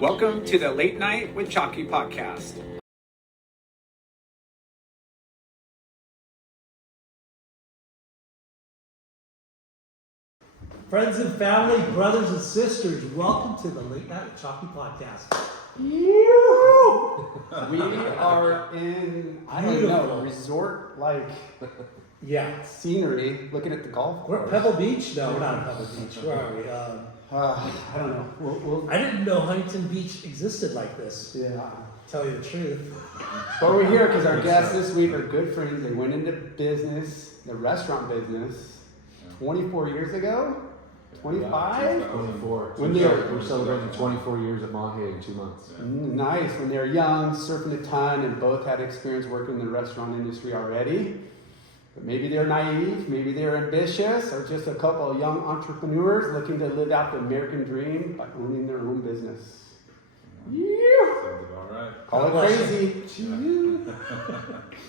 Welcome to the Late Night with Chalky podcast. Friends and family, brothers and sisters, welcome to the Late Night with Chalky podcast. We are in, I don't know, resort like scenery, looking at the golf course. We're at Pebble Beach? No, we're not at Pebble Beach. Where are we? I don't know. I didn't know Huntington Beach existed like this. Yeah. Tell you the truth. But we're here because our guests this week are good friends. They went into business, the restaurant business, 24 years ago? 25? 24. When they were, We're celebrating 24 years at Mahe in 2 months. Nice. When they were young, surfing a ton, and both had experience working in the restaurant industry already. But maybe they're naive, maybe they're ambitious, or just a couple of young entrepreneurs looking to live out the American dream by owning their own business. Sounds about right. Call it crazy.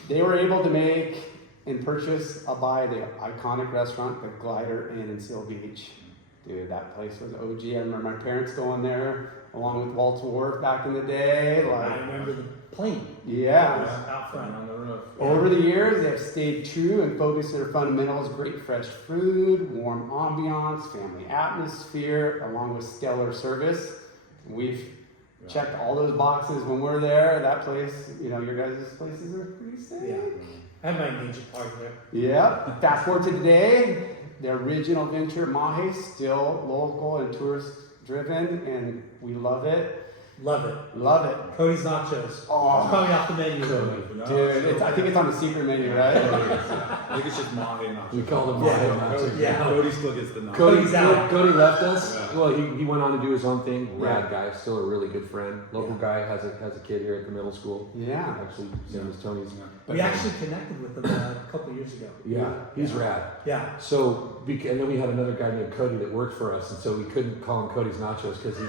They were able to make and buy the iconic restaurant, the Glider Inn in Seal Beach. Dude, that place was OG. I remember my parents going there along with Walt's Wharf back in the day. I remember the plane. Yeah. Out front. On the roof. Over the years, they have stayed true and focused on their fundamentals: great fresh food, warm ambiance, family atmosphere, along with stellar service. We've checked all those boxes when we're there. That place, your guys' places are pretty sick. Yeah. I had my engagement party there. Yeah. Fast forward to today, the original venture, Mahe, still local and tourist driven, and we love it. Love it. Love it. Cody's Nachos. Oh. It's probably off the menu. Dude, I think it's on the secret menu, right? I think it's just Mahe nachos. We called him Mahe nachos. Yeah. Cody still gets the nachos. Cody's out. Cody left us. Yeah. Well, he went on to do his own thing. Rad guy, still a really good friend. Local guy, has a kid here at the middle school. Yeah. Actually, his name is Tony's. We actually connected with them a couple years ago. Yeah, he's rad. Yeah. So, and then we had another guy named Cody that worked for us, and so we couldn't call him Cody's Nachos because he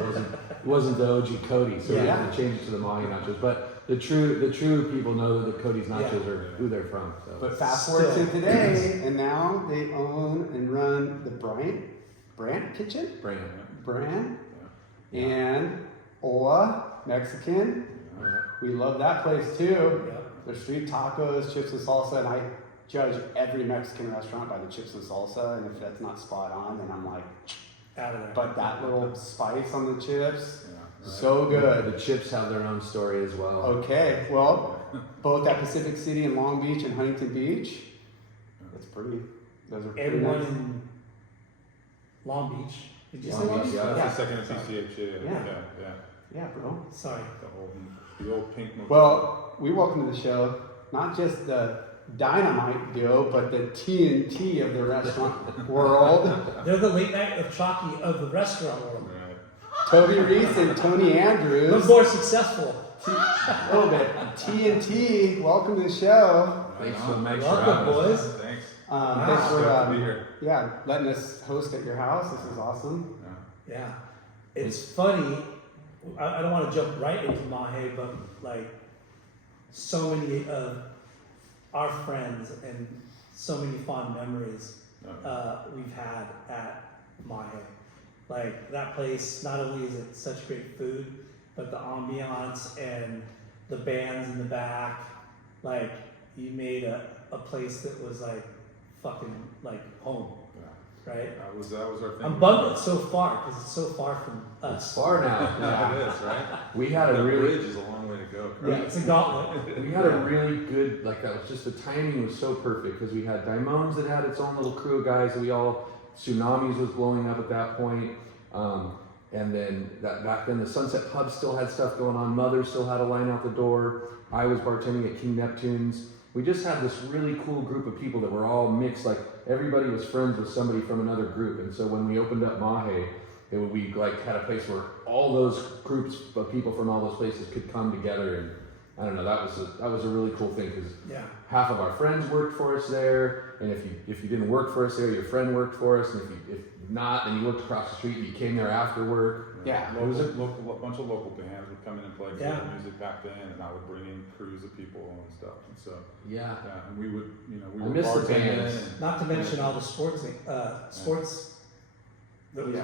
wasn't the OG Cody. So we had to change it to the Mahe Nachos. But the true people know that Cody's Nachos are who they're from. So. But fast forward to today, and now they own and run the Brant Kitchen, Brant, and Ola Mexican. We love that place too. Yep. There's street tacos, chips and salsa, and I judge every Mexican restaurant by the chips and salsa, and if that's not spot on, then I'm like, Out of there. but that little spice on the chips, so good. The chips have their own story as well. Okay, well, both at Pacific City and Long Beach and Huntington Beach, those are pretty Everyone nice. in Long Beach. Did you say Long Long Beach, Beach? yeah. That's the second CCH. Yeah. Yeah. Yeah, bro. Sorry. The old pink motel. Well, we welcome to the show not just the Dynamite Duo, but the TNT of the restaurant world. They're the late night of Chalky of the restaurant world. Right. Toby Reece and Tony They're Andrews. more successful. A little bit. TNT, welcome to the show. Thanks for Welcome, boys. Thanks. Thanks Stoked to be for here. letting us host at your house. This is awesome. Yeah. It's funny. I don't want to jump right into Mahe, but like so many of our friends and so many fond memories we've had at Mahe. Like that place, not only is it such great food, but the ambiance and the bands in the back. Like you made a place that was like fucking like home, right? That was our thing. I'm bummed it's so far because it's so far from us. It's far now. Yeah, it is, right? We had a The really bridge is a long way to go. Yeah, it's a gauntlet. We had a really good, just the timing was so perfect because we had Daimones that had its own little crew of guys that Tsunamis was blowing up at that point. And then back then the Sunset Pub still had stuff going on. Mother still had a line out the door. I was bartending at King Neptune's. We just had this really cool group of people that were all mixed. Like everybody was friends with somebody from another group. And so when we opened up Mahe, we had a place where all those groups of people from all those places could come together. And I don't know, that was a really cool thing because half of our friends worked for us there. And if you didn't work for us there, your friend worked for us. And if not, then you looked across the street and you came there after work. Yeah. A bunch of local bands would come in and play music back then, and I would bring in crews of people and stuff. And so and we would, we I were miss the bartending. bands. And Not to mention all the sports that was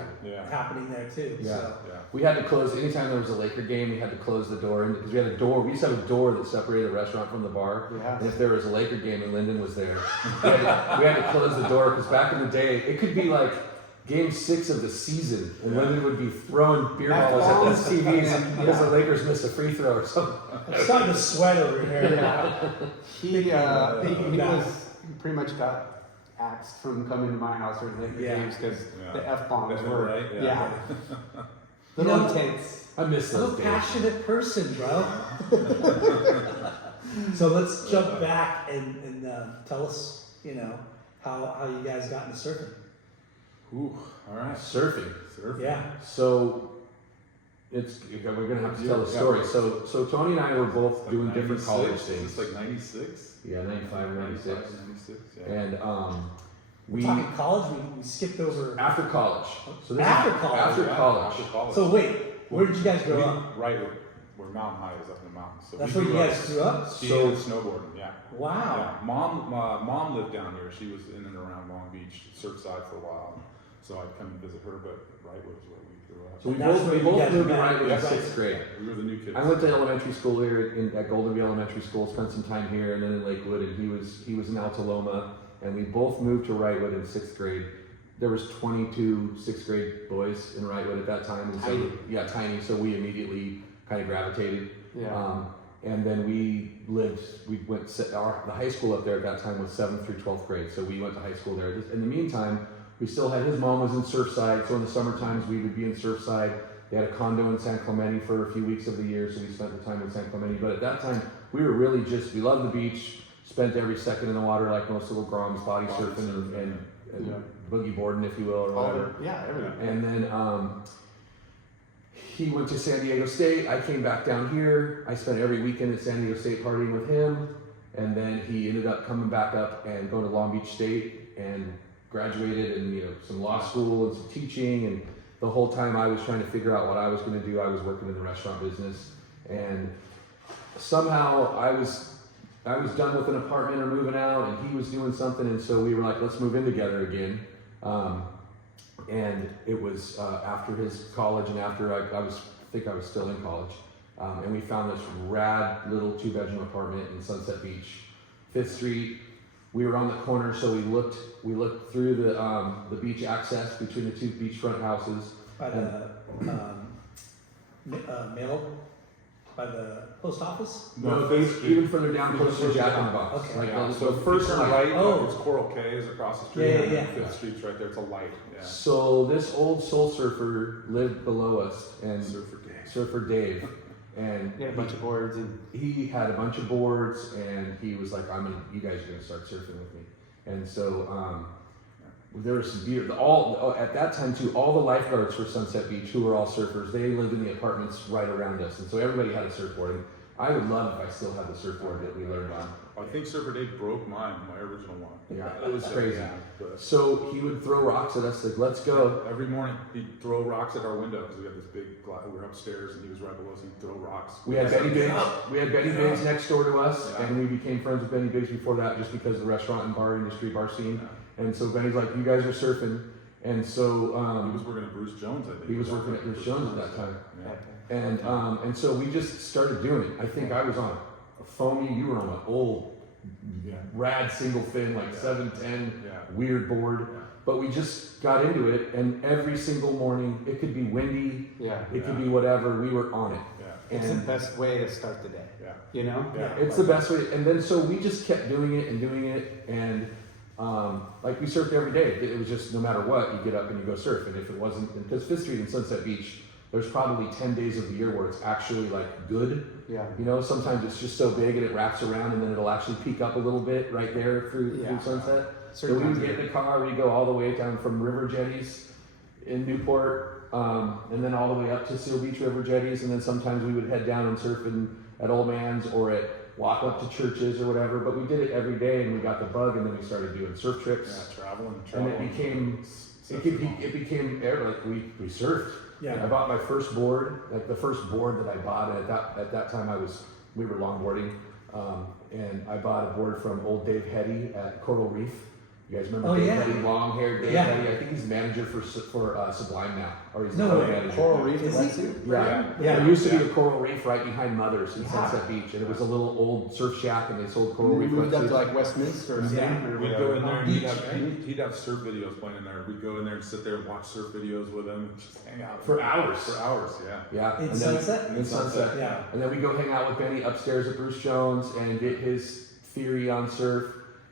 happening there too. Yeah. So. Yeah. We had to close, anytime there was a Laker game, we had to close the door, because we had a door, we used to have a door that separated the restaurant from the bar, and if there was a Laker game and Lyndon was there, we had to close the door, because back in the day, it could be like Game 6 of the season, and Lyndon would be throwing beer bottles at those TVs because the Lakers missed a free throw or something. I'm starting to sweat over here. He pretty much got axed from coming to my house or Laker games because the F-bombs were right? little intense. I miss I'm those a days. passionate person, bro. So let's jump back and tell us, how you guys got into surfing. Ooh, all right. Surfing. Yeah. So we're gonna have to tell the story. So Tony and I were both Like doing different 96? college Is things. this like 96? Yeah, 95 or 96. 96, yeah. And We're talking college. We skipped over after college. So this After is college? After Yeah, college. After college. So wait, where did you guys grow up? Right where Mountain High is, up in the mountains. So That's we where you grew guys grew up? Skiing and snowboarding, yeah. Wow. Yeah. Mom lived down here. She was in and around Long Beach, Surfside for a while. So I'd come and visit her, but Wrightwood is where we grew up. So we That's both where you guys moved to met. Wrightwood in Yeah. 6th grade. We were the new kids. I went to elementary school here at Golden View Elementary School, spent some time here, and then in Lakewood, and he was in Altaloma, and we both moved to Wrightwood in 6th grade. There was 22 6th grade boys in Wrightwood at that time, and Tiny. tiny. So we immediately kind of gravitated. Yeah. And then the high school up there at that time was 7th through 12th grade, so we went to high school there. In the meantime, we still had, his mom was in Surfside, so in the summer times we would be in Surfside. They had a condo in San Clemente for a few weeks of the year, so we spent the time in San Clemente. But at that time, we were really we loved the beach, spent every second in the water like most little groms, body surfing and boogie boarding, if you will, or whatever. Everything. And then he went to San Diego State. I came back down here. I spent every weekend at San Diego State partying with him. And then he ended up coming back up and going to Long Beach State and graduated and some law school and some teaching. And the whole time I was trying to figure out what I was going to do, I was working in the restaurant business. And somehow I was done with an apartment or moving out, and he was doing something. And so we were like, let's move in together again. And it was after his college and after I was still in college. And we found this rad little 2-bedroom apartment in Sunset Beach, 5th Street. We were on the corner, so we looked through the beach access between the two beachfront houses. By the mail, by the post office? No, even further down, close to Jack in the Box. Okay. Like Yeah, the so first turn light. right, Oh. it's Coral K is across the street. Yeah. And Fifth Street's right there. It's a light. Yeah. So this old soul surfer lived below us, and Surfer Dave. and He had a bunch of boards and he had a bunch of boards, and he was like, you guys are gonna start surfing with me. And so there was some beer. At that time too, all the lifeguards for Sunset Beach, who were all surfers, they lived in the apartments right around us, and so everybody had a surfboard. And I would love if I still had the surfboard that we learned on. I think Surfer Dave broke my original one. Yeah, it was crazy. Yeah, but So he would throw rocks at us, like, let's go. every morning he'd throw rocks at our window because we had this big. We were upstairs and he was right below us. And he'd throw rocks. We had Betty Biggs. We had Betty Biggs next door to us, Yeah. and we became friends with Benny Biggs before that, just because of the restaurant and bar industry, bar scene. Yeah. And so Benny's like, "You guys are surfing," and so He was working at Bruce Jones, I think. he was working at Bruce Jones at that time, Yeah. and so we just started doing it. I think I was on a foamy. You were on an old, rad single fin, like 710, Yeah. weird board. Yeah. But we just got into it, and every single morning, it could be windy, it could be whatever, we were on it. Yeah. it's the And best way to start the day. Yeah. You know? Yeah. it's the best way. And then so we just kept doing it, and like we surfed every day. It was just no matter what, you get up and you go surf. And if it wasn't, because 5th Street and Sunset Beach, there's probably 10 days of the year where it's actually like good. Yeah. Sometimes it's just so big and it wraps around, and then it'll actually peak up a little bit right there through Sunset. So we would get in the car, we'd go all the way down from River Jetties in Newport, and then all the way up to Seal Beach River Jetties, and then sometimes we would head down and surf at Old Man's or walk up to churches or whatever, but we did it every day, and we got the bug, and then we started doing surf trips. Yeah. Traveling. And it became like we surfed. Yeah. I bought my first board, like the first board that I bought. And at that time we were longboarding, and I bought a board from old Dave Hetty at Coral Reef, You guys remember Oh, Dave yeah. Petty, long-haired Dave Yeah. Petty? I think he's manager for Sublime now, or he's No the way. manager. Coral Reef Is he? wetsuit. Yeah. Yeah. There used to be a coral reef right behind Mother's in Yeah. Sunset Beach, and it was a little old surf shack, and they sold coral And we reef moved up wetsuits. to like Westminster or Yeah. something. or We'd whatever. go in there and Beach, right? he'd have surf videos playing in there. We'd go in there and sit there and watch surf videos with him and just hang out. For hours. For hours, yeah. Yeah. In and then- Sunset? In Sunset. Yeah. And then we go hang out with Benny upstairs at Bruce Jones and get his theory on surf,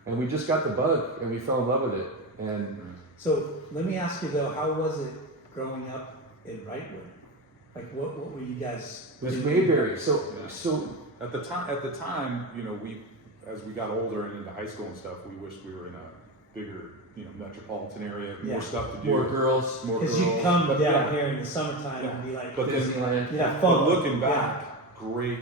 and we just got the bug, and we fell in love with it. And So let me ask you though, how was it growing up in Wrightwood? Like what were you guys? it was Mayberry. So At the time, you know, as we got older and into high school and stuff, we wished we were in a bigger, you know, metropolitan area, Yeah. more stuff to do, more girls, more Because girls. you come But down yeah. here in the summertime and be like, But then, Disneyland. yeah, but fun. looking Yeah. back, great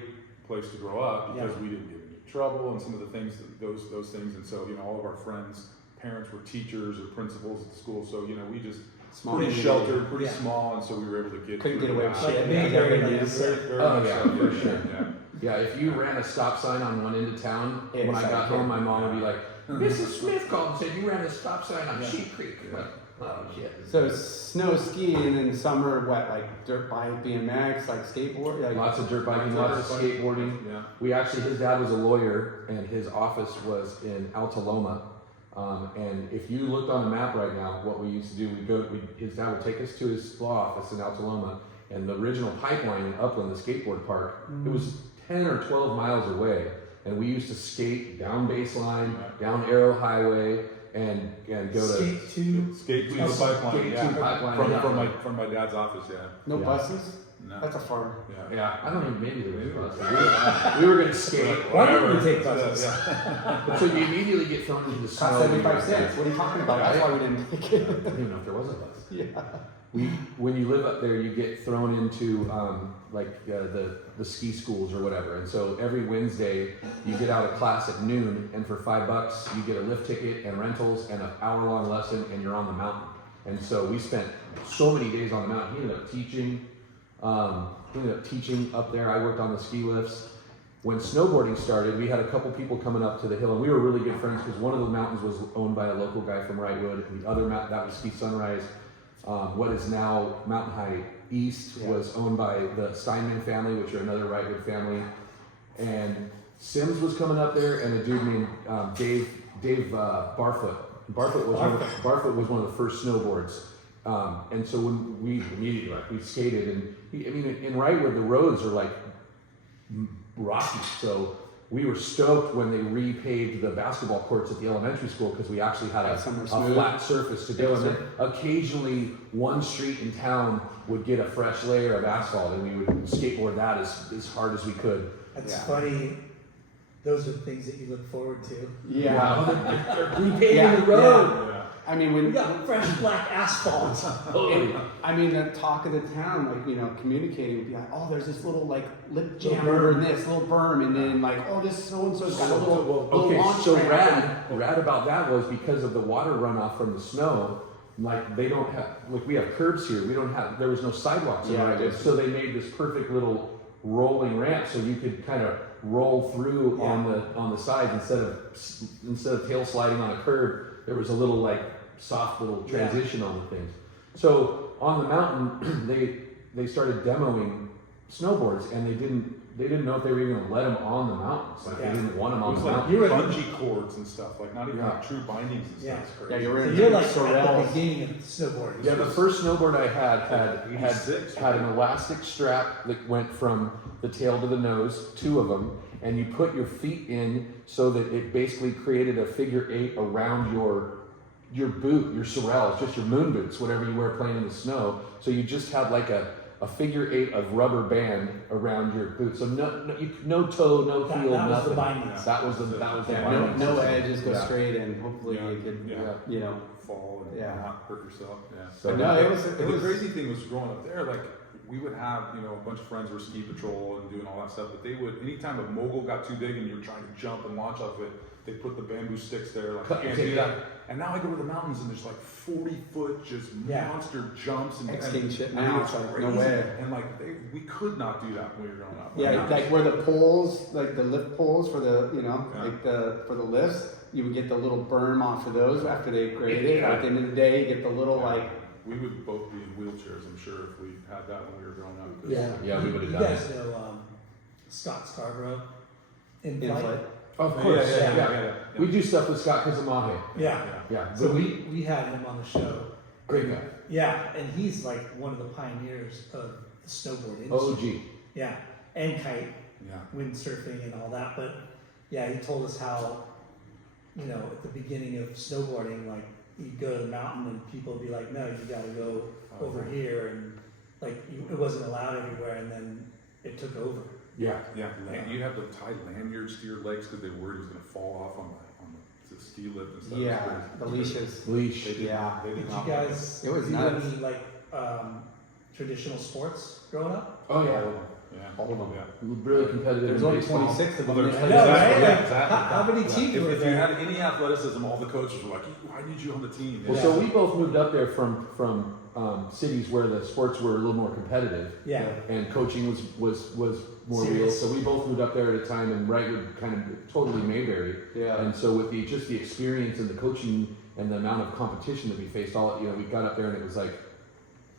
place to grow up because Yeah. we didn't get into trouble and some of the things, those things, and so you know, all of our friends' parents were teachers or principals at the school, so you know, we just Small pretty community. sheltered, pretty Yeah. small, and so we were able to get Couldn't through get away with that. Like shit. Mayberry, Yeah. like, Very, very Oh, much yeah, so, for sure. Yeah. Yeah, if you ran a stop sign on one end of town, Yeah, when I got exactly. home, my mom would be like, Mrs. Smith called and said you ran a stop sign on Yeah. Sheep Creek. Yeah. Like, oh shit. So snow skiing in summer, what, like dirt bike, BMX, like skateboard? Like, Lots of dirt biking, lots of skateboarding. Yeah. We actually, his dad was a lawyer, and his office was in Alta Loma. And if you looked on the map right now, what we used to do, his dad would take us to his law office in Alta Loma, and the original pipeline in Upland, the skateboard park, it was 10 or 12 miles away. And we used to skate down Baseline, down Arrow Highway, and go skate to. Skate to the Oh, pipeline, skate to yeah. pipeline, From, yeah. from my dad's office, yeah. no Yeah. buses? No. That's a farm. Yeah. Yeah, I don't even, maybe there was buses. We were gonna skate. Why didn't we Whatever. take buses? Yeah. So you immediately get thrown into the snow. Cost 75 cents. What are you talking about? That's why we didn't take I it. didn't even know if there was a bus. Yeah. When you live up there, you get thrown into the ski schools or whatever. And so every Wednesday, you get out of class at noon, and for $5, you get a lift ticket and rentals and an hour-long lesson, and you're on the mountain. And so we spent so many days on the mountain. He ended up teaching. Up there. I worked on the ski lifts. When snowboarding started, we had a couple people coming up to the hill, and we were really good friends because one of the mountains was owned by a local guy from Wrightwood, and the other mountain, that was Ski Sunrise. What is now Mountain High East was owned by the Steinman family, which are another Wrightwood family. And Sims was coming up there, and a dude named Dave Barfoot. Barfoot was one of the first snowboards. And so when we immediately we skated, and in Wrightwood the roads are like rocky, so we were stoked when they repaved the basketball courts at the elementary school because we actually had a flat surface to go, and then occasionally one street in town would get a fresh layer of asphalt, and we would skateboard that as hard as we could. That's funny. Those are things that you look forward to. Yeah. Repaving Yeah. the road. Yeah. I mean, when We got fresh black asphalt. I mean, the talk of the town, like, you know, communicating would be like, oh, there's this little, like, lip Little jammer berm. and this little berm, and then, like, oh, this so-and-so's got a little Okay, launch so ramp. rad about that was because of the water runoff from the snow. Like they don't have, like we have curbs here. We don't have. There was no sidewalks in Wrightwood, so they made this perfect little rolling ramp so you could kind of roll through on the sides instead of tail sliding on a curb. There was a little like soft little transition on the things. So on the mountain, they started demoing snowboards, and they didn't know if they were even going to let them on the mountains. Like they didn't want them It on was the like mountain. bungee cords and stuff, like not even like true bindings and stuff. Yeah. It's Yeah, crazy. you're So in you're like at Sorrel. the beginning of snowboarding. Yeah, the first snowboard I '86, had an elastic strap that went from the tail to the nose, 2 of them, and you put your feet in so that it basically created a figure 8 around your boot, your Sorrels, just your moon boots, whatever you wear playing in the snow. So you just had like a figure 8 of rubber band around your boot. So no toe, no That heel, was the nothing. bindings. That was the Yeah, no, bindings. no edges, go Yeah. straight, and hopefully Yeah, you could, yeah. you know. Fall and Yeah. not hurt yourself. Yeah. So No, it was. And the crazy thing was growing up there, like we would have, you know, a bunch of friends were ski patrol and doing all that stuff, but they would, anytime a mogul got too big and you were trying to jump and launch off it, they put the bamboo sticks there, like, Cut you can't your do tail. that. And now I go to the mountains and there's like 40-foot just Yeah. monster jumps and Extinct shit I mean, now, it's it's like, crazy. no way. And like, we could not do that when we were growing up. Yeah, Now like where the poles, like the lift poles for the, you know, Yeah. like for the lifts, you would get the little berm off of those after they graded it. Yeah. At the end of the day, you get the little Yeah. like, we would both be in wheelchairs, I'm sure, if we had that when we were growing up. 'cause- Yeah, we would have You done guys it. know Scott Scarborough in in flight? flight. Of Yeah, course, yeah, yeah. yeah. We do stuff with Scott because of Mahe. Yeah. Yeah, So but we had him on the show. great guy. Yeah, and he's like one of the pioneers of the snowboard industry. OG. Yeah, and kite, Yeah. windsurfing, and all that. But yeah, he told us how, you know, at the beginning of snowboarding, like you go to the mountain and people would be like, "No, you got to go over here," and like it wasn't allowed everywhere, and then it took over. Yeah. Yeah, you have to tie lanyards to your legs because they were worried he was going to fall off on the ski lift and stuff. Yeah, the leashes. Leash. They did Yeah. not- they Did did you not guys It was do nuts. any like traditional sports growing up? Oh Yeah. yeah. Yeah. All of them. Yeah. Really competitive. There's in only baseball. 26 of them. Well, there's- I know, Exactly, right? yeah, Like, exactly. how many teams If were you there? had any athleticism, all the coaches were like, "Why need you on the team?" Well, Yeah. so we both moved up there from cities where the sports were a little more competitive, Yeah. and coaching was more real. Serious. So we both moved up there at a time, and Wrightwood kind of totally Mayberry. Yeah. And so with just the experience and the coaching and the amount of competition that we faced, we got up there and it was like,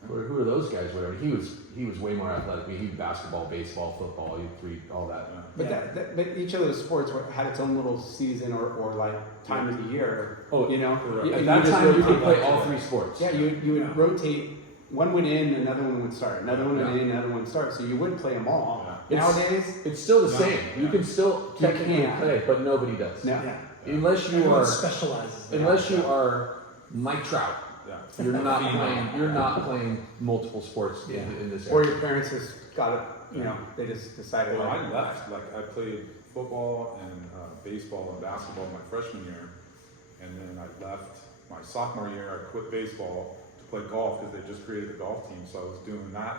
who are those guys? Whatever. He was way more athletic. I mean, he basketball, baseball, football, all that. But but each of those sports had its own little season or like time of the year. Oh, you know, correct. You- At you that just time, you could rotate. play all three sports. Yeah, you would Yeah. rotate. One would end, another one would start. Another one would Yeah. end, another one would start. So you would play them all. Yeah. Nowadays, It's still the Yeah. same. You can still You technically can. play, but nobody does. no. Yeah. Unless you Everyone are, specializes. now. unless you are Mike Trout, Yeah. you're not playing multiple sports in this. Or area. your parents just got it. You know, they just decided. Well, like, I left. Like I played football and baseball and basketball my freshman year, and then I left my sophomore year. I quit baseball to play golf because they just created the golf team, so I was doing that.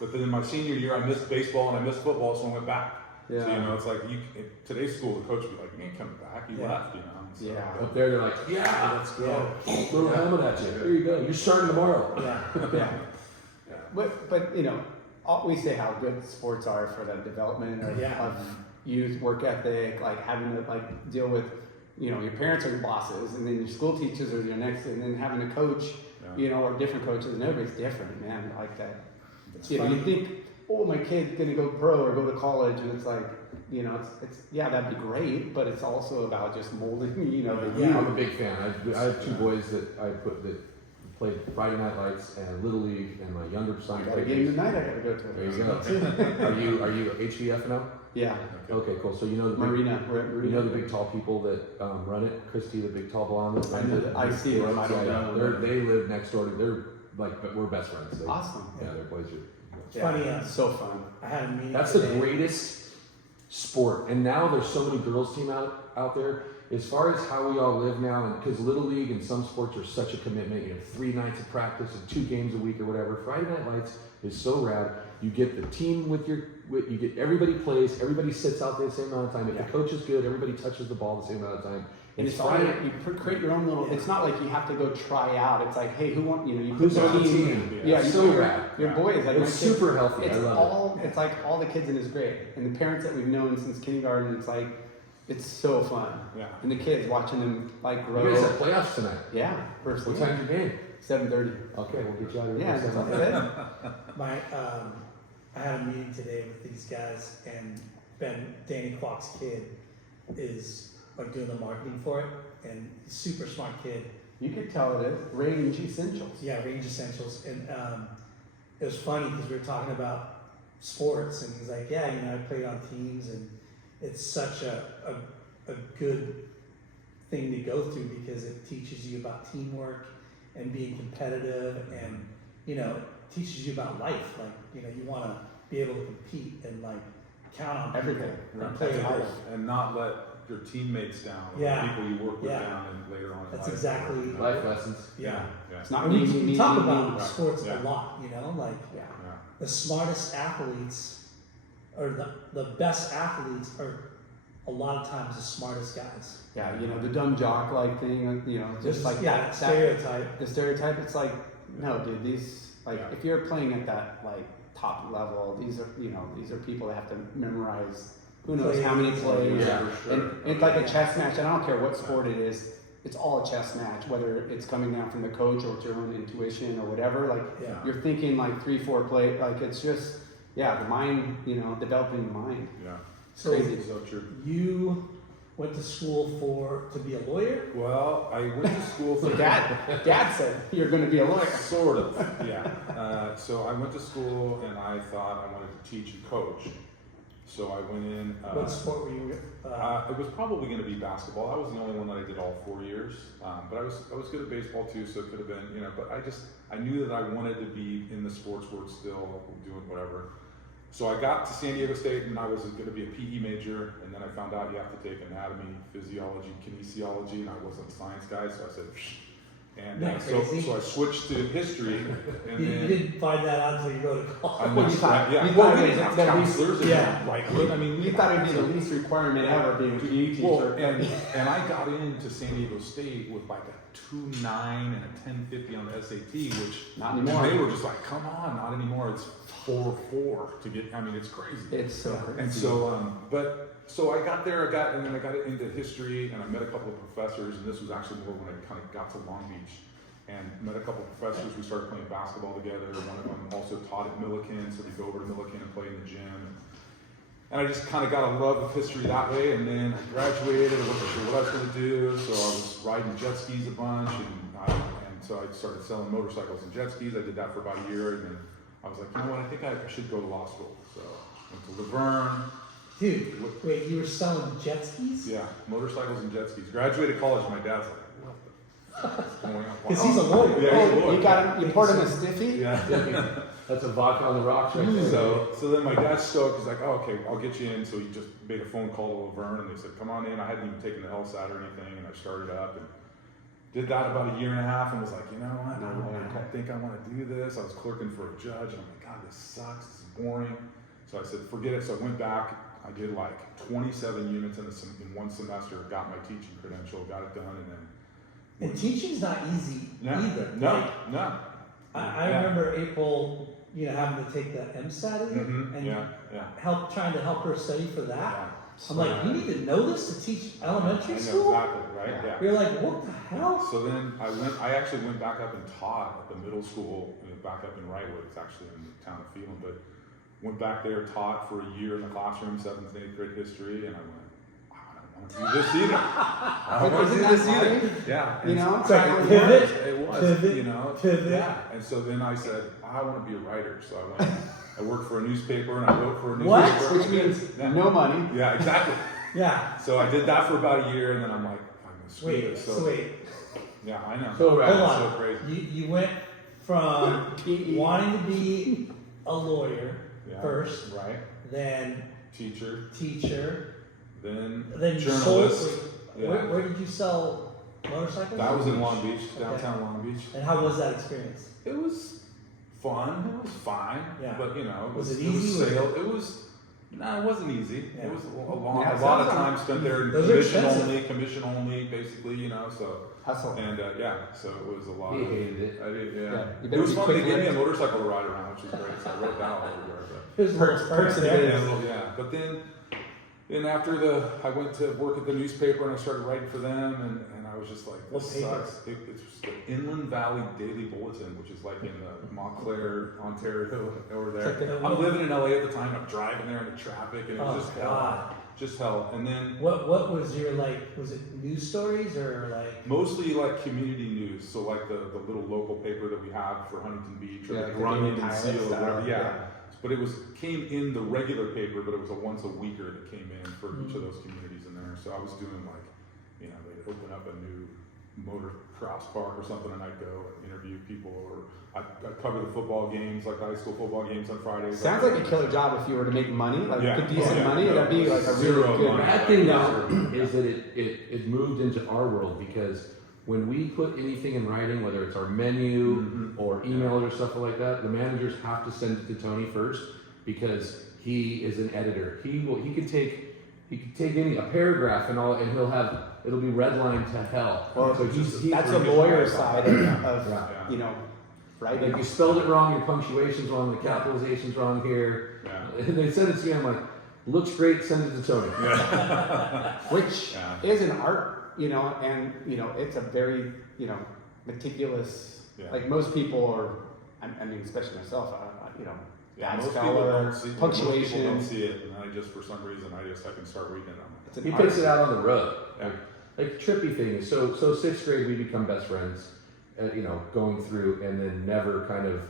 But then in my senior year, I missed baseball and I missed football, so I went back. So Yeah. it's like in today's school, the coach would be like, "You ain't coming back. You Yeah. left." And so, Yeah. Up there, they're like, yeah, let's go. Little helmet at you. Here you go. You're starting tomorrow. Yeah. yeah. But you know, we say how good sports are for the development of, Yeah. of youth, work ethic, like having to like deal with, you know, your parents are your bosses, and then your school teachers are your next, and then having a coach, Yeah. you know, or different coaches, and everybody's different, man. Like that. It's You know, you funny. think, oh, my kid's gonna go pro or go to college, and it's like, you know, it's yeah, that'd be great, but it's also about just molding, you know, the Yeah. youth. I'm a big fan. I have two boys that played Friday Night Lights and Little League, and my younger son I got a played. game tonight. I gotta go to. There you go. Are you HVF now? Yeah, Okay, cool. So you know the big, Marina. We're at Marina. you know the big tall people that run it. Christy, the big tall blonde. That I runs know it. that. I see them. I don't know. They live next door. They're like, but we're best friends. Awesome. Yeah, their boys are. It's funny. So fun. I had a meeting. That's the today. greatest sport, and now there's so many girls team out there. As far as how we all live now, and because Little League and some sports are such a commitment, you have 3 nights of practice and 2 games a week or whatever. Friday Night Lights is so rad. You get the team you get everybody plays, everybody sits out there the same amount of time. If the coach is good, everybody touches the ball the same amount of time. And it's all Friday. you create your own little. It's not like you have to go try out. It's like, hey, who want you know? You Who's put on the team. team? Yeah, you So put rad. your boys. Like It's my kids- super healthy. It's I love all. It's like all the kids in his grade and the parents that we've known since kindergarten. It's like, it's so fun. Yeah. And the kids watching them like You grow. guys have playoffs tonight. Yeah, first. What time's your game? 7:30. Okay, we'll get you out of here. Yeah, at that's 7:30. it. My, I had a meeting today with these guys, and Danny Kwok's kid is like doing the marketing for it, and he's a super smart kid. You could tell it is Range Essentials. Yeah, Range Essentials, and it was funny because we were talking about sports, and he's like, "Yeah, you know, I played on teams, and it's such a good thing to go through because it teaches you about teamwork and being competitive, and you know, it teaches you about life. Like, you know, you want to be able to compete and like count on Everything. people and play hard. and not let your teammates down, or Yeah. the people you work with Yeah. down, and later on. in That's life. exactly- Life lessons. Yeah, It's not and we, me, we me, talk me, about me. sports Yeah. a lot, you know, like Yeah. Yeah. the smartest athletes, or the best athletes are a lot of times the smartest guys. Yeah, the dumb jock like thing, just like that stereotype. The stereotype, it's like, no, dude, these, like, if you're playing at that, like, top level, these are people that have to memorize who knows how many plays. Yeah, for sure. And it's like a chess match, and I don't care what sport it is, it's all a chess match, whether it's coming down from the coach or it's your own intuition or whatever, like, you're thinking like 3-4 play, like, it's just, the mind, developing the mind. Yeah. So, So true. you went to school to be a lawyer? Well, I went to school for So dad said you're going to be a lawyer. Sort of, yeah. So I went to school and I thought I wanted to teach and coach. So I went in. What sport were you? It was probably going to be basketball. I was the only one that I did all 4 years. But I was good at baseball too, so it could have been, But I knew that I wanted to be in the sports world still, doing whatever. So I got to San Diego State and I was going to be a PE major, and then I found out you have to take anatomy, physiology, kinesiology, and I wasn't a science guy, so I said, psh. And so I switched to history, and you then didn't find that out until you go to college. I'm Well, not you thought- sure. Yeah, you well, thought we it didn't was have the least- counselors. yeah. We You thought it'd be the least requirement ever being a PE teacher. Well, and I got into San Diego State with like a 2.9 and a 10.50 on the SAT, which Not and anymore. they were just like, come on, not anymore. It's 4.4 to get. I mean, it's crazy. It's so crazy. And so, so I got there. And then I got into history, and I met a couple of professors. And this was actually more when I kind of got to Long Beach, and met a couple of professors. We started playing basketball together. One of them also taught at Milliken, so we'd go over to Milliken and play in the gym. And I just kind of got a love of history that way. And then I graduated. I wasn't sure what I was going to do, so I was riding jet skis a bunch, and so I started selling motorcycles and jet skis. I did that for about a year, and then I was like, you know what? I think I should go to law school. So I went to Laverne. Dude, wait, you were selling jet skis? Yeah, motorcycles and jet skis. Graduated college, and my dad's like, what the fuck is going on? Because he's a lawyer. Yeah, he's a lawyer. You poured him a stiffy? Yeah. That's a vodka on the rocks right there. So then my dad's stoked. He's like, oh, okay, I'll get you in. So he just made a phone call to Laverne, and they said, come on in. I hadn't even taken the LSAT or anything, and I started up and did that about a year and a half, and was like, you know what? I don't think I want to do this. I was clerking for a judge, and I'm like, God, this sucks. This is boring. So I said, forget it. So I went back. I did like 27 units in one semester. Got my teaching credential, got it done, and then. And teaching's not easy either. No. I remember April, having to take the MSAT and trying to help her study for that. Yeah. I'm like, you need to know this to teach elementary school? Exactly, right? Yeah. You're like, what the hell? So then I actually went back up and taught at the middle school, back up in Wrightwood. It's actually in the town of Phelan, but went back there, taught for a year in the classroom, 7th and 8th grade history, and I went, I don't want to do this either. I don't want to do this either. Yeah. And It's like a pivot. It was, Pivot. Yeah. And so then I said, I want to be a writer. So I went, I worked for a newspaper and I wrote for a newspaper. What? Which means no money. Yeah, exactly. Yeah. So I did that for about a year, and then I'm like, I'm gonna screw Wait, this. so wait. Yeah, I know. So Hold It's on. so crazy. You went from wanting to be a lawyer Yeah. first, Right. then Teacher, teacher, then then you journalist. sold. Yeah. Where did you sell motorcycles? That was in Long Beach, downtown Long Beach. And how was that experience? It was fun. It was fine. Yeah. But it Was was it easy? sales. It was. No, it wasn't easy. Yeah. It was a Yeah, lot of sounds time spent there in Those are commission only, basically, So Hustle. and so it was a lot. He of, hated it. I did, Yeah. yeah. You It better was be fun. They gave me a quick-lipped. motorcycle to ride around, which was great. So I rode that all over. There's Perks of there. it. Yeah. But then after I went to work at the newspaper and I started writing for them, and I was just like, What this paper? sucks. It's the Inland Valley Daily Bulletin, which is like in Montclair, Ontario, over there. Like I'm living in LA at the time. I'm driving there in the traffic, and it was Oh, just God. hell. Just hell. And then What was your was it news stories or like? mostly like community news. So like the little local paper that we have for Huntington Beach or Yeah, the like the Grunion Daily and Pilot Seal or style, whatever. Yeah. yeah. But it came in the regular paper, but it was a once a weeker that came in for each of those communities in there. So I was doing they'd open up a new motocross park or something, and I'd go and interview people, or I'd cover the football games, like high school football games on Fridays. Sounds like a killer job if you were to make money, like Yeah. good decent Oh, yeah. money. That'd be like a Zero really good. money. Bad thing though is that it moved into our world because when we put anything in writing, whether it's our menu or emails or stuff like that, the managers have to send it to Tony first because he is an editor. He can take a paragraph and it'll be redlined to hell. Well, so that's a lawyer side of you know, right? Like you spelled it wrong, your punctuation's wrong, the capitalization's wrong here. Yeah. And they send it to me, I'm like, looks great, send it to Tony. Which is an art, you know, and you know, it's a very, you know, meticulous. Like most people are, I mean, especially myself, you know, most speller, punctuation. Most people don't see it, and I just, for some reason, I can start reading them. He puts it out on the road. Like trippy thing is, so 6th grade we become best friends, you know, going through, and then never kind of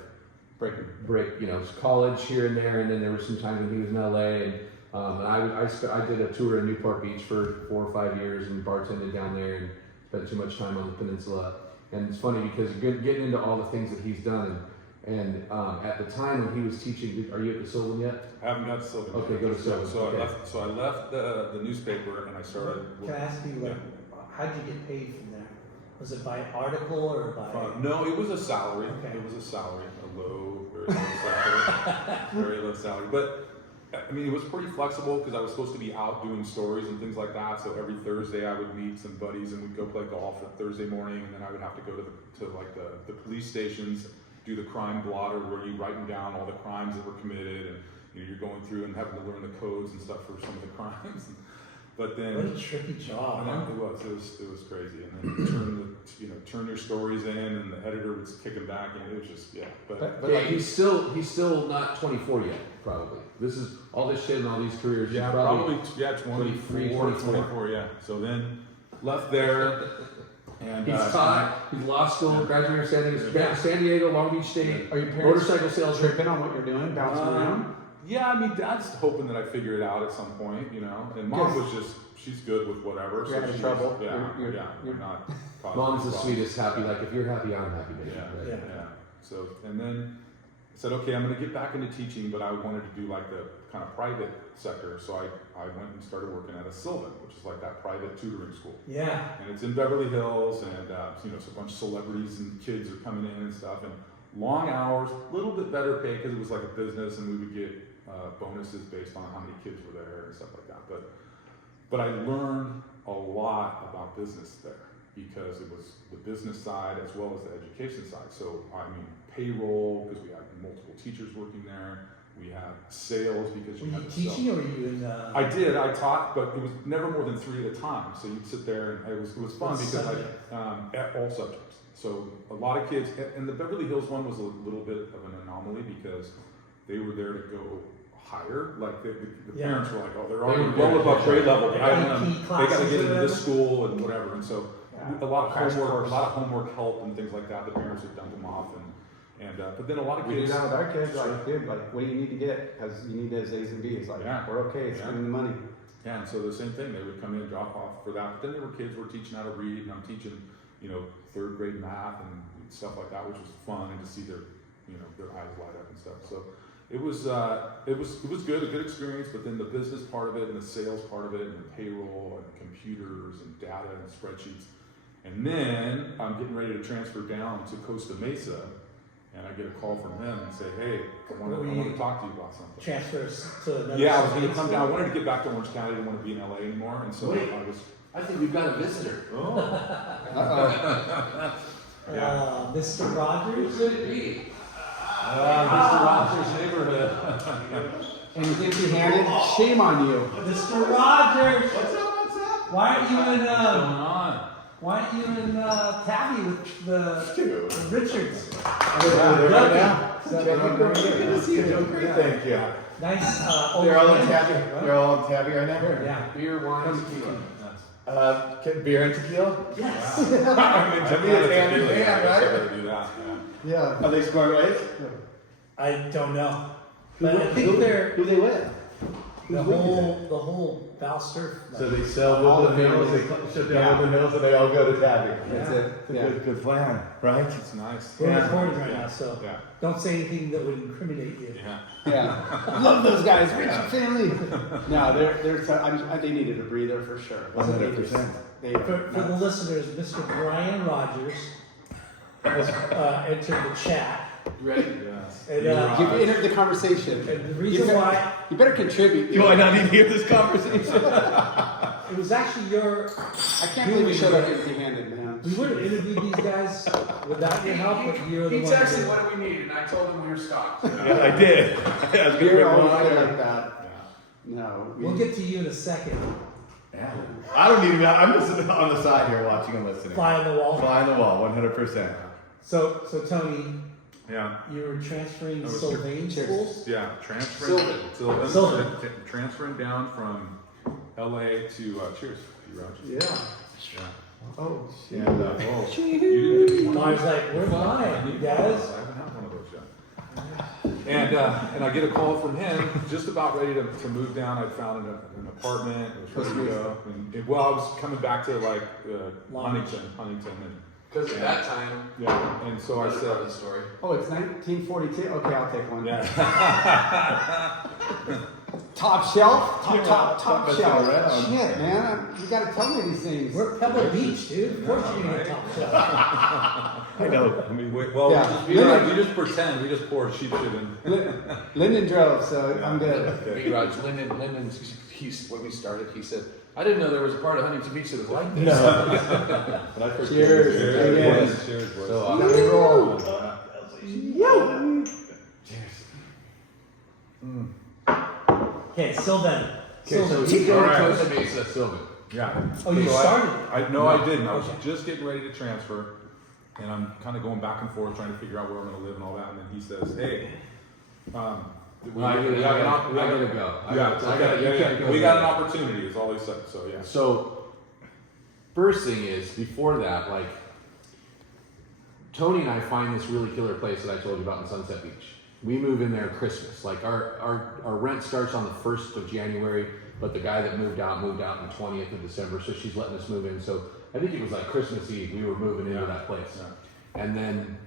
break, you know, college here and there, and then there was some time when he was in LA, and I did a tour in Newport Beach for 4 or 5 years and bartended down there and spent too much time on the peninsula. And it's funny because you're getting into all the things that he's done, and at the time when he was teaching, are you at the Sylvan yet? I haven't got to Sylvan. Okay, go to Sylvan. So I left the newspaper and I started. Can I ask you, like, how'd you get paid from there? Was it by article or by? No, it was a salary. Okay. It was a salary, a low, very low salary, very low salary. But I mean, it was pretty flexible because I was supposed to be out doing stories and things like that. So every Thursday I would meet some buddies and we'd go play golf on Thursday morning, and then I would have to go to the police stations, do the crime blotter where you writing down all the crimes that were committed, and you know, you're going through and having to learn the codes and stuff for some of the crimes. But then What a tricky job. I know, it was crazy. And then turn your stories in, and the editor would kick them back, and it was just But like he's still not 24 yet, probably. This is all this shit and all these careers. Yeah, probably 24, yeah. So then left there, and he's taught. He's law school, graduated San Diego, Long Beach State. Are your parents motorcycle sales tripping on what you're doing, bouncing around? Yeah, I mean, Dad's hoping that I figure it out at some point, you know. And Mom was she's good with whatever. You're having trouble. You're not. Mom's the sweetest, happy. Like if you're happy, I'm happy, baby. Yeah. So, and then I said, okay, I'm going to get back into teaching, but I wanted to do like the kind of private sector. So I went and started working at a Sylvan, which is like that private tutoring school. Yeah. And it's in Beverly Hills, and so a bunch of celebrities and kids are coming in and stuff, and long hours, a little bit better pay because it was like a business, and we would get bonuses based on how many kids were there and stuff like that. But I learned a lot about business there because it was the business side as well as the education side. So I mean, payroll, because we had multiple teachers working there. We had sales because Were you teaching or were you in? I taught, but it was never more than 3 at a time. So you'd sit there, and it was fun because at all subjects. So a lot of kids, and the Beverly Hills one was a little bit of an anomaly because they were there to go higher. Like the parents were like, oh, they're already well above grade level. They got to get into this school and whatever. And so a lot of homework help and things like that. The parents would dump them off, and but then a lot of kids. We do that with our kids. Like, dude, like, what do you need to get? Because you need those A's and B's. Like, we're okay. Spending the money. Yeah, and so the same thing. They would come in and drop off for that. But then there were kids who were teaching how to read, and I'm teaching, 3rd grade math and stuff like that, which was fun, and to see their eyes light up and stuff. So it was good, a good experience. But then the business part of it, and the sales part of it, and the payroll, and computers, and data, and spreadsheets. And then I'm getting ready to transfer down to Costa Mesa, and I get a call from him and say, "Hey, I want to talk to you about something." Transfers to another. Yeah, I was going to come down. I wanted to get back to Orange County. I didn't want to be in LA anymore, and so I think we've got a visitor. Mr. Rogers. Who could it be? Mr. Rogers' neighborhood. And he's empty-handed. Shame on you. Mr. Rogers. What's up? Why aren't you in? What's going on? Why aren't you in Tabby with the Richards? Good to see you. Doing great, thank you. Nice. They're all in Tabby. They're all in Tabby right now. Yeah. Beer, wine, tequila. Beer and tequila. Yes. I mean, That'd be a damn band, right? Do that. Yeah. Are they scoring ways? I don't know. But I think they're Who they with? the whole Balster. So they sell All Woodland the Hills, they families. shut down Yeah. Woodland Hills, and they all go to Tabby. That's it. It's a Yeah. good plan, right? It's nice. We're Yeah. recording right Yeah. now, so Yeah. don't say anything that would incriminate you. Yeah. Yeah, love those guys, rich family. No, they needed a breather for sure. 100%. They, For the listeners, Mr. Brian Rogers has entered the chat. Ready? Yes. And, You've entered the conversation. and the reason why You better contribute. Do I not need to hear this conversation? it was actually your, I can't believe you showed up empty-handed, man. we would have interviewed these guys without your help, but you're the He one. texted who- what do we need, and I told him we were stocked. Yeah, I did. I was You're gonna always bring good water. like that. No. We'll get to you in a second. Yeah. I don't need to. I'm just on the side here watching and listening. Fly on the wall. Fly on the wall, 100%. So Tony, Yeah. you were transferring I was Sylvain Cheers. schools? Yeah. Transferring. Sylvan. Transferring down from LA to cheers, Raj. Yeah. Yeah. Oh, shit. And Oh, you didn't get me. I was like, where's mine, you guys? I haven't had one of those yet. And I get a call from him, just about ready to move down. I'd found an apartment. It was ready to go. And, well, I was coming back to like Long Beach. Huntington, Because at that time, and yeah. And so I another said, part of the story. Oh, it's 1942? Okay, I'll take one. yeah. Top shelf? Top That's shelf. around. Shit, man. You gotta tell me these things. We're at Pebble Beach, dude. Of course you're gonna get top shelf. I know. I mean, Well, Yeah. we just pretend. We just pour sheep shit in. Lyndon drove, so I'm good. Okay. Hey, Raj, Lyndon, when we started, he said, I didn't know there was a part of Huntington Beach that was like this. But I first Cheers. Cheers. Cheers, boys. So, Let me roll. Okay, Sylvain. Okay, so Sylvain. he's going Alright. to Costa Mesa, Sylvan. Yeah. Oh, you So started? No, I didn't. I was Okay. just getting ready to transfer, and I'm kind of going back and forth trying to figure out where I'm going to live and all that. And then he says, "Hey, Well, I gotta go. we got an opportunity." Is all he said. So yeah. So, first thing is, before that, like, Tony and I find this really killer place that I told you about in Sunset Beach. We move in there at Christmas. Like, our rent starts on the 1st of January, but the guy that moved out on the 20th of December, so she's letting us move in. So, I think it was like Christmas Eve, we were moving into that place. Yeah. And then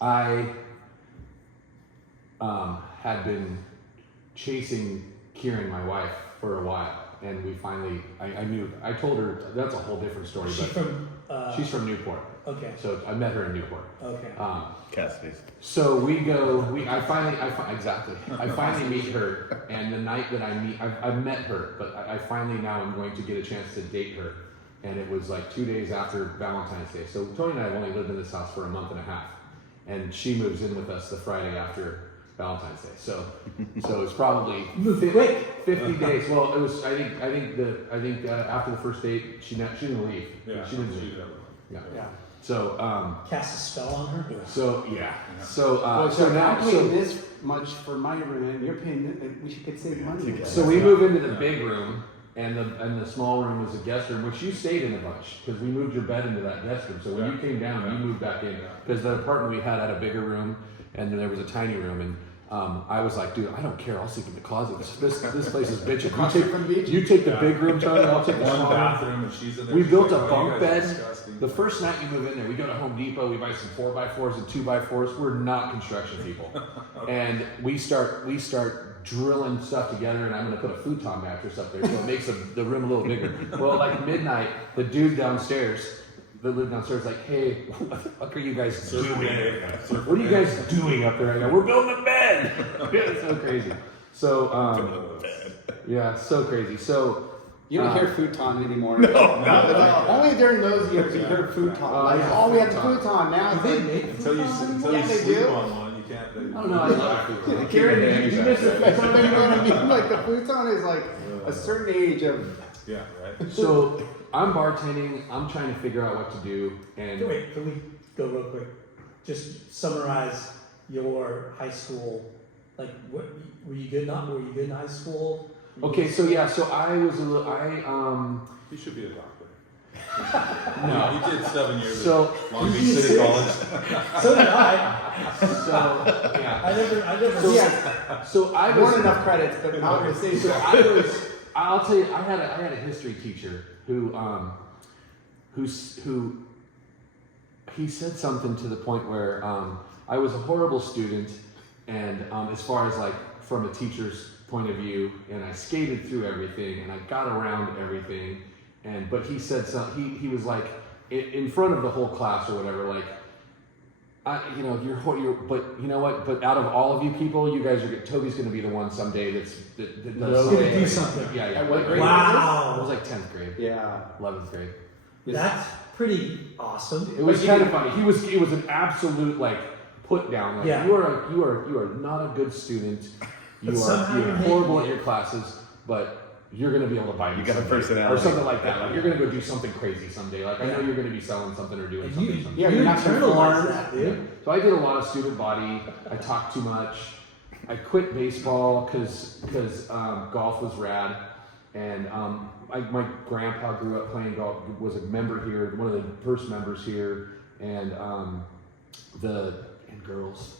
I had been chasing Kieran, my wife, for a while. And we finally, I told her, that's a whole different story, She's but from, she's from Newport. okay, So I met her in Newport. okay. Cassidy's. So we go, I finally meet her, and the night that I meet, I've met her, but I finally now am going to get a chance to date her. And it was like 2 days after Valentine's Day. So Tony and I have only lived in this house for a month and a half. And she moves in with us the Friday after Valentine's Day. So it's probably Move quick. 50 days. Well, it was, I think after the first date, she didn't leave. Yeah. She didn't leave. Yeah. Yeah. So, Cast a spell on her. so yeah. So, Well, so now, I'm paying this much for my room, and you're paying. We could save money. Together. so we move into the big room, and the small room was a guest room, which you stayed in a bunch because we moved your bed into that guest room. So when you came down, you moved back in because the apartment we had a bigger room, and then there was a tiny room. And I was like, dude, I don't care. I'll sleep in the closet. This place is bitching. Across from the beach? You take the big room, Tony. I'll take the One small room. bathroom, and she's in there. We She's built like, a "Oh, bunk you guys are bed. disgusting." The first night we move in there, we go to Home Depot, we buy some 4x4s and 2x4s. We're not construction people. And we start drilling stuff together, and I'm gonna put a futon mattress up there so it makes the room a little bigger. Well, like midnight, the dude downstairs that lived downstairs like, hey, what the fuck are you guys doing? What are you guys doing up there right now? We're building a bed. It's so crazy. So yeah, so crazy. So You don't hear futon anymore. No, not at all. Only during those years you heard futon. Yeah, We have the futon. futon now. Do they make Until you Yeah, they sleep do. on one, you can't. I don't know. I love futon. Karen, you missed the futon. You know what I mean? Like the futon is like a certain age of. Yeah, right. So I'm bartending. I'm trying to figure out what to do, and Wait, can we go real quick? Just summarize your high school. Like, what were you good? Not were you good in high school? okay. So yeah. So I was a little. He should be a doctor. No. He did 7 years So at Long Beach City College. So did I. so yeah. I never. So, so I was Weren't enough credits, but not the same. So I I'll tell you, I had a history teacher who he said something to the point where I was a horrible student, and as far as like from a teacher's point of view, and I skated through everything and I got around everything, but he said something. He was like in front of the whole class or whatever, like. You're, but you know what? But out of all of you people, you guys Toby's going to be the one someday that does gonna do something. Yeah. What grade Wow. It was like 10th grade. Yeah. 11th grade. That's pretty awesome. It was kind of funny. It was an absolute like put down. Like Yeah. you are not a good student. But You're somehow you're horrible making at your classes, but you're going to be able to buy You got a someday. personality. Or something like that. Like you're going to go do something crazy someday. Like I know you're going to be selling something or doing And something you someday. Yeah, you're not internalize conformed. that, dude. So I did a lot of student body. I talked too much. I quit baseball because golf was rad, and my grandpa grew up playing golf. Was a member here, one of the first members here, and girls.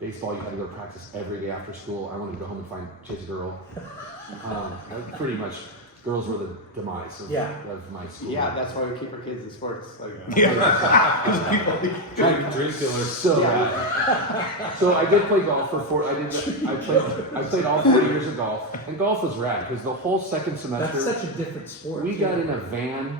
Baseball, you had to go practice every day after school. I wanted to go home and chase a girl. Pretty much, girls were the demise of my school. Yeah, that's why we keep our kids in sports. Like, Drink killers. So I did play golf for 4. I played all 4 years of golf, and golf was rad because the whole second semester That's such a different sport. we too. got in a van.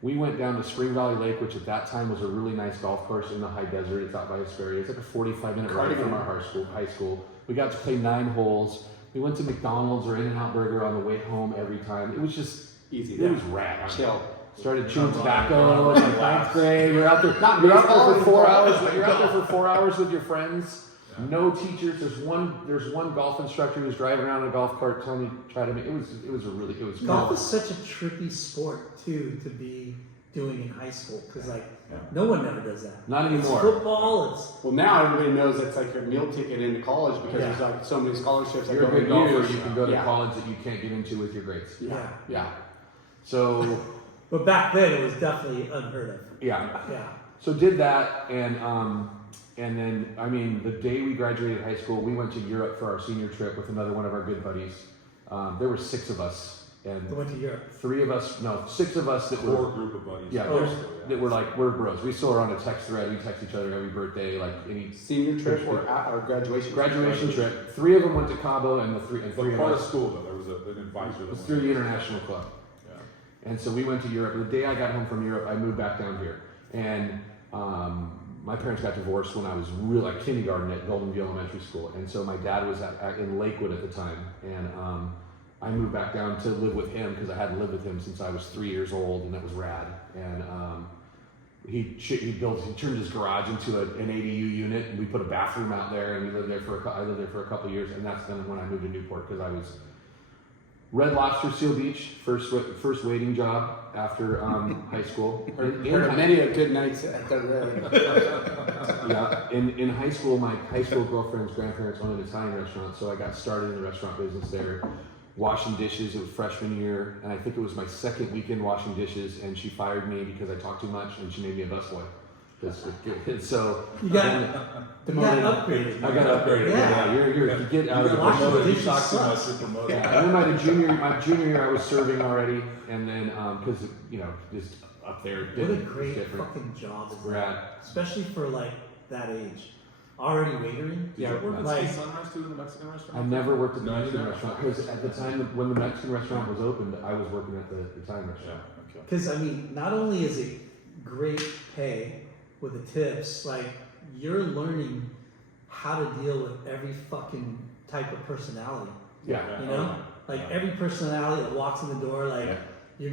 We went down to Spring Valley Lake, which at that time was a really nice golf course in the high desert. It's out by Hesperia. It's like a 45-minute ride from our high school. We got to play 9 holes. We went to McDonald's or In-N-Out Burger on the way home every time. It was just easy. It was rad. Chill. Started chewing tobacco in 9th grade. You're out there. You're out there for 4 hours. You're out there for 4 hours with your friends. No teachers. There's one golf instructor who's driving around in a golf cart trying to make. It was Golf is such a trippy sport too to be doing in high school because no one ever does that. Not anymore. It's football. Well, now everybody knows it's like your meal ticket into college because there's like so many scholarships. You're a good golfer. You can go to college that you can't get into with your grades. Yeah. So. But back then it was definitely unheard of. Yeah. Yeah. So did that, and then the day we graduated high school, we went to Europe for our senior trip with another one of our good buddies. There were 6 of us, and We went to Europe. 6 of us that Core were group of buddies. that were like we're bros. We still are on a text thread. We text each other every birthday, like any senior trip or graduation. Graduation trip. 3 of them went to Cabo, and three of Part of us school though, there was an advisor. was through the international club. And so we went to Europe. The day I got home from Europe, I moved back down here. And my parents got divorced when I was kindergarten at Golden View Elementary School. And so my dad was in Lakewood at the time. And I moved back down to live with him because I hadn't lived with him since I was 3 years old, and that was rad. And he turned his garage into an ADU unit, and we put a bathroom out there, and I lived there for a couple of years. And that's then when I moved to Newport because I was Red Lobster, Seal Beach, first waiting job after high school. Heard many a good nights at the Red. Yeah, in high school, my high school girlfriend's grandparents owned an Italian restaurant, so I got started in the restaurant business there, washing dishes. It was freshman year, and I think it was my second weekend washing dishes, and she fired me because I talked too much, and she made me a busboy. So You got upgraded. I got upgraded. Yeah. You get out of the Washing promoted. dishes sucks. Yeah, and then my junior year, I was serving already, and then because just up there. What a great fucking job is that, especially for that age. Already waitering. Yeah, Sunrise too in the Mexican restaurant. I never worked at the Mexican restaurant because at the time when the Mexican restaurant was opened, I was working at the Italian restaurant. Because not only is it great pay with the tips, you're learning how to deal with every fucking type of personality. Yeah. Every personality that walks in the door, you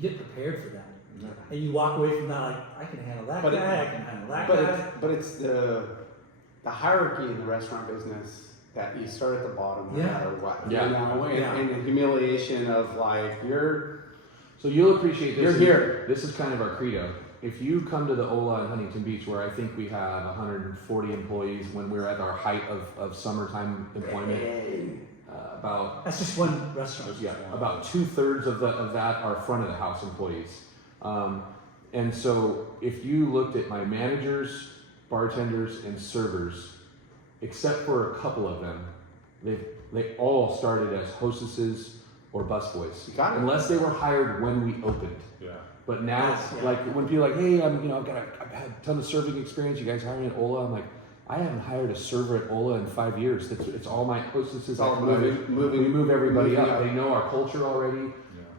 get prepared for that. Yeah. And you walk away from that I can handle that guy, I can handle that guy. But it's the hierarchy in the restaurant business that you start at the bottom no matter what. And the humiliation of So you'll appreciate this. You're here. This is kind of our credo. If you come to the Ola in Huntington Beach, where I think we have 140 employees when we're at our height of summertime employment, That's just one restaurant. Yeah, about 2/3 of that are front of the house employees. And so if you looked at my managers, bartenders, and servers, except for a couple of them, they all started as hostesses or busboys, Got it. unless they were hired when we opened. Yeah. But now, Yes, yeah. like when people are like, hey, I've had a ton of serving experience. You guys hiring at Ola? I'm like, I haven't hired a server at Ola in 5 years. It's all my hostesses. all I come in, moving- we move everybody moving up. up. They know our culture already.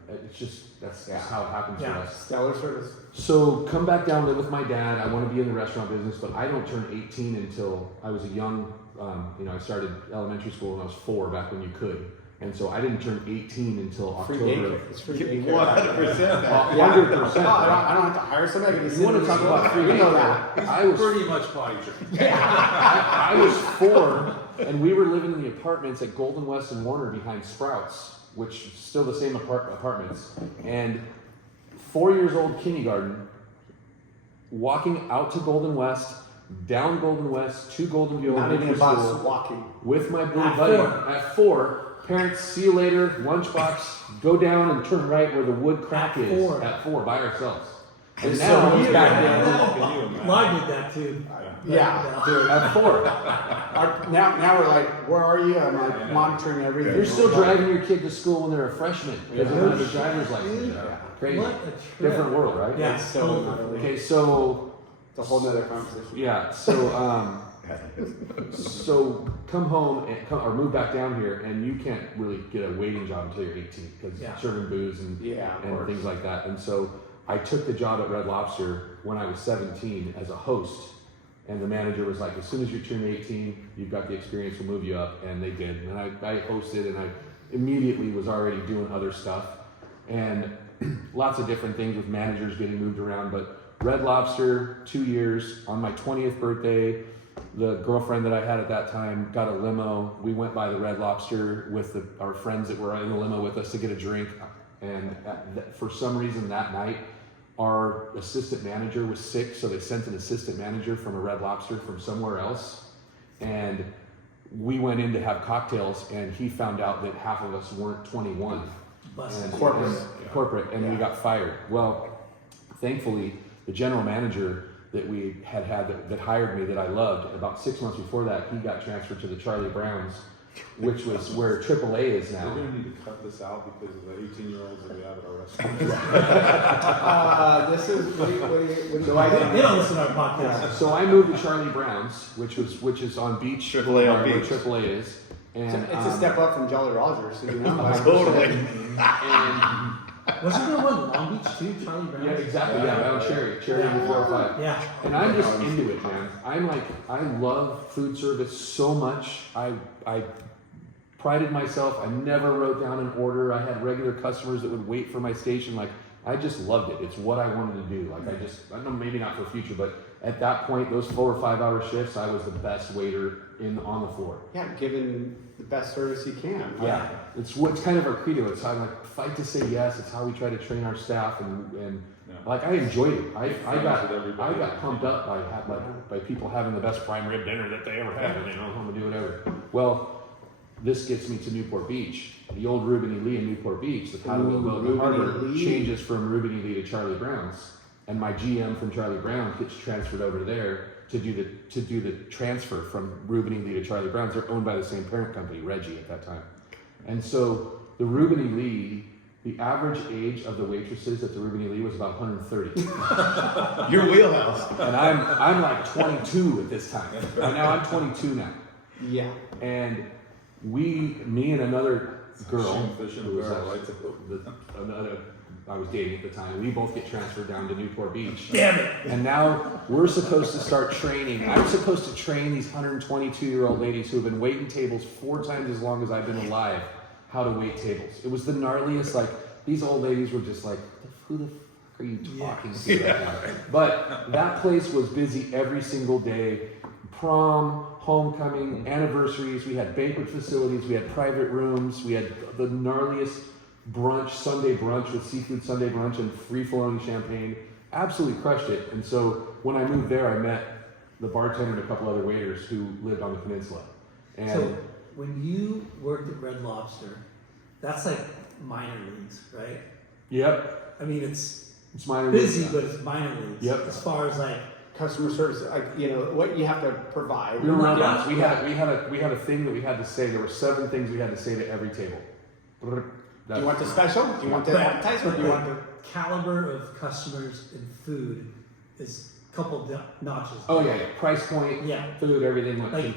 Yeah. It's just that's Yeah. how it happens Yeah. for us. Stellar service. So come back down, live with my dad. I want to be in the restaurant business, but I don't turn 18 until I was a young. I started elementary school when I was 4, back when you could, and so I didn't turn 18 until Free October. daycare. It's free daycare. 100%. Yeah. 100%. I don't have to hire somebody. I can just You want to sit talk and about free you know daycare? that. I was Pretty much potty trained. I was 4, and we were living in the apartments at Golden West and Warner behind Sprouts, which is still the same apartments. And 4 years old kindergarten, walking out to Golden West, down Golden West to Golden View Not even Elementary a bus, School walking. with my blue At buddy 4. at 4. Parents, see you later. Lunchbox, go down and turn right where the wood crack At is 4. at 4 by ourselves. And So now he's back then. Can you imagine? Lard did that too. Yeah, dude. at 4. Now we're like, where are you? I'm like monitoring everything. You're still driving your kid to school when they're a freshman because they don't have a driver's license. Yeah. Crazy. What a trip. Different world, right? Yeah. It's so utterly. Okay, so It's a whole nother conversation. yeah, so come home or move back down here, and you can't really get a waiting job until you're 18 because Yeah. serving booze and Yeah, of and course. things like that. And so I took the job at Red Lobster when I was 17 as a host. And the manager was like, as soon as you turn 18, you've got the experience, we'll move you up. And they did. And I hosted, and I immediately was already doing other stuff. And lots of different things with managers getting moved around. But Red Lobster, 2 years. On my 20th birthday, the girlfriend that I had at that time got a limo. We went by the Red Lobster with our friends that were in the limo with us to get a drink. And for some reason that night, our assistant manager was sick, so they sent an assistant manager from a Red Lobster from somewhere else. And we went in to have cocktails, and he found out that half of us weren't 21. Busted. And, Corporate. and we got fired. Well, thankfully, the general manager that we had that hired me, that I loved, about 6 months before that, he got transferred to the Charlie Browns, which was where AAA is We're now. gonna need to cut this out because of the 18-year-olds that we have at our restaurant. This is what do you So I They did. don't listen to our podcast. So I moved to Charlie Browns, which is on Beach, AAA on where Beach. AAA is, and It's a step up from Jolly Rogers, so you know. like- Totally. And Wasn't there one in Long Beach too, Charlie Brown? yeah, exactly. Yeah, down Cherry Yeah. 405. Yeah. And I'm just into it, man. I love food service so much. I prided myself. I never wrote down an order. I had regular customers that would wait for my station. Like, I just loved it. It's what I wanted to do. Like, I don't know, maybe not for future, but at that point, those 4 or 5 hour shifts, I was the best waiter on the floor. Yeah, giving the best service you can. Yeah, it's kind of our credo. It's how, like, fight to say yes. It's how we try to train our staff, and Yeah. like, I enjoyed it. I friends with everybody. got pumped up by people having the best prime rib dinner that they ever had, and they know I'm gonna do whatever. Well, this gets me to Newport Beach. The old Reuben E. Lee in Newport Beach, the paddle wheel boat in the Reuben E. harbor, Lee. changes from Reuben E. Lee to Charlie Brown's, and my GM from Charlie Brown gets transferred over there to do the transfer from Reuben E. Lee to Charlie Brown's. They're owned by the same parent company, Reggie, at that time. And so the Reuben E. Lee, the average age of the waitresses at the Reuben E. Lee was about 130. Your wheelhouse. And I'm like 22 at this time. And now I'm 22 now. Yeah. And me and another girl, Shame fish in a who was barrel, right? another I was dating at the time, we both get transferred down to Newport Beach. Damn it. And now we're supposed to start training. I'm supposed to train these 122-year-old ladies who have been waiting tables 4 times as long as I've been alive how to wait tables. It was the gnarliest. Like, these old ladies were just like, who the fuck are you talking to right now? But that place was busy every single day. Prom, homecoming, anniversaries. We had banquet facilities. We had private rooms. We had the gnarliest brunch, Sunday brunch with seafood Sunday brunch and free-flowing champagne. Absolutely crushed it. And so when I moved there, I met the bartender and a couple other waiters who lived on the peninsula. And So when you worked at Red Lobster, that's like minor leagues, right? yep, I mean, it's it's minor busy, league. but it's minor leagues. Yep. As far as like customer service, like, you know, what you have to provide. We were robots. We had a thing that we had to say. There were 7 things we had to say to every table. Do you want the special? Do you want the appetizer? But Do you want the... caliber of customers and food is a couple notches. Oh yeah, price point, Yeah. food, everything. Like,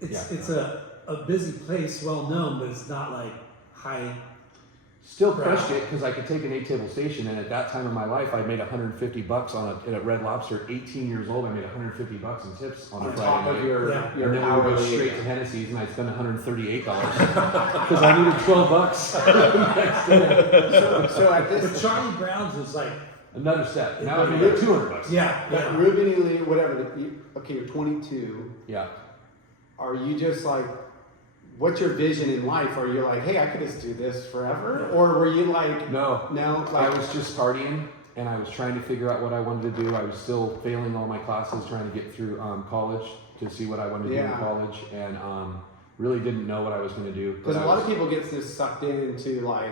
it's a busy place, well known, but it's not like high. Still crushed it because I could take an 8-table station, and at that time of my life, I made $150 at a Red Lobster. 18 years old, I made $150 in tips on a on Friday top of night. your, Yeah. your And then we would go hourly. straight to Hennessy's, and I'd spend $138 because I needed $12. So at But this, Charlie Brown's was like, Another step. Now I made $200. yeah, but yeah. Ruben Lee, whatever, okay, you're 22. Yeah. Are you just like, what's your vision in life? Are you like, hey, I could just do this forever? Or were you like, No. like, I was just starting, and I was trying to figure out what I wanted to do. I was still failing all my classes, trying to get through college to see what I wanted to do in Yeah. college, and really didn't know what I was going to do. because a lot of people get this sucked into like,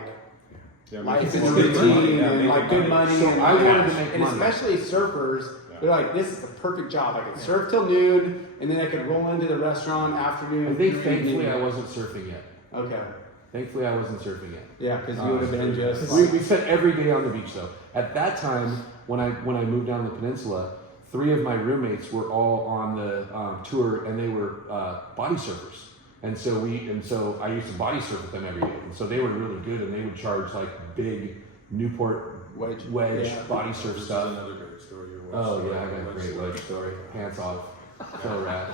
Yeah, life making is more routine money. Yeah, and making like good money. So and I like wanted that. to make and money. especially surfers, Yeah. they're like, this is the perfect job. I can surf till noon, and then I could roll into the restaurant afternoon. I think through thankfully evening. I wasn't surfing yet. Okay. Thankfully I wasn't surfing yet. Yeah, because you would have been just. We spent every day on the beach though. At that time, when I moved down the peninsula, 3 of my roommates were all on the tour, and they were body surfers. And so I used to body surf with them every day. And so they were really good, and they would charge like big Newport wedge Yeah. body surf This is stuff. another great story. Your wedge Oh story. yeah, I got a Wedge great story. wedge story. Pants off. So rad.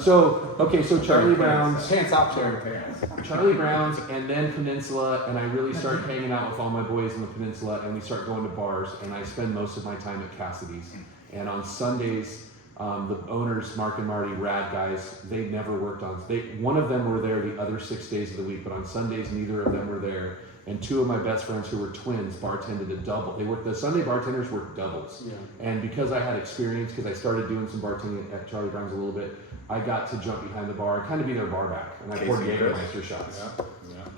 So Charlie Brown's. Pants off, chair. Charlie Brown's, and then Peninsula, and I really start hanging out with all my boys in the Peninsula, and we start going to bars, and I spend most of my time at Cassidy's. And on Sundays, the owners, Mark and Marty, rad guys, they never worked on. One of them were there the other 6 days of the week, but on Sundays, neither of them were there. And 2 of my best friends who were twins bartended a double. The Sunday bartenders worked doubles. Yeah. And because I had experience, because I started doing some bartending at Charlie Brown's a little bit, I got to jump behind the bar and kind of be their bar back. And I poured Jägermeister shots. Yeah,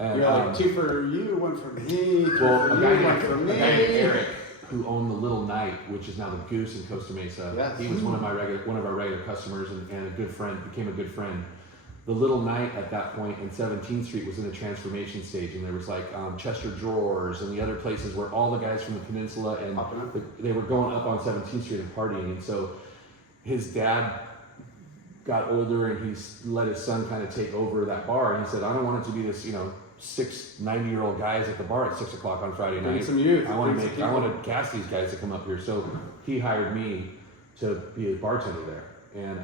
yeah. And, You're like, 2 for you, 1 for me, 2 well, for a you, guy 1 named for a me. guy named Eric, who owned the Little Night, which is now the Goose in Costa Mesa. Yes. He was one of our regular customers and a good friend, became a good friend. The Little Night at that point in 17th Street was in a transformation stage, and there was like Chester Drawers and the other places where all the guys from the peninsula and they were going up on 17th Street and partying. And so his dad got older, and he let his son kind of take over that bar. And he said, I don't want it to be this, 6 90-year-old guys at the bar at 6 o'clock on Friday Bring night. some youth. I want Bring some to cast these guys to come up here. So he hired me to be a bartender there. And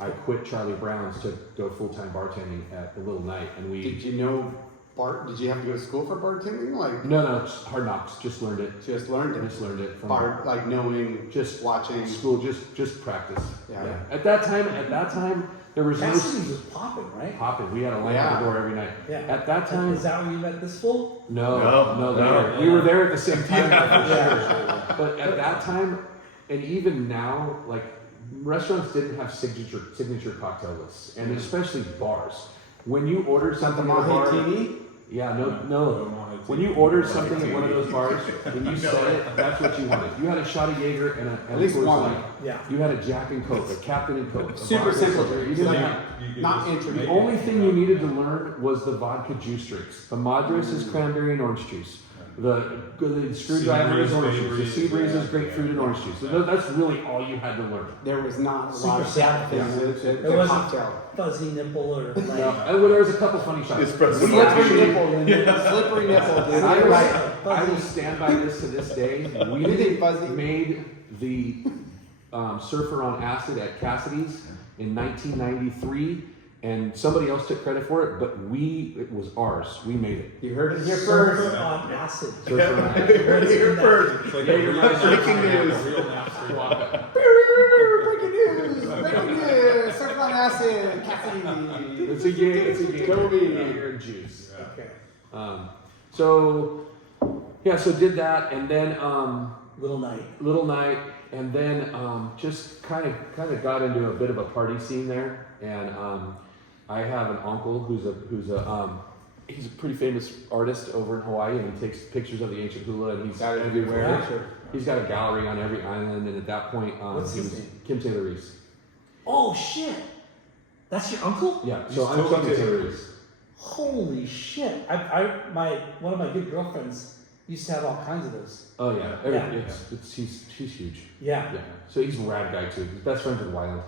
I quit Charlie Brown's to go full-time bartending at the Little Night. And Did you know did you have to go to school for bartending? Like, No, just hard knocks. Just learned it. just learned it. Just learned it from Like knowing, just watching. school. Just practice. Yeah. At that time, there was Cassidy's was popping, right? popping. We had a lamp at the door every night. Yeah. At that time, Is that where you met this fool? no. We were there at the same time. But at that time, and even now, like restaurants didn't have signature cocktail lists, and especially bars. When you ordered something at a bar, Mahe yeah, No no. Mahe When tea. you ordered something at one of those bars, and you said it, that's what you wanted. You had a shot of Jaeger and At least Coors one. Light. Yeah. You had a Jack and Coke, a Captain and Coke. a Super vodka simple soda. drinks. You didn't Like, have- You could not just intricate. make the it. only thing you needed to learn was the vodka juice drinks. The Madras is cranberry and orange juice. The screwdriver is Sea orange breeze, juice. The sea breeze is grapefruit and orange juice. So that's really all you had to learn. There was not a Super lot of sad things. There The wasn't cocktail. fuzzy nipple or like. Well, there was a couple funny shots. Espresso. We Slippery actually- nipple, dude. Slippery nipple, dude. And I You're will, right. I will stand by this to this day. Anything fuzzy? Made the Surfer on Acid at Cassidy's in 1993, and somebody else took credit for it, but it was ours. We made it. You heard it here Surfer first. on acid. Surfer on Acid. Here first. It's like Yeah, a you're real right. Breaking Napster, news. a real Napster. Breaking news! Breaking news! Surf on acid! Cassidy! It's a Jaeger. Toby. Jaeger juice. Okay. So did that, and then Little night. Little Night, and then just kind of got into a bit of a party scene there. And I have an uncle who's a he's a pretty famous artist over in Hawaii, and he takes pictures of the ancient hula, and he's Got it everywhere. Yeah, sure. He's got a gallery on every island, and at that point, What's he his was name? Kim Taylor Reece. Oh shit! That's your uncle? Yeah, He's so I'm Toby Toby Taylor Reece. Holy shit! One of my good girlfriends used to have all kinds of those. Oh yeah, Yeah. He's huge. Yeah. Yeah, so he's a rad guy too. He's best friends with Wyland,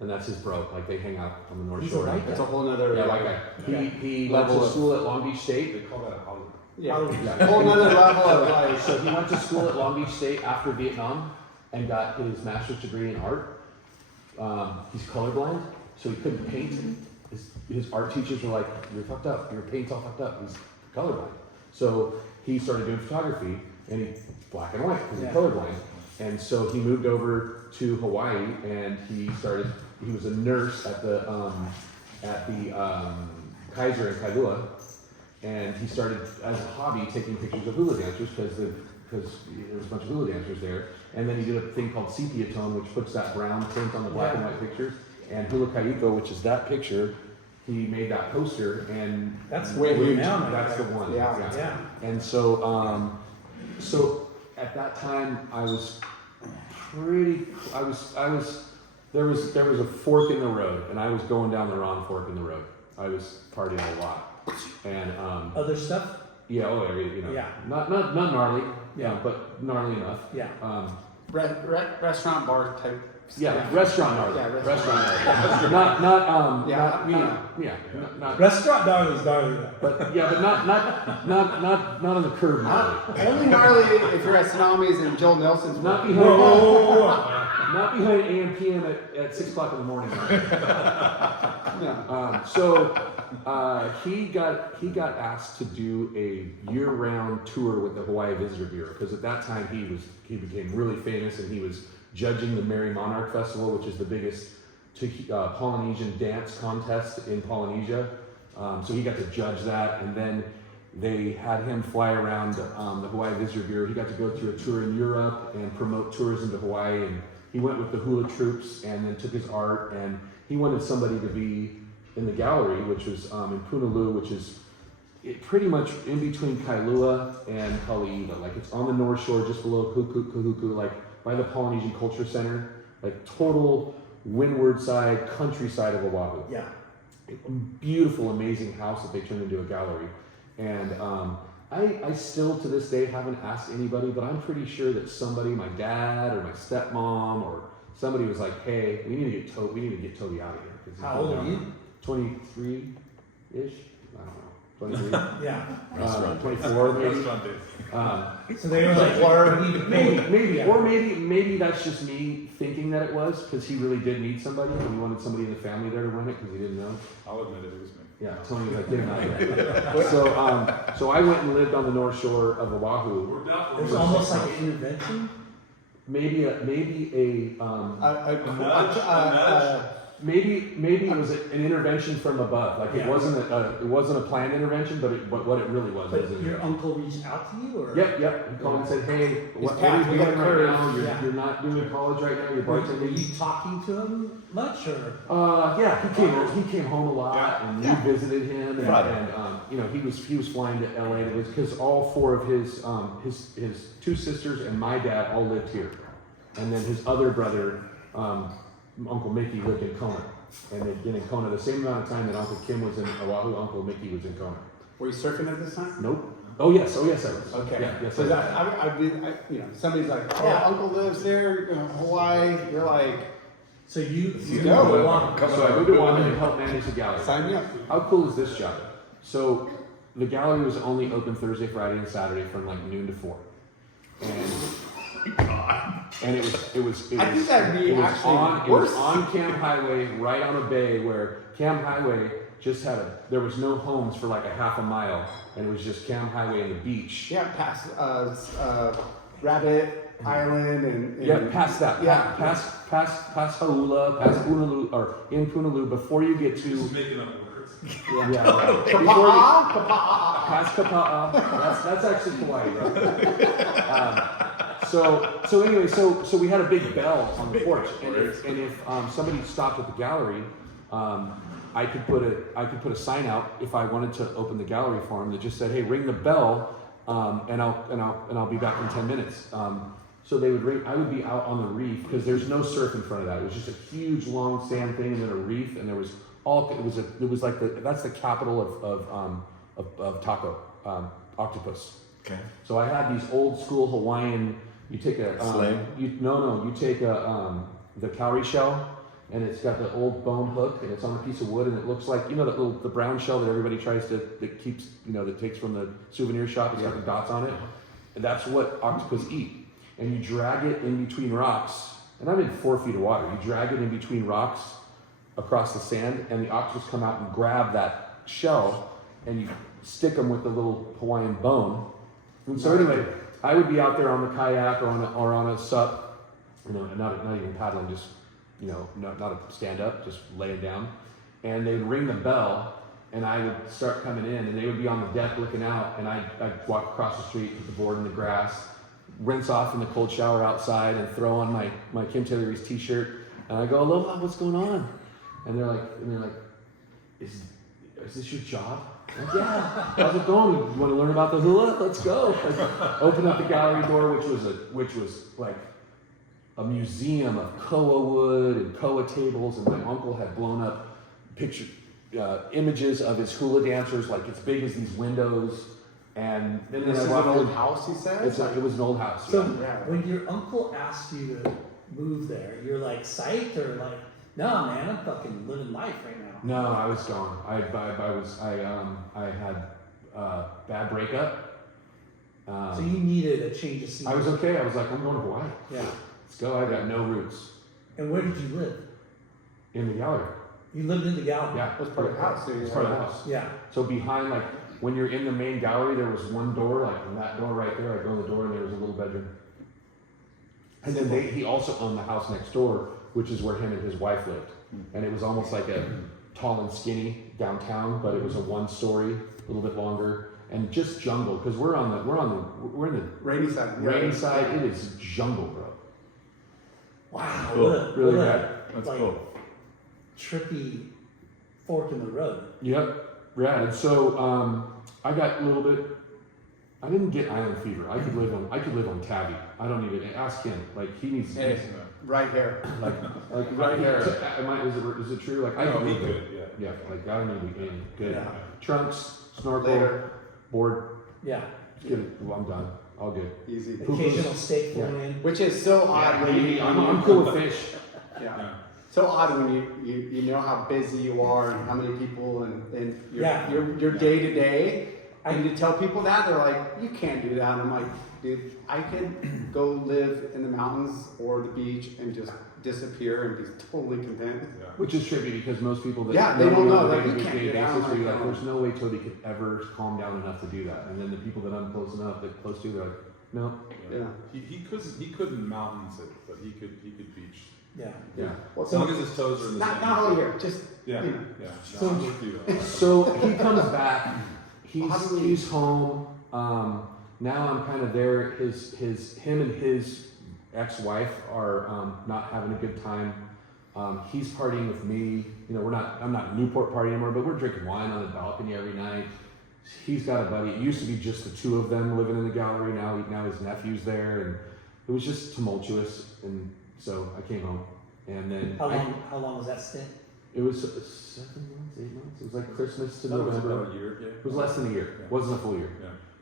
and that's his bro. Like they hang out on the North He's Shore. a white It's guy. a whole nother. Yeah, like guy. Yeah. He Level went to of- school at Long Beach State. They call that a Hollywood. Yeah, Yeah. whole nother level of like. So he went to school at Long Beach State after Vietnam and got his master's degree in art. He's colorblind, so he couldn't paint. His art teachers were like, "You're fucked up. Your paint's all fucked up." He's colorblind. So he started doing photography, and he black and white because Yeah. he's colorblind. And so he moved over to Hawaii, and he was a nurse at the Kaiser in Kailua, and he started as a hobby taking pictures of hula dancers because there was a bunch of hula dancers there. And then he did a thing called sepia tone, which puts that brown tint on the black and white pictures. And hula kaiko, which is that picture, he made that poster, and That's way way huge. down. that's the one. Yeah. Yeah. And so, so at that time, I was there was a fork in the road, and I was going down the wrong fork in the road. I was partying a lot, and Other stuff? yeah, oh, you know, Yeah. not gnarly, Yeah. but gnarly enough. Yeah. Restaurant bar type. Yeah, restaurant gnarly. Yeah, restaurant gnarly. not Yeah, not we know. not. Restaurant darling's darling. But yeah, but not on the curb gnarly. Only gnarly if you're at Tsunamis and Joel Nelson's. Not working. behind. Whoa. Not behind AM PM at 6 o'clock in the morning. No. So he got asked to do a year-round tour with the Hawaii Visitor Bureau because at that time he became really famous, and he was judging the Merry Monarch Festival, which is the biggest Polynesian dance contest in Polynesia. So he got to judge that, and then they had him fly around the Hawaii Visitor Bureau. He got to go through a tour in Europe and promote tourism to Hawaii, and he went with the hula troops and then took his art, and he wanted somebody to be in the gallery, which was in Punaluu, which is pretty much in between Kailua and Kali'iwa. Like it's on the North Shore, just below Kahuku, like by the Polynesian Culture Center, like total windward side, countryside of Oahu. Yeah. Beautiful, amazing house that they turned into a gallery. And I still to this day haven't asked anybody, but I'm pretty sure that somebody, my dad or my stepmom or somebody was like, "Hey, we need to get Toby out of here." 'Cause he's How old are you? 23-ish? I don't know. 23? Yeah. 24 maybe? Restaurant days. So they were like, Maybe, Yeah. or maybe that's just me thinking that it was because he really did need somebody, and he wanted somebody in the family there to run it because he didn't know. I'll admit it was me. Yeah, Tony was like, "Get him out of here." So I went and lived on the North Shore of Oahu. There's almost like an intervention. Maybe it was an intervention from above. Like Yeah. it wasn't a planned intervention, but what it really was. But your uncle reached out to you, or? Yep. He called and said, "Hey, what are path, you we doing got right curves." now? Yeah. You're not doing college right now. You're Were bartending." you talking to him much, or? Yeah, he came home a lot, and we visited him, and, Right. and you know he was flying to LA. It was because all four of his two sisters and my dad all lived here, and then his other brother, Uncle Mickey, lived in Kona, and they'd been in Kona the same amount of time that Uncle Kim was in Oahu. Uncle Mickey was in Kona. Were you surfing at this time? Nope. Oh yes, I was. Okay. Yeah, yes, I Because was. somebody's like, "Oh, Yeah. Uncle lives there, Hawaii." You're like, So you go. So I moved to Oahu to help manage the gallery. "Sign me up." How cool is this job? So the gallery was only open Thursday, Friday, and Saturday from like noon to 4, and it was I think that'd be actually it was worse. on Cam Highway, right on a bay where Cam Highway just there was no homes for like a half a mile, and it was just Cam Highway and the beach. Yeah, past Rabbit Island and Yeah, past that, Yeah. past Haula, past Punaluu, or in Punaluu, before you get to Making up words. yeah, before you, past Kapa'a. That's actually Hawaii, right? So anyway, so we had a big bell on the porch, and if somebody stopped at the gallery, I could put a sign out if I wanted to open the gallery for him that just said, "Hey, ring the bell, and I'll be back in 10 minutes." So they would ring. I would be out on the reef because there's no surf in front of that. It was just a huge long sand thing and then a reef, and there was it was like that's the capital of taco, octopus. Okay. So I had these old school Hawaiian. You take a Slave? You take the cowrie shell, and it's got the old bone hook, and it's on a piece of wood, and it looks like the brown shell that everybody tries to that takes from the souvenir shop. It's got the dots on it, and that's what octopus eat. And you drag it in between rocks, and I'm in 4 feet of water. You drag it in between rocks across the sand, and the octopus come out and grab that shell, and you stick them with the little Hawaiian bone. And so anyway, I would be out there on the kayak or on a sup, not even paddling, just not a stand up, just laying down, and they'd ring the bell, and I would start coming in, and they would be on the deck looking out, and I'd walk across the street with the board in the grass, rinse off in the cold shower outside, and throw on my Kim Taylor Reece t-shirt, and I go, "Aloha, what's going on?" And they're like, "Is this your job?" I'm like, "Yeah." "How's it going? You want to learn about the hula? Let's go." Open up the gallery door, which was like a museum of koa wood and koa tables, and my uncle had blown up images of his hula dancers, like as big as these windows. And then This is an old house, he says? It was an old house. So Yeah. when your uncle asked you to move there, you're like psyched or like, "No, man, I'm fucking living life right now." No, I was gone. I had bad breakup. So you needed a change of scenery. I was okay. I was like, I'm going to Hawaii. Yeah. Let's go. I got no roots And where did you live? in the gallery. You lived in the gallery. Yeah, It was part of the house. It's part of the house. Yeah. So behind, like, when you're in the main gallery, there was one door, like from that door right there. I go in the door, and there was a little bedroom. And then he also owned the house next door, which is where him and his wife lived. And it was almost like a tall and skinny downtown, but it was a one-story, a little bit longer, and just jungle. Because we're in the Rainy side. rainy side. It is jungle, bro. Wow. Cool. Really what a, rad. That's like, cool. trippy fork in the road. Yep, rad. And so I got a little bit. I didn't get island fever. I could live on Tabby. I don't even ask him. Like he needs. Hey, right here. Like right here. Is it true? Like I No, can he live there. could, yeah. Yeah. Like I don't need to be in. Good. Yeah. Trunks, snorkel, Later. board. Yeah. Good. Well, I'm done. All good. Easy. Occasional steak Yeah. thrown in. Which is so odd when you. I'm cool with fish. Yeah. Yeah. So odd when you know how busy you are and how many people and Yeah. your day to day. And to tell people that, they're like, "You can't do that." And I'm like, "Dude, I could go live in the mountains or the beach and just disappear and be totally content." Yeah. Which is tricky because most people that Yeah, they don't you know, on a like, you day-to-day can't get out, basis, like, you're like, no. there's no way Toby could ever calm down enough to do that. And then the people that I'm close to, they're like, no. Yeah. He couldn't mountains it, but he could beach. Yeah. Yeah. As long as his toes are in the Not sand. all year, just Yeah. you know. Yeah. So- I'm with you, though. So he comes back. He's home. Now I'm kind of there. Him and his ex-wife are not having a good time. He's partying with me. I'm not in Newport partying anymore, but we're drinking wine on the balcony every night. He's got a buddy. It used to be just the two of them living in the gallery. Now his nephew's there, and it was just tumultuous. And so I came home, and then How long was that stint? it was 7 months, 8 months. It was like Christmas to That was November. about a year. Yeah. It was less than a year. It wasn't a full year.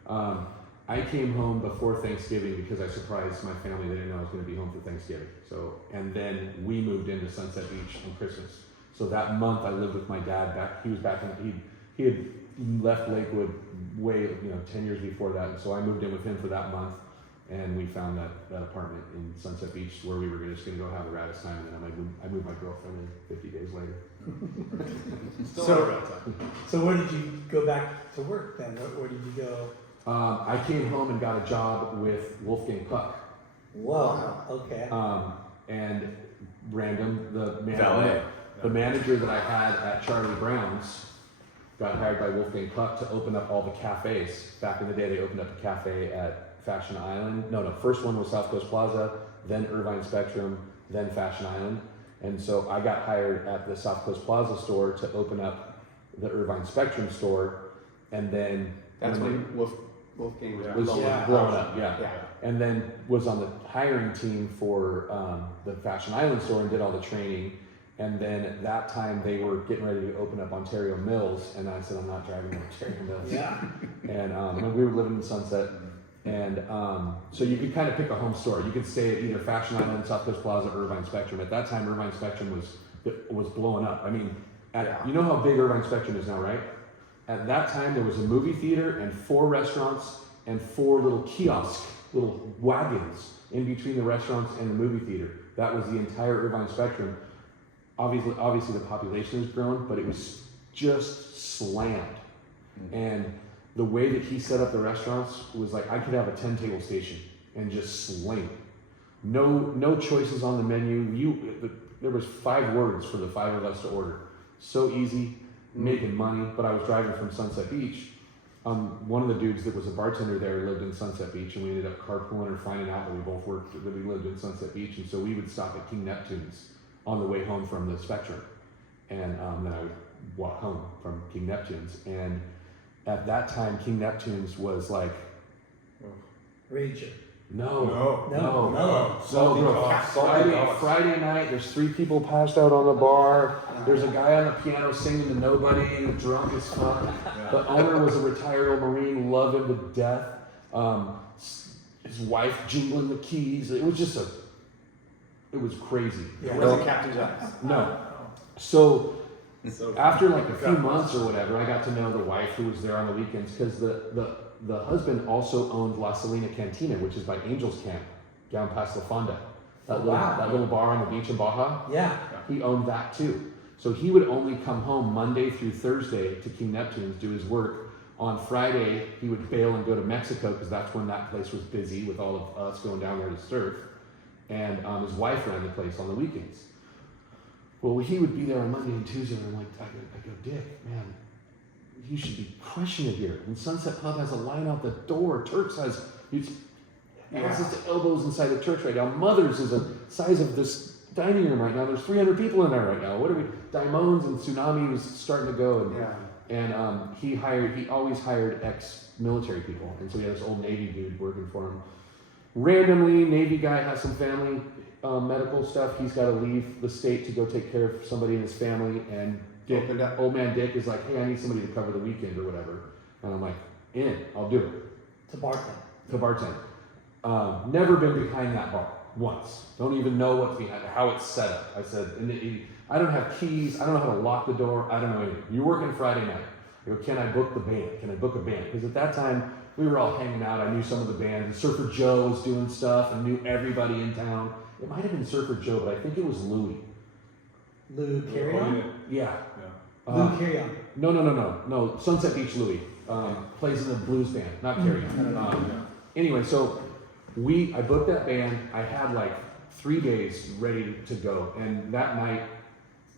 Yeah. I came home before Thanksgiving because I surprised my family. They didn't know I was going to be home for Thanksgiving. And then we moved into Sunset Beach on Christmas. So that month I lived with my dad back. He was back he had left Lakewood way, 10 years before that. And so I moved in with him for that month. And we found that apartment in Sunset Beach where we were just going to go have the raddest time. And then I moved my girlfriend in 50 days later. So where did you go back to work then? Where did you go? I came home and got a job with Wolfgang Puck. Whoa. Okay. And random, Valet. the manager that I had at Charlie Brown's got hired by Wolfgang Puck to open up all the cafes. Back in the day, they opened up a cafe at Fashion Island. No, first one was South Coast Plaza, then Irvine Spectrum, then Fashion Island. And so I got hired at the South Coast Plaza store to open up the Irvine Spectrum store, and then That's when Wolfgang was Yeah. was blowing blowing up, yeah. Yeah. And then was on the hiring team for the Fashion Island store and did all the training. And then at that time they were getting ready to open up Ontario Mills, and I said, I'm not driving to Ontario Mills. Yeah. And we were living in Sunset, and so you could kind of pick a home store. You could stay at either Fashion Island, South Coast Plaza, or Irvine Spectrum. At that time, Irvine Spectrum was blowing up. I mean, you know how big Irvine Spectrum is now, right? At that time, there was a movie theater and 4 restaurants and 4 little kiosks, little wagons in between the restaurants and the movie theater. That was the entire Irvine Spectrum. Obviously the population has grown, but it was just slammed. And the way that he set up the restaurants was like, I could have a 10-table station and just sling. No choices on the menu. There was 5 words for the 5 of us to order. So easy, making money. But I was driving from Sunset Beach. One of the dudes that was a bartender there lived in Sunset Beach, and we ended up carpooling or finding out that we both worked, that we lived in Sunset Beach, and so we would stop at King Neptune's on the way home from the Spectrum, and then I would walk home from King Neptune's. And at that time, King Neptune's was like, Rager. no. Salty bro. dogs. Friday night, there's 3 people passed out on the bar. There's a guy on the piano singing to nobody, drunk as fuck. The owner was a retired old Marine, loved him to death. His wife jingling the keys. It was crazy. It wasn't Captain's Eyes. No. So So after like a few months or whatever, I got to know the wife who was there on the weekends, because the husband also owned La Salina Cantina, which is by Angels Camp, down past La Fonda. That little bar on the beach in Baja. Yeah. He owned that too. So he would only come home Monday through Thursday to King Neptune's, do his work. On Friday, he would bail and go to Mexico, because that's when that place was busy with all of us going down there to surf. And his wife ran the place on the weekends. Well, he would be there on Monday and Tuesday, and I'm like, I go, Dick, man, you should be crushing it here. And Sunset Pub has a line out the door. Turks has to elbows inside the Turks right now. Mother's is the size of this dining room right now. There's 300 people in there right now. What are we? Daimones and Tsunami was starting to go, and he always hired ex-military people, and so he had this old Navy dude working for him. Randomly, Navy guy has some family medical stuff. He's got to leave the state to go take care of somebody in his family, and old man Dick is like, hey, I need somebody to cover the weekend or whatever. And I'm like, I'll do it. To bartend. Never been behind that bar once. Don't even know what's behind it, how it's set up. I said, I don't have keys. I don't know how to lock the door. I don't know anything. You're working Friday night. I go, can I book the band? Can I book a band? Because at that time, we were all hanging out. I knew some of the bands. Surfer Joe was doing stuff and knew everybody in town. It might have been Surfer Joe, but I think it was Louie. Lou Carry-On? Yeah. Lou Carry-On. No. Sunset Beach Louie. Plays in the blues band, not Carry-On. Anyway, so I booked that band. I had like 3 days ready to go. And that night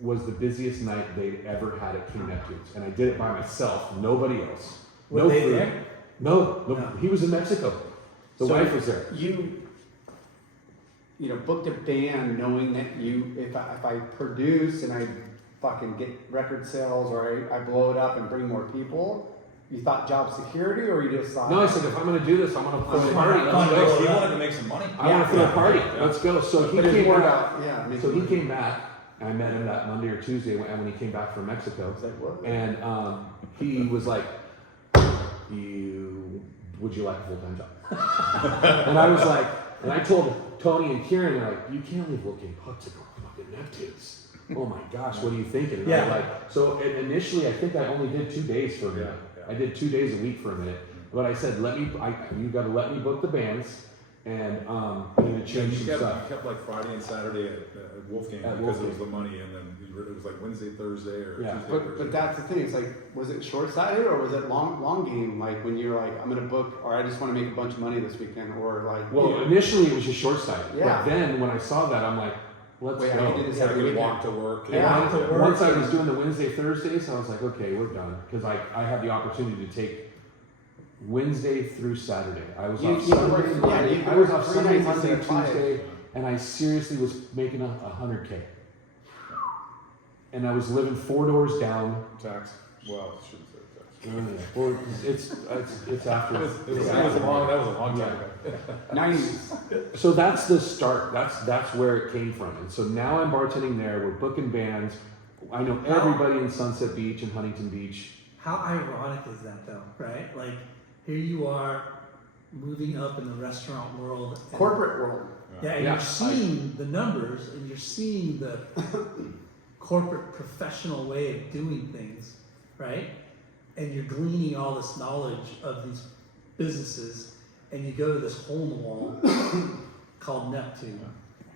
was the busiest night they'd ever had at King Neptune's. And I did it by myself, nobody else. Were they there? No, he was in Mexico. The wife was there. You booked a band knowing that if I produce and I fucking get record sales, or I blow it up and bring more people, you thought job security, or you just thought? No, I said, if I'm going to do this, I'm going to throw a party. Let's go. He wanted to make some money. I want to throw a party. Let's go. So he came back. So he came back. I met him that Monday or Tuesday when he came back from Mexico. And he was like, would you like a full-time job? And I was like, and I told Tony and Kieran, they're like, you can't leave looking hooked to go fucking Neptune's. Oh my gosh, what are you thinking? And I'm like, so initially I think I only did 2 days for a minute. I did 2 days a week for a minute. But I said, you got to let me book the bands, and we need to change some stuff. You kept like Friday and Saturday at Wolfgang because it was the money, and then it was like Wednesday, Thursday, or Tuesday, Thursday. But that's the thing. It's like, was it short-sighted, or was it long game? Like when you're like, I'm gonna book, or I just want to make a bunch of money this weekend, or like. Well, initially it was just short-sighted. Yeah. But then when I saw that, I'm like, let's go. I did this every weekend. Walk to work. Once I was doing the Wednesday, Thursdays, I was like, okay, we're done, because I had the opportunity to take Wednesday through Saturday. I was off Sunday, Monday. I was off Sunday, Monday, Tuesday, and I seriously was making $100K. and I was living 4 doors down. Tax. Well, I shouldn't say tax. Well, it's after. That was a long time ago. '90s. So that's the start. That's where it came from. And so now I'm bartending there. We're booking bands. I know everybody in Sunset Beach and Huntington Beach. How ironic is that, though, right? Like, here you are moving up in the restaurant world. And, Corporate world. yeah, and Yeah. you're seeing the numbers, and you're seeing the corporate professional way of doing things, right? And you're gleaning all this knowledge of these businesses, and you go to this hole in the wall called Neptune,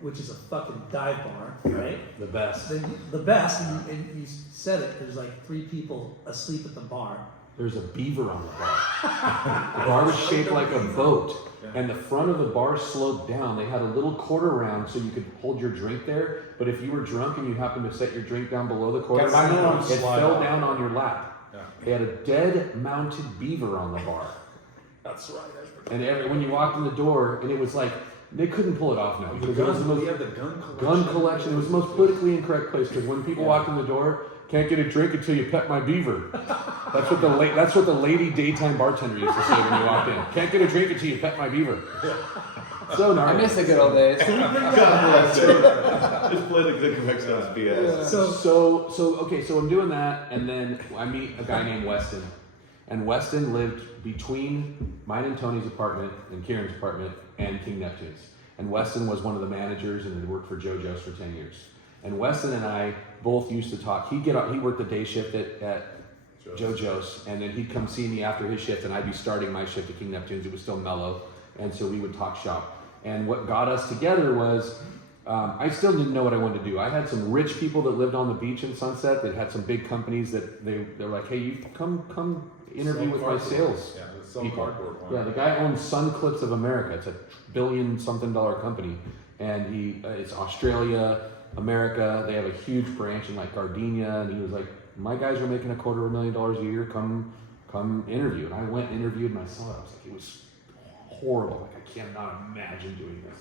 which is a fucking dive bar, right? The best. The best, and you said it, there's like 3 people asleep at the bar. There's a beaver on the bar. The bar was shaped like a boat, and the front of the bar sloped down. They had a little quarter round so you could hold your drink there, but if you were drunk and you happened to set your drink down below the quarter round, it fell down on your lap. Yeah. They had a dead mounted beaver on the bar. That's right. And when you walked in the door, and it was like, they couldn't pull it off now. Because it was the most We have the gun collection. gun collection. It was the most politically incorrect place, because when people walk in the door, can't get a drink until you pet my beaver. That's what the lady daytime bartender used to say when you walked in. Can't get a drink until you pet my beaver. So I gnarly. miss the good old days. God bless it. It's politically correct stuff, BS. So I'm doing that, and then I meet a guy named Weston. And Weston lived between mine and Tony's apartment and Kieran's apartment and King Neptune's. And Weston was one of the managers and had worked for JoJo's for 10 years. And Weston and I both used to talk. He worked the day shift at JoJo's, and then he'd come see me after his shift, and I'd be starting my shift at King Neptune's. It was still mellow, and so we would talk shop. And what got us together was, I still didn't know what I wanted to do. I had some rich people that lived on the beach in Sunset that had some big companies that they're like, hey, you come interview with my sales. Yeah, there's some people. cardboard one. Yeah, the guy owns Sun Clips of America. It's a $1 billion-something company, and it's Australia, America. They have a huge branch in like Gardenia, and he was like, my guys are making $250,000 a year. Come interview. And I went and interviewed, and I saw it. I was like, it was horrible. Like, I cannot imagine doing this.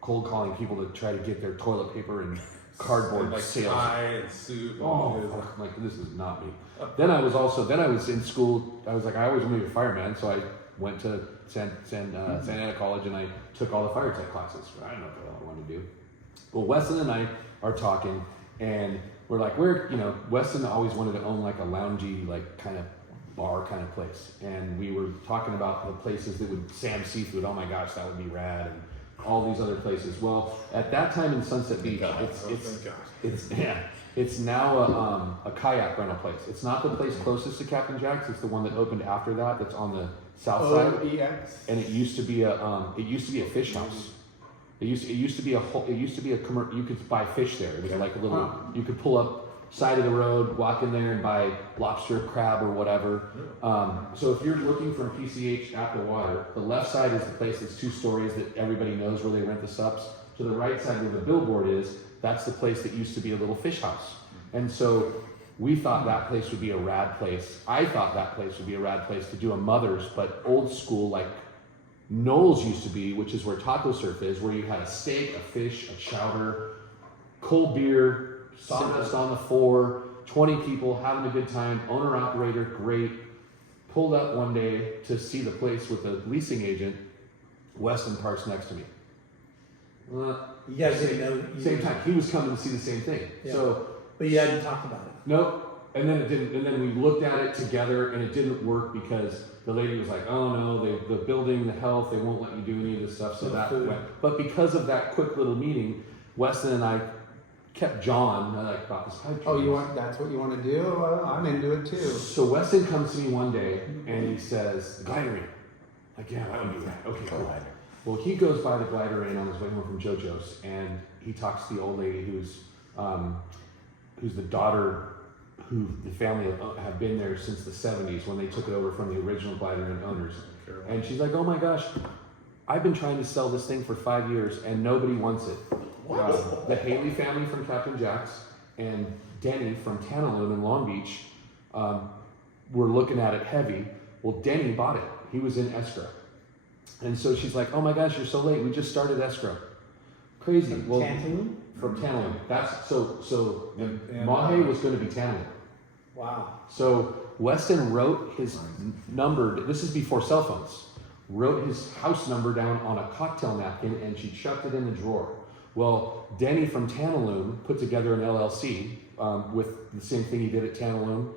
Cold calling people to try to get their toilet paper and cardboard like sales. tie and suit. Oh, fuck, like this is not me. Then I was in school. I was like, I always wanted to be a fireman, so I went to Santa Ana College and I took all the fire tech classes. I don't know what the hell I wanted to do. Well, Weston and I are talking, and we're like, Weston always wanted to own like a loungy, like kind of bar kind of place, and we were talking about the places that would Sam Seafood. Oh my gosh, that would be rad, and all these other places. Well, at that time in Sunset Beach, it's now a kayak rental place. It's not the place closest to Captain Jack's. It's the one that opened after that. That's on the south side. OEX. And it used to be a fish house. It used to be a commercial. You could buy fish there. It was like a little. You could pull up side of the road, walk in there, and buy lobster, crab, or whatever. So if you're looking from PCH at the water, the left side is the place that's 2 stories that everybody knows where they rent the sups. To the right side where the billboard is, that's the place that used to be a little fish house. And so we thought that place would be a rad place. I thought that place would be a rad place to do a Mother's, but old school, like Knowles used to be, which is where Taco Surf is, where you had a steak, a fish, a chowder, cold beer, sawdust on the floor, 20 people having a good time, owner operator, great. Pulled up one day to see the place with the leasing agent. Weston parks next to me. You guys didn't know. Same time, he was coming to see the same thing. Yeah. So But you hadn't talked about it. nope. And then it didn't. And then we looked at it together, and it didn't work because the lady was like, "Oh no, the building, the health, they won't let you do any of this stuff." So No that food. went. But because of that quick little meeting, Weston and I kept John. I like about this pipe. Oh, that's what you want to do? I'm into it too. So Weston comes to me one day and he says, "The glider in." Like, yeah, that would be right. Okay, cool. Well, he goes by the glider in on his way home from JoJo's, and he talks to the old lady who's the daughter, who the family have been there since the 70s when they took it over from the original glider in owners. And she's like, "Oh my gosh, I've been trying to sell this thing for 5 years and nobody wants it." The Haley family from Captain Jack's and Denny from Tantalum in Long Beach were looking at it heavy. Well, Denny bought it. He was in escrow. And so she's like, "Oh my gosh, you're so late. We just started escrow. Crazy. Well, Tantalum? from Tantalum. That's so And, Mahe was going to be Tantalum. Wow. So Weston wrote his number. This is before cell phones. Wrote his house number down on a cocktail napkin, and she chucked it in the drawer. Well, Denny from Tantalum put together an LLC with the same thing he did at Tantalum.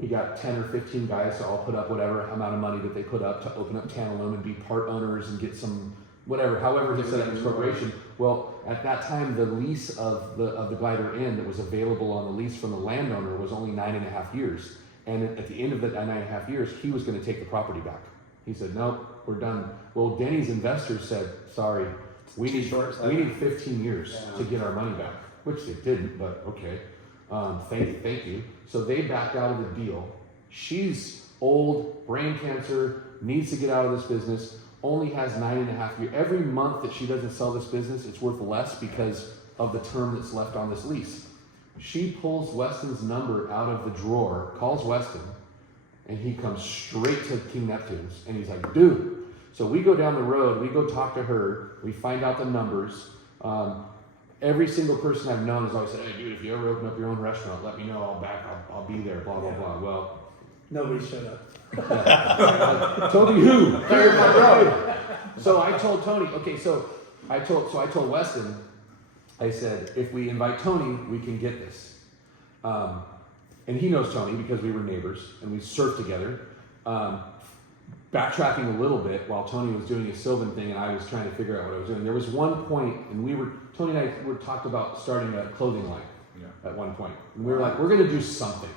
He got 10 or 15 guys to all put up whatever amount of money that they put up to open up Tantalum and be part owners and get some whatever, however he set up his corporation. Well, at that time, the lease of the Glider Inn that was available on the lease from the landowner was only 9.5 years. And at the end of that 9.5 years, he was going to take the property back. He said, "Nope, we're done." Well, Denny's investors said, "Sorry, we need 15 years to get our money back," which they didn't, but okay. Thank you. So they backed out of the deal. She's old, brain cancer, needs to get out of this business, only has 9.5 years. Every month that she doesn't sell this business, it's worth less because of the term that's left on this lease. She pulls Weston's number out of the drawer, calls Weston, and he comes straight to King Neptune's, and he's like, "Dude." So we go down the road, we go talk to her, we find out the numbers. Every single person I've known has always said, "Hey, dude, if you ever open up your own restaurant, let me know. I'll be there." Blah blah blah. Well, Nobody showed up. Toby who? Cleared my road. So I told Tony. Okay, so I told Weston. I said, if we invite Tony, we can get this. And he knows Tony because we were neighbors and we surfed together. Backtracking a little bit, while Tony was doing his Sylvan thing and I was trying to figure out what I was doing, there was one point, and Tony and I were talked about starting a clothing line at one point. And we were like, we're going to do something.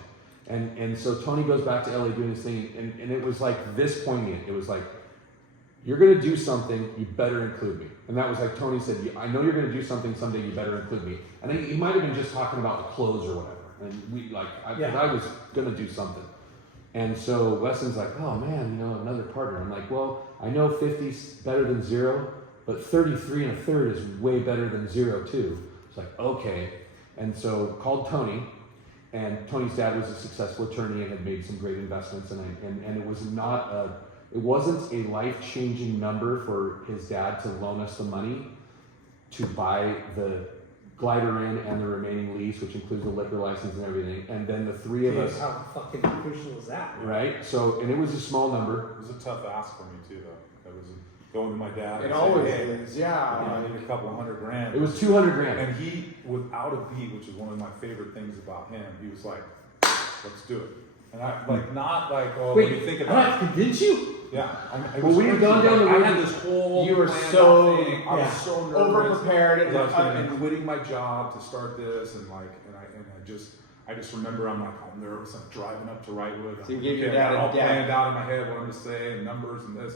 And so Tony goes back to LA doing his thing, and it was like this poignant. It was like, you're going to do something, you better include me. And that was like Tony said, I know you're going to do something someday, you better include me. And he might have been just talking about the clothes or whatever. And I was going to do something. And so Weston's like, "Oh man, another partner." I'm like, "Well, I know 50's better than 0, but 33 1/3 is way better than 0 too." It's like, okay. And so called Tony, and Tony's dad was a successful attorney and had made some great investments, and it wasn't a life-changing number for his dad to loan us the money to buy the Glider Inn and the remaining lease, which includes the liquor license and everything, and then the three of us. How fucking crucial is that? Right. So, and it was a small number. It was a tough ask for me too, though. It was going to my dad. It and always saying, "Hey, is, yeah. I need a couple $100,000. It was 200 grand. And he, without a beat, which is one of my favorite things about him, he was like, "Let's do it." And I not like, "Oh, let me think about it." Convince you? Yeah. Well, we had gone down the road. I had this whole You were planned so- out thing. I was so nervous. Over-prepared. Because I was going to be quitting my job to start this, and I just remember I'm nervous. I'm driving up to Wrightwood. So you gave your I dad got a all dad. planned out in my head what I'm going to say and numbers and this,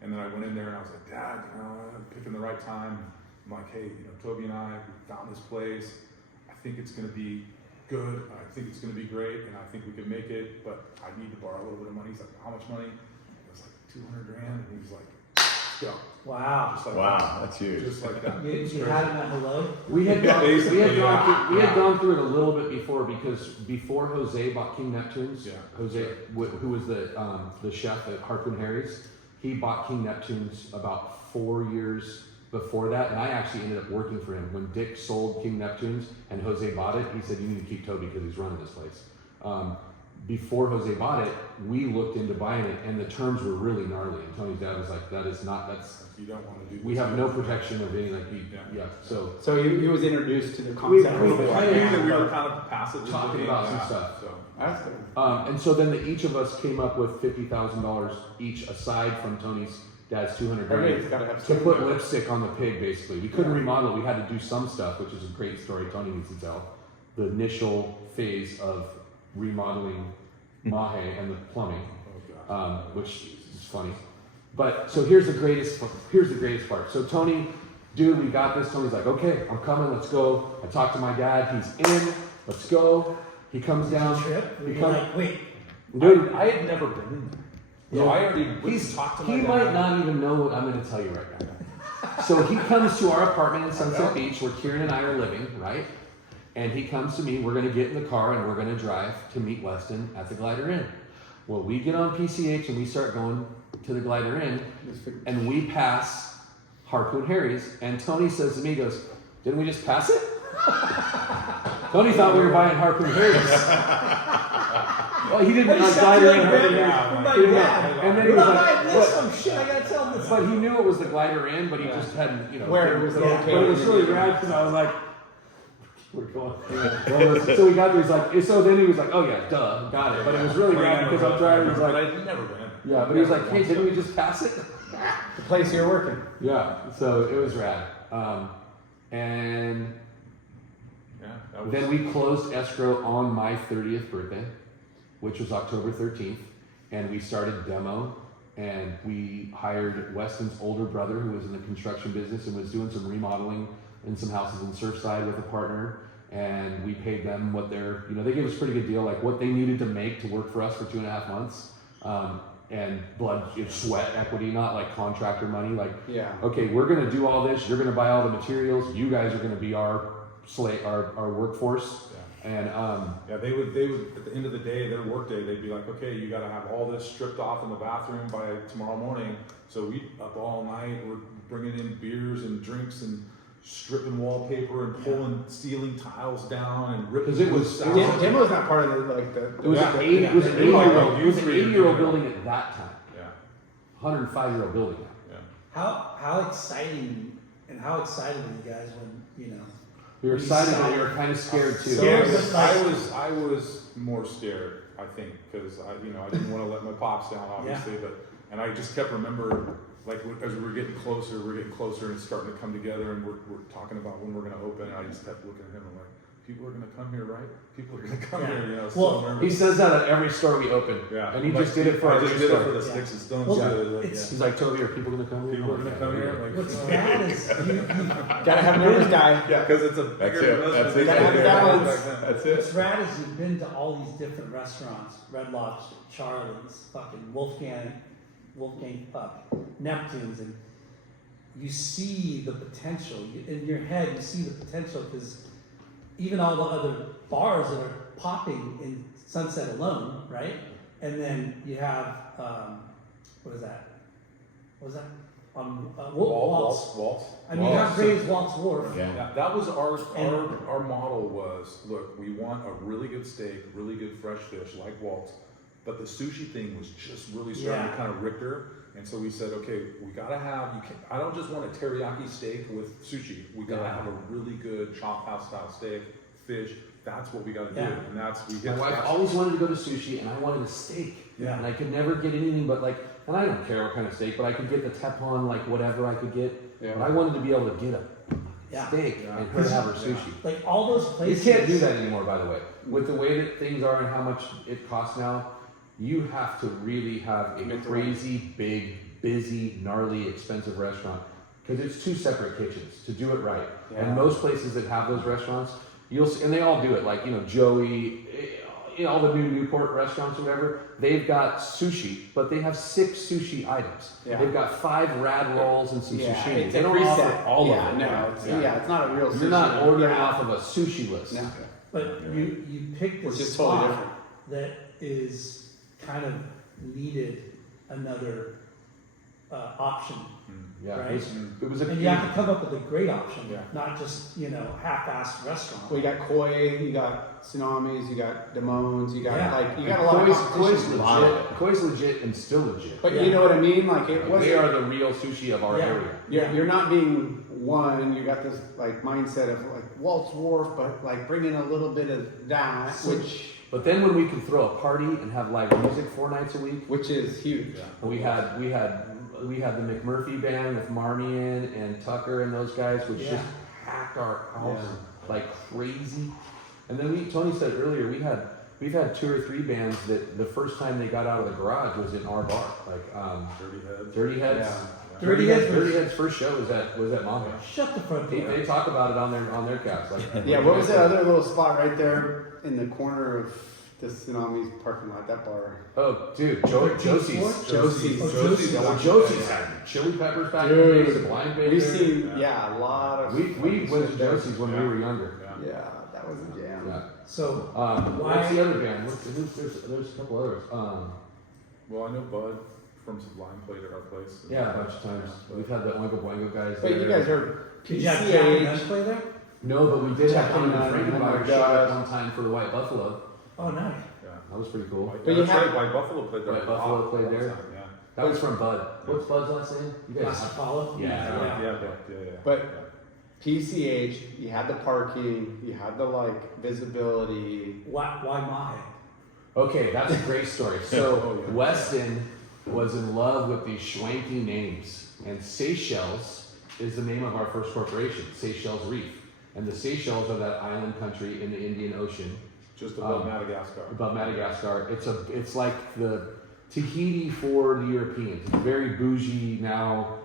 and then I went in there and I was like, "Dad, I'm picking the right time." I'm like, "Hey, Toby and I found this place. I think it's going to be good. I think it's going to be great, and I think we can make it. But I need to borrow a little bit of money." He's like, "How much money?" It was like $200,000, and he was like, "Let's go." Wow. Just like Wow, that. that's huge. Just like that. You had him at hello? We had Yeah, basically, gone through it a little bit before, because before Jose bought King Neptune's, Yeah. Jose, who was the chef at Harpoon Harry's, he bought King Neptune's about 4 years before that, and I actually ended up working for him. When Dick sold King Neptune's and Jose bought it, he said, "You need to keep Toby because he's running this place." Before Jose bought it, we looked into buying it, and the terms were really gnarly. And Tony's dad was like, that's You don't want to do this. we have no protection of any, so So he was introduced to the We- concept. we before. kind I knew that we were kind of passive talking about some stuff. So. That's good. And so then each of us came up with $50,000 each, aside from Tony's dad's 200 Everybody's grand, got to have to some. put lipstick on the pig. Basically, we couldn't remodel it. We had to do some stuff, which is a great story Tony needs to tell. The initial phase of remodeling Mahe and the plumbing, Oh, gosh. which is funny. But so here's the greatest part. So Tony, "Dude, we got this." Tony's like, "Okay, I'm coming. Let's go." I talked to my dad. He's in. Let's go. He comes down. Trip? He You're comes. like, wait. Dude, I had never been in there. So I already went and talked to my he dad. might not even know what I'm going to tell you right now. So he comes to our apartment in Sunset Beach where Kieran and I are living, right? And he comes to me. We're going to get in the car and we're going to drive to meet Weston at the Glider Inn. Well, we get on PCH and we start going to the Glider Inn, and we pass Harpoon Harry's, and Tony says to me, he goes, "Didn't we just pass it?" Tony thought we were buying Harpoon Harry's. Well, he didn't like glider in Harpoon Harry's. And then he was like, "What? Shit, I gotta tell him this." but he knew it was the glider in, but he just hadn't, Where it was okay. But it was really rad because I was like, we're going. So we got there. He's like, so then he was like, "Oh yeah, duh, got it." But it was really rad because I'm driving. He's like, but I've never been. yeah, but he was like, "Hey, didn't we just pass it?" The place you're working. Yeah, so it was rad. And Yeah, that was, then we closed escrow on my 30th birthday, which was October 13th, and we started demo, and we hired Weston's older brother who was in the construction business and was doing some remodeling in some houses in Surfside with a partner, and we paid them what their, they gave us a pretty good deal, like what they needed to make to work for us for 2.5 months, and blood, sweat equity, not like contractor money, like, Yeah. okay, we're gonna do all this, you're gonna buy all the materials, you guys are gonna be our workforce. And yeah, they would at the end of the day, their work day, they'd be like, okay, you got to have all this stripped off in the bathroom by tomorrow morning. So we up all night, we're bringing in beers and drinks and stripping wallpaper and pulling, stealing tiles down and ripping. Because it was- out. Demo's not part of the it was Yeah, an 80-year-old yeah. building at that time. Yeah, 105-year-old building. yeah. How exciting and how excited were you guys when We were excited, but we were kind of scared too. So Scared, I was more scared, I think, because I didn't want to let my pops down, obviously, and I just kept remembering, like, as we were getting closer, and it's starting to come together, and we're talking about when we're going to open, and I just kept looking at him and like, people are going to come here, right? People are going to come here, Well, so He says that at every store we open. yeah, And he like, just did it for our I just new did it store. for the sticks and stones. Well, so, like, it's- He's like, "Toby, are people going to come here?" people are going to come here. Like, what's bad is you Gotta have a numbers guy. yeah, because it's a That's bigger it. investment. That's it. Gotta have That's balance. That's what's it. rad is you've been to all these different restaurants, Red Lobster, Charlie's, fucking Wolfgang Neptune's, and you see the potential. In your head, you see the potential because even all the other bars that are popping in Sunset alone, right? And then you have, what is that? Waltz. I mean, you have Gray's Waltz Wharf. Yeah. That was our model was, look, we want a really good steak, really good fresh fish like Waltz, but the sushi thing was just really starting to kind of Richter, and so we said, okay, we gotta have, I don't just want a teriyaki steak with sushi, we gotta have a really good chop house style steak, fish, that's what we gotta do, and we My hit wife that. always wanted to go to sushi, and I wanted a steak. Yeah. And I could never get anything but like, and I don't care what kind of steak, but I could get the tepon, like whatever I could get. Yeah. But I wanted to be able to get a steak and her have her sushi. Like all those You places. can't do that anymore, by the way. With the way that things are and how much it costs now, you have to really have a crazy, big, busy, gnarly, expensive restaurant. Because it's two separate kitchens to do it right. Yeah. And most places that have those restaurants, you'll see, and they all do it, like, Joey, all the new Newport restaurants or whatever, they've got sushi, but they have 6 sushi items. Yeah. They've got 5 rad rolls and some sashimi. It's They a don't preset. offer all of it. No, it's not a real sushi. You're not ordering Yeah. off of a sushi list. No. But you picked Which this is totally spot different. that is kind of needed another option, Yeah, right? it was a And you have to come up with a great option, Yeah. not just half-assed restaurant. Well, you got koi, you got tsunamis, you got Damones, you got Yeah. you got a lot of Koi's competition. Koi's legit and still legit. But you know what I mean? Like it Like, was. they are the real sushi of our Yeah. area. You're not being one. You got this like mindset of like Waltz Wharf, but like bringing a little bit of that, But then when we could throw a party and have live music 4 nights a week, which is huge. and we had the McMurphy band with Marmion and Tucker and those guys, which just packed our house like crazy. And then Tony said earlier, we've had 2 or 3 bands that the first time they got out of the garage was in our bar, like Dirty Heads. Yeah. Dirty Heads Dirty Heads' first show was at Mahe. Shut the front door. They talk about it on their cast. Like, Yeah. What was that other little spot right there in the corner of the Tsunamis parking lot? That bar. Oh, dude, Josie's. Josie's had chili peppers back in the days, the blind bake We've there. seen a lot of. We went to Josie's when we were younger. Yeah, that was a jam. Yeah. So What's the other band? There's a couple others. Well, I know Bud from Sublime played at our place. Yeah, a bunch of times. We've had the Oingo Boingo guys. But there. you guys are Did you have Jack and PCH. Gunn play there? No, but we did have Checking Donovan on- Frankenmeyer oh my shot at God. one time for the White Buffalo. Oh, nice. Yeah. That was pretty cool. But you That's have- right, White Buffalo played there. White a lot, Buffalo played all the there. time, Yeah. That was from Bud. What's Bud's last name? You guys. Last Apollo? Yeah. Yeah. But PCH, you had the parking, you had the like visibility. Why Mahe? Okay, that's a great story. So Oh, yeah. Weston was in love with these schwanky names, and Seychelles is the name of our first corporation, Seychelles Reef. And the Seychelles are that island country in the Indian Ocean Just above Madagascar. above Madagascar. It's like the Tahiti for the Europeans. It's very bougie now,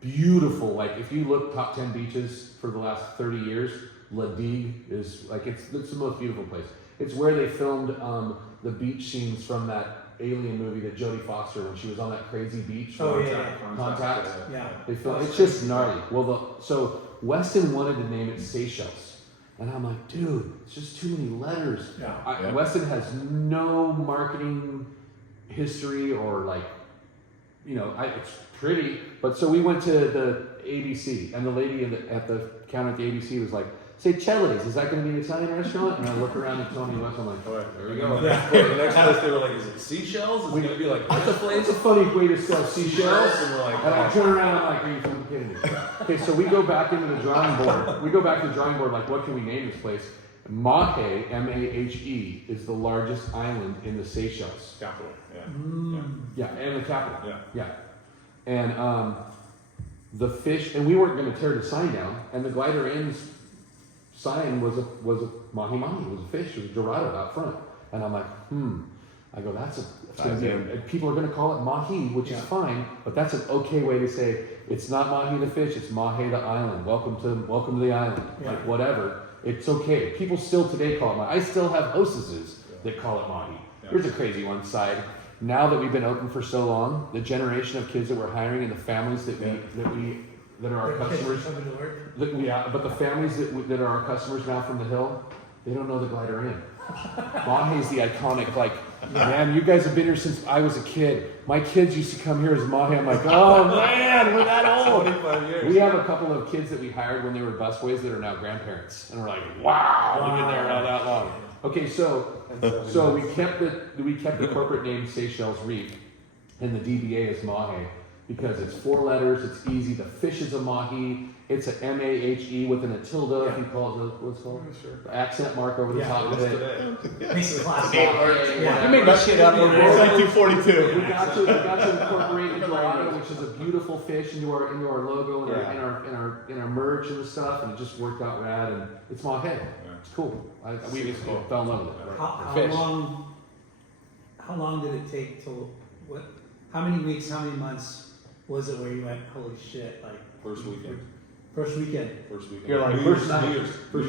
beautiful. Like if you look top 10 beaches for the last 30 years, La Digue is like it's the most beautiful place. It's where they filmed the beach scenes from that Alien movie that Jodie Foster when she was on that crazy beach. Oh, yeah. Contact. Yeah. They filmed, it's just gnarly. Well, so Weston wanted to name it Seychelles, and I'm like, dude, it's just too many letters. Yeah. Weston has no marketing history or like, it's pretty. But so we went to the ABC, and the lady at the counter at the ABC was like, Seychelles, is that going to be an Italian restaurant? And I look around at Tony and Wes, I'm like, All right. there we go. The next place they were like, is it seashells? It's going to be like, It's a funny way to spell seashells. And we're like, And I turn around and I'm like, are you fucking kidding me? Okay, so we go back into the drawing board. We go back to the drawing board, like, what can we name this place? Mahe, M-A-H-E, is the largest island in the Seychelles. capital. Yeah. Yeah, and the capital. Yeah. Yeah. And the fish, and we weren't going to tear the sign down, and the Glider Inn's sign was a mahi-mahi, it was a fish, it was a dorado out front. And I'm like, I go, it's gonna be and people are gonna call it mahi, which is fine, but that's an okay way to say it's not mahi the fish, it's mahe the island. Welcome to the island. Yeah. Like whatever. It's okay. People still today call it mahi. I still have hostesses that call it mahi. Yeah. Here's a crazy one side. Now that we've been open for so long, the generation of kids that we're hiring and the families that are our customers. But the families that are our customers now from the Hill, they don't know the Glider Inn. Mahe's the iconic, like, man, you guys have been here since I was a kid. My kids used to come here as Mahe. I'm like, oh man, we're that old. 25 years. We have a couple of kids that we hired when they were busboys that are now grandparents, and we're like, wow, we've been there around that long. Okay, so we kept the corporate name Seychelles Reef, and the DBA is Mahe. Because it's 4 letters, it's easy. The fish is a mahi. It's an M-A-H-E with an tilde, if you call it what's it called? Sure. The accent mark over the top of it. Makes it classic. You made that shit up over It's there. like 242. We got to incorporate the dorado, which is a beautiful fish, into our logo and Yeah. in our merch and stuff, and it just worked out rad. And it's Mahe. It's cool. We just fell in love with it. Fish. How long did it take to how many weeks, how many months was it where you went, holy shit, like First weekend. first weekend? You're like, New first Year's,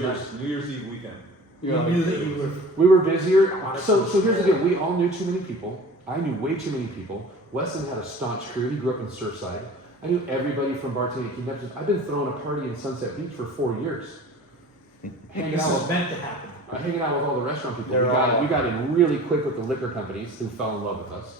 night. New Year's Eve weekend. You knew that you were We were busier. So here's the deal. We all knew too many people. I knew way too many people. Weston had a staunch crew. He grew up in Surfside. I knew everybody from bartending. I've been throwing a party in Sunset Beach for 4 years. Hanging this out was with, meant to happen. hanging out with all the restaurant people. They're We got in really quick with the liquor companies who fell in love with us.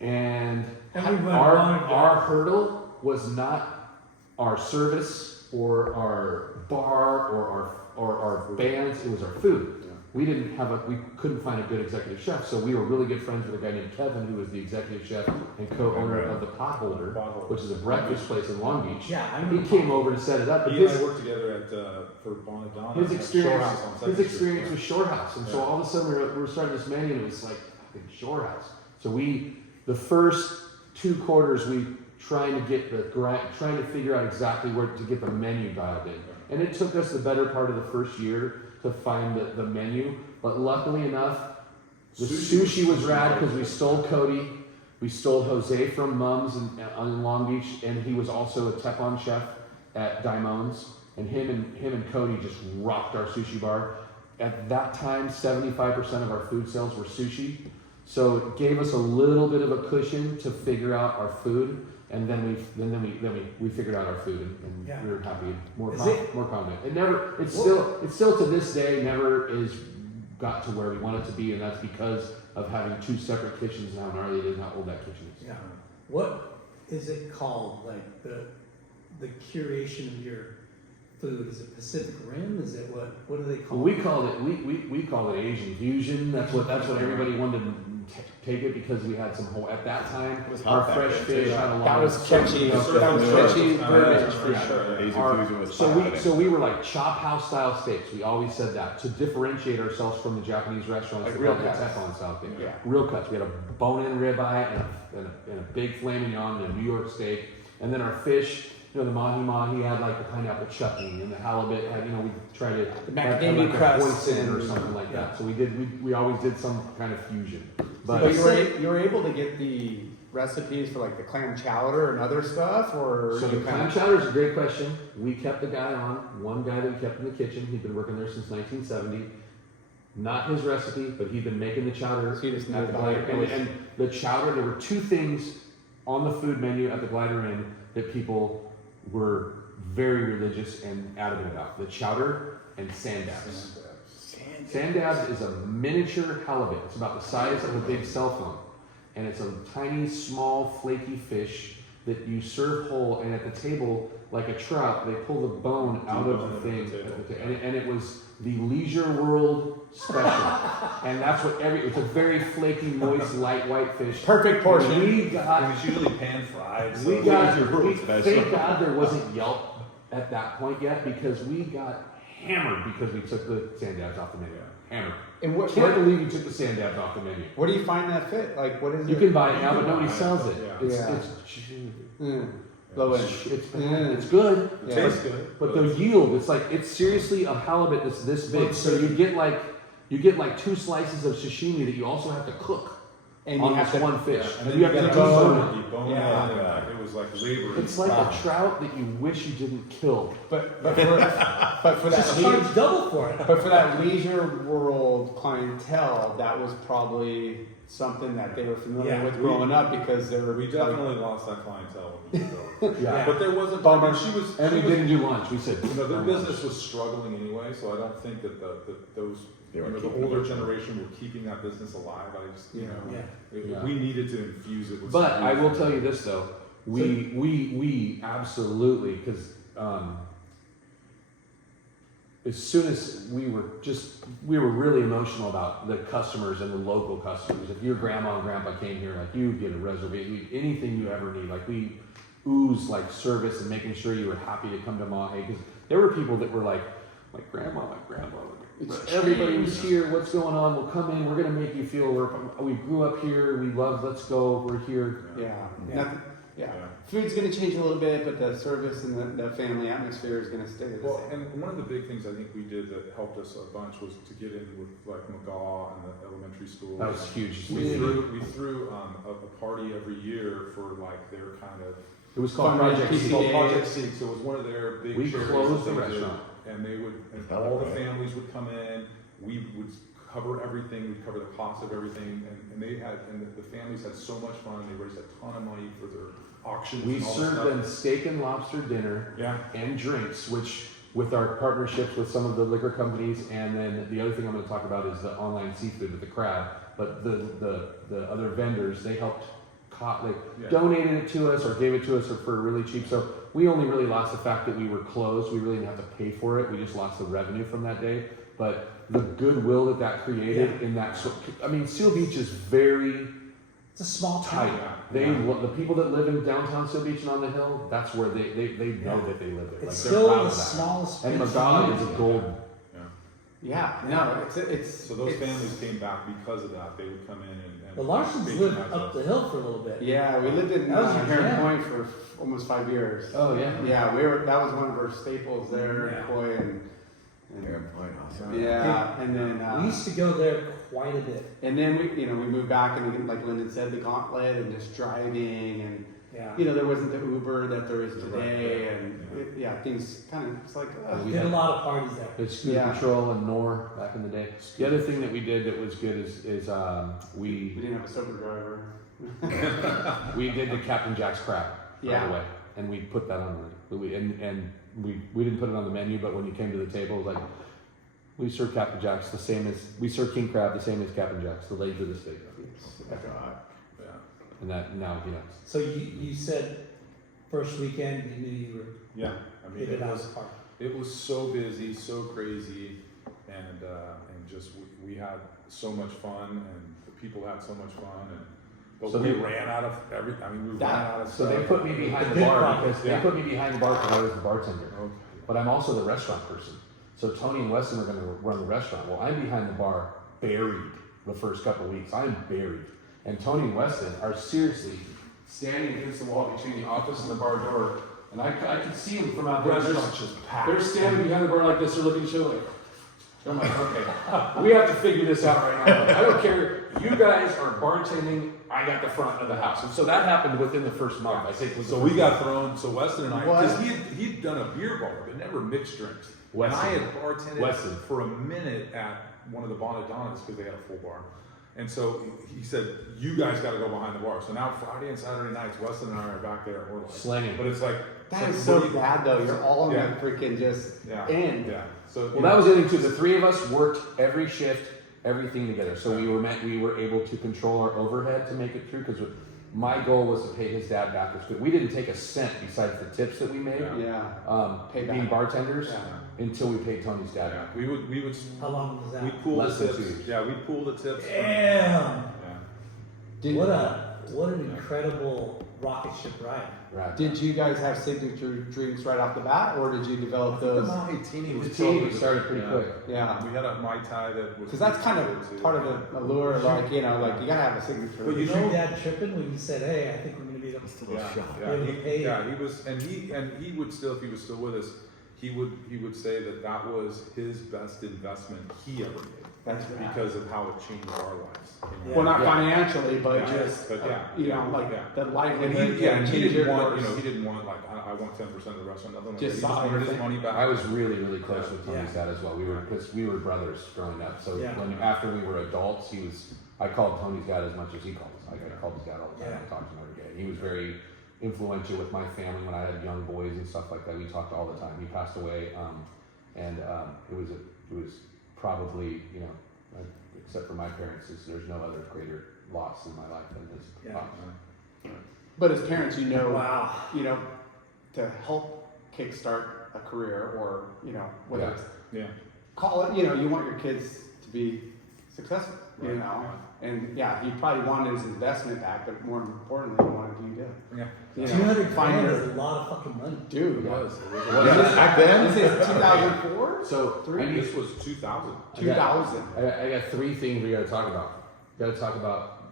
And Everyone our wanted to- hurdle was not our service or our bar or our bands. It was our food. We couldn't find a good executive chef, so we were really good friends with a guy named Kevin, who was the executive chef and co-owner of the Potholder, which is a breakfast place in Long Beach. Yeah, I He remember. came over to set it up. But He and I worked together at for Bonadonna. his experience on Second was Street. Shore House, and so Yeah. all of a sudden we were starting this menu, and it was like fucking Shore House. So the first 2 quarters we trying to figure out exactly where to get the menu dialed in, and it took us the better part of the first year to find the menu. But luckily enough, the sushi was rad because we stole Cody, we stole Jose from Mums in Long Beach, and he was also a Teflon chef at Daimone's, and him and Cody just rocked our sushi bar. At that time, 75% of our food sales were sushi, so it gave us a little bit of a cushion to figure out our food, and then we figured out our food, and Yeah. we were happy, more Is confident. It's still to this day never is got to where we want it to be, and that's because of having two separate kitchens and how gnarly it is and how old that kitchen is. Yeah. What is it called? Like the curation of your food? Is it Pacific Rim? Is it what do they call We it? called it we call it Asian fusion. That's what everybody wanted to take it because we had some at that time It was our hot back fresh then, too. fish had a lot That was of catchy. stuff. That was catchy verbiage for Yeah. sure. Asian fusion was happening. So we were like chop house style steaks. We always said that to differentiate ourselves from the Japanese restaurants Like that real call it cuts. Teflon style thing. Yeah. Real cuts. We had a bone-in ribeye and a big filet mignon and a New York steak, and then our fish. The mahi had like the pineapple chutney, and the halibut had, we tried to The had macadamia like a crust hoisin or and- something like yeah. that. So we always did some kind of fusion. But you were able to get the recipes for like the clam chowder and other stuff, or So you the clam chowder is a great question. We kept the guy on, one guy that we kept in the kitchen. He'd been working there since 1970. Not his recipe, but he'd been making the chowder. So you just at knew the about it. Glider. And the chowder, there were two things on the food menu at the Glider Inn that people were very religious and adamant about. The chowder and sandabs. Sandabs is a miniature halibut. It's about the size of a big cell phone. And it's a tiny, small, flaky fish that you serve whole, and at the table, like a trout, they pull the bone out of the thing. And it was the Leisure World special. And that's what it's a very flaky, moist, light white fish. Perfect portion. And we And got, it's usually pan fried. So we got, Leisure World we, special. thank God there wasn't Yelp at that point yet, because we got hammered because we took the sandabs off the menu. Hammered. And what Can't believe we took the sandabs off the menu. do you find that fit? Like, what is You it? can buy it now, but nobody sells it. Yeah. Mm. Low end. It's good, Yeah. Tastes good. but the yield, it's seriously a halibut that's this big. So you get like two slices of sashimi that you also have to cook And on you have this to, one fish. And And then you have to gotta debone it. Debone Yeah. it, and it was like labor. It's like Wow. a trout that you wish you didn't kill. but for Just that charge double for it. but for that Leisure World clientele, that was probably something that they were familiar Yeah. with growing up because they were. We definitely lost that clientele when we took over. Yeah. But there wasn't. Bummer. She was. And we she was- didn't do lunch. We said, their business was struggling anyway, so I don't think that those They were the keeping older it. generation were keeping that business alive. I just Yeah. Yeah. we needed to infuse it with. But some I will youth. tell you this though, we absolutely, because as soon as we were really emotional about the customers and the local customers. If your grandma and grandpa came here, like you get a reservation, anything you ever need, like we ooze like service and making sure you were happy to come to Mahe, because there were people that were like, my grandma, everybody was here, what's going on, we'll come in, we're gonna make you feel, we grew up here, we love, let's go, we're here. Yeah. Yeah. Nothing, yeah. Yeah. Food's going to change a little bit, but the service and the family atmosphere is going to stay the Well, same. and one of the big things I think we did that helped us a bunch was to get in with like McGaw and the elementary schools. That was huge. We threw a party every year for like their kind of. It was called Fun Project PCA. It's C. called Project Seek, so it was one of their big We charities closed that the they did, restaurant. and they would, and Oh, all the right. families would come in, we would cover everything, we'd cover the cost of everything, and the families had so much fun, they raised a ton of money for their auctions We and all served that them stuff. steak and lobster dinner Yeah, and drinks, which with our partnerships with some of the liquor companies, and then the other thing I'm going to talk about is the online seafood with the crab. But the other vendors, they helped, Yeah. donated it to us or gave it to us for really cheap. So we only really lost the fact that we were closed. We really didn't have to pay for it. We just lost the revenue from that day. But the goodwill that created in that, Seal Beach is very It's a small tight. town. The people that live in downtown Seal Beach and on the hill, that's where they know that they live there. It's they're still proud the of that. smallest. And place Magog in is a the golden. Yeah, no, it's so those it's- families came back because of that, they would come in and. The Larsons lived up the hill for a little bit. Yeah, we lived in That was your Heron jam. Point for almost 5 years. Oh yeah. Yeah, that was one of our staples there, Yeah. Coy and Fair point, awesome. yeah, and then We used to go there quite a bit. we moved back and like Lyndon said, the gauntlet and just driving and Yeah. there wasn't the Uber that there is today Right. and things kind of it's like We did a lot of parties there. It's Speed Yeah. Control and Nor back in the day. The other thing that we did that was good is we we didn't have a sober driver. did the Captain Jack's crab right Yeah. away, and we put that on the we didn't put it on the menu, but when you came to the table, it was like We serve Captain Jack's the same as we serve king crab the same as Captain Jack's, the legs of the steak. Yeah. And that now you know. So you said first weekend you knew you were Yeah. I mean, hit it out of the park. it was so busy, so crazy, and just we had so much fun, and the people had so much fun, but So we they- ran out of everything. I mean, we ran out of So stuff. they put me behind the Good bar problem. because they put me behind the bar because I was the bartender. Okay. But I'm also the restaurant person. So Tony and Weston are going to run the restaurant. Well, I'm behind the bar, buried the first couple of weeks. I'm buried. And Tony and Weston are seriously standing against the wall between the office and the bar door. And I could see them from out there. Restaurant's just packed. They're standing behind the bar like this. They're looking at each other like, I'm like, okay, we have to figure this out right now. I don't care. You guys are bartending. I got the front of the house. And so that happened within the first month. I think. So we got thrown. So Weston and I, What? because he'd done a beer bar, but never mixed drinks. Weston. And I had bartended Weston. for a minute at one of the Bonadonnas because they had a full bar. And so he said, "You guys got to go behind the bar." So now Friday and Saturday nights, Weston and I are back there. And we're like, Slanging. But it's like That is what so do you- bad though. You're all Yeah. like freaking just Yeah. in. Yeah. So Well, that was the thing too. The three of us worked every shift, everything together. So we were able to control our overhead to make it through. Because my goal was to pay his dad back as quick. We didn't take a cent besides the tips that we made, Yeah. Pay back. being bartenders, Yeah. until we paid Tony's dad Yeah. back. We would How long was that? we pool Less the than tips. 2 years. Yeah, we pool the tips. Damn! Yeah. What an incredible rocket ship ride. Right. Did you guys have signature drinks right off the bat, or did you develop The those? Mahe Teeny The was team probably started pretty yeah. quick. Yeah. We had a Mai Tai that was. Because that's kind of part of the allure, like, you know, like you gotta have a signature. But you Was know- your dad tripping when you said, "Hey, I think we're gonna be able to"? Yeah, he was, and he would still, if he was still with us, he would say that was his best investment he ever made. That's right. Because of how it changed our lives. you know? Well, not Yeah. financially, but Yeah, just, but yeah. you know, like Yeah. the And livelihood. he change didn't your want, course. he didn't want like, I want 10% of the restaurant, nothing like Just that. He just wanted his something. money back. I was really, really close with Tony's Yeah. dad as well. Because we were brothers growing up. So Yeah. after we were adults, I called Tony's dad as much as he called us. I called his dad all the time. Yeah. I talked to him every day. He was very influential with my family when I had young boys and stuff like that. We talked all the time. He passed away, and it was probably, you know, except for my parents, there's no other greater loss in my life than his Yeah. loss. But as parents, you know, Wow. to help kickstart a career, or, you know, whether Yeah. it's Yeah. call it, you know, you want your kids to be successful, you Right. know. And yeah, he probably wanted his investment back, but more importantly, he wanted you to, Yeah. you know, 200 find grand your is a lot of fucking money. dude. It was. Yeah, back then? This is 2004? So I need, This was 2000. 2000. I got three things we got to talk about. Got to talk about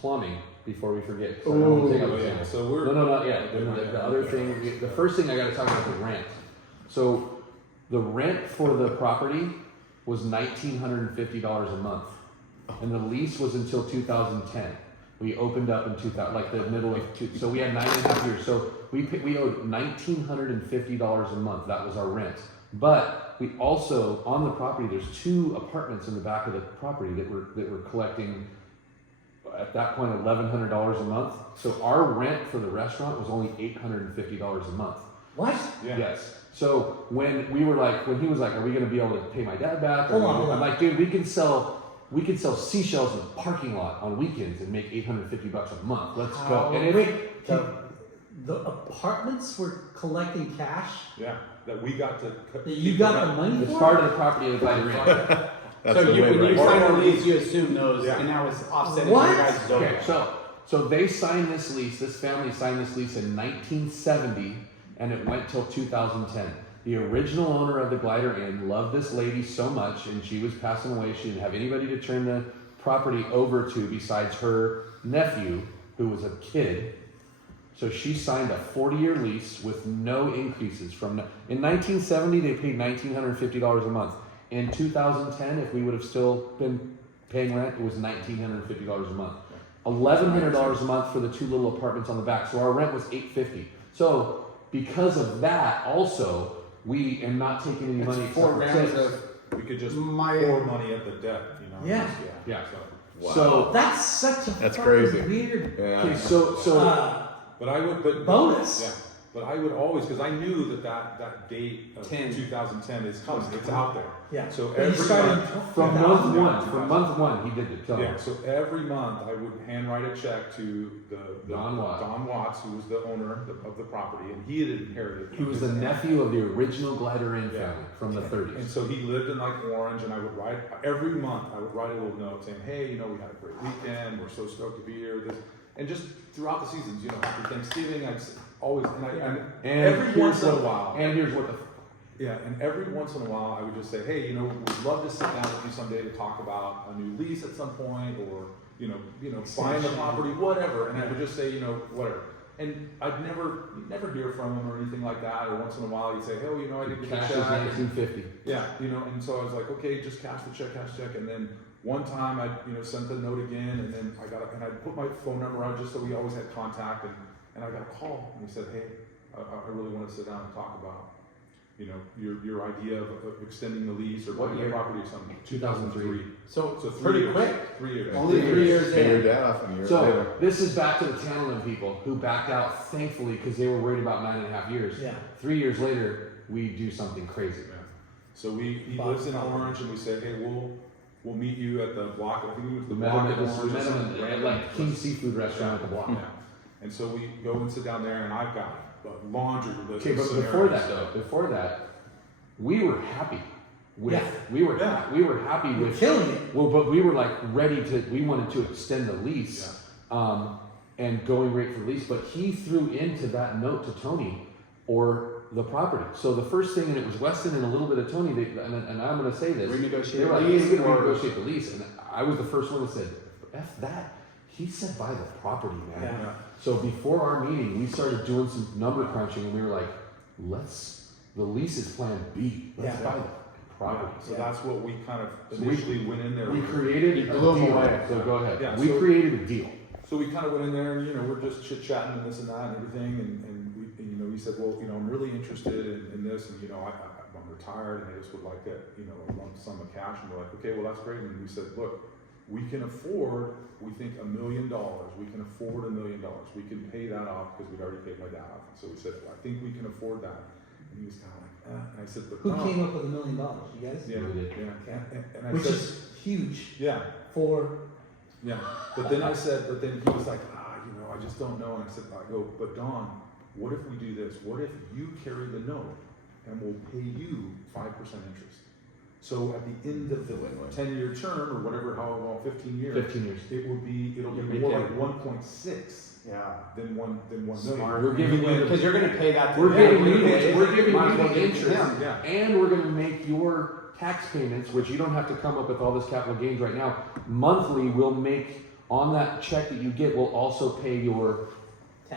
plumbing before we forget. So I Ooh. don't think I Oh, was yeah. saying. So we're. No, yeah. The other thing, the first thing I got to talk about the rent. So the rent for the property was $1,950 a month, and the lease was until 2010. We opened up in 2000, like the middle of so we had 9.5 years. So we owed $1,950 a month. That was our rent. But we also, on the property, there's 2 apartments in the back of the property that were collecting, at that point, $1,100 a month. So our rent for the restaurant was only $850 a month. What? Yeah. Yes. So when he was like, "Are we going to be able to pay my dad back?" Hold on. I'm like, "Dude, we can sell seashells in the parking lot on weekends and make $850 a month. Let's go." And Wait, the apartments were collecting cash Yeah. That we got to. that you got the money it's for? part of the property of the Glider. That's So the you, way when you right. sign the lease, you assume those, Yeah. and now it's offsetting What? your guys' Okay, dough. so they signed this lease. This family signed this lease in 1970, and it went till 2010. The original owner of the Glider Inn loved this lady so much, and she was passing away. She didn't have anybody to turn the property over to besides her nephew, who was a kid. So she signed a 40-year lease with no increases. In 1970, they paid $1,950 a month. In 2010, if we would have still been paying rent, it was $1,950 a month. $1,100 a month for the 2 little apartments on the back. So our rent was $850. So because of that, also, we am not taking any money. It's 4 except grams for of, We could just My- pour money at the debt, you know? Yeah. Yeah. So, Wow. So That's such a That's fucking crazy. weird Yeah. okay, so but I would, but. bonus. Yeah. But I would always, because I knew that date of 2010 is coming. It's out there. Yeah. So But you every started month, From 2000. month one, he did it. Tell yeah. me. So every month I would handwrite a check to the Don Watts. Don Watts, who was the owner of the property, and he had inherited. He was the nephew of the original Glider Inn Yeah. family from the 30s. And so he lived in like Orange, and I would write every month. I would write a little note saying, "Hey, we had a great weekend. We're so stoked to be here." And just throughout the seasons, happy Thanksgiving. I'd always and every once in a while. And here's what Yeah, and every once in a while, I would just say, "Hey, we'd love to sit down with you someday to talk about a new lease at some point, or buying the property, whatever." And I would just say, whatever. And I'd never hear from him or anything like that. Or once in a while, he'd say, "Hey, I didn't get cash the is check." 1950. Yeah, and so I was like, "Okay, just cash the check." And then one time I, sent the note again, and then I put my phone number out just so we always had contact. And I got a call, and he said, "Hey, I really want to sit down and talk about, your idea of extending the lease or What buying the year? property or something." 2003. So, So pretty 3 years. quick. 3 years. Only 3 years Figured in. that off a year So later. this is back to the Tantalin people who backed out, thankfully, because they were worried about 9.5 years. Yeah. 3 years later, we do something crazy. Yeah. So he lives in Orange, and we said, "Hey, we'll meet you at the block." I think we went to The the block at Meadow, Orange. or something at random. like King Seafood Restaurant at the block. Yeah. And so we go and sit down there, and I've got a laundry list. Okay, of but scenarios. before that, we were happy with. Yeah. We were Yeah. we were happy You're with. killing it. Well, but we were like ready to. We wanted to extend the lease, and going rate for lease. But he threw into that note to Tony, or the property. So the first thing, and it was Weston and a little bit of Tony. And I'm going to say this. Renegotiate They were like, the lease, "Hey, we're or- gonna renegotiate the lease," and I was the first one that said, "F that." He said, "Buy the property, man." Yeah. Yeah. So before our meeting, we started doing some number crunching, and we were like, the lease is plan B. Let's Yeah. buy the property. So Yeah. that's what we kind of So we- initially went in there. We with. created a blew 'em deal. away. So go ahead. Yeah, We so- created a deal. So we kind of went in there, and we're just chit chatting and this and that and everything, and he said, "Well, I'm really interested in this, and I'm retired, and I just would like to, a lump sum of cash." And we're like, "Okay, well that's great." And we said, "Look, we can afford, we think $1 million. We can afford $1 million. We can pay that off because we'd already paid my dad off." So we said, "I think we can afford that." And he was kind of like, And I said, "But Who Tom." came up with $1 million? You guys? Yeah, We did. yeah. Okay. And I Which said, is huge yeah. for. Yeah, but then he was like, I just don't know. And I go, "But Don, what if we do this? What if you carry the note and we'll pay you 5% interest? So at the end of the 10-year term or whatever, how long, 15 years, 15 years. it'll be You're more making- like 1.6 Yeah. than 1 million. Smart. We're giving you Because you're going to pay that. to We're them. giving you Anyways. we're giving Might you as well the give it to interest, them. Yeah. and we're going to make your tax payments, which you don't have to come up with all this capital gains right now. Monthly, we'll make on that check that you get. We'll also pay your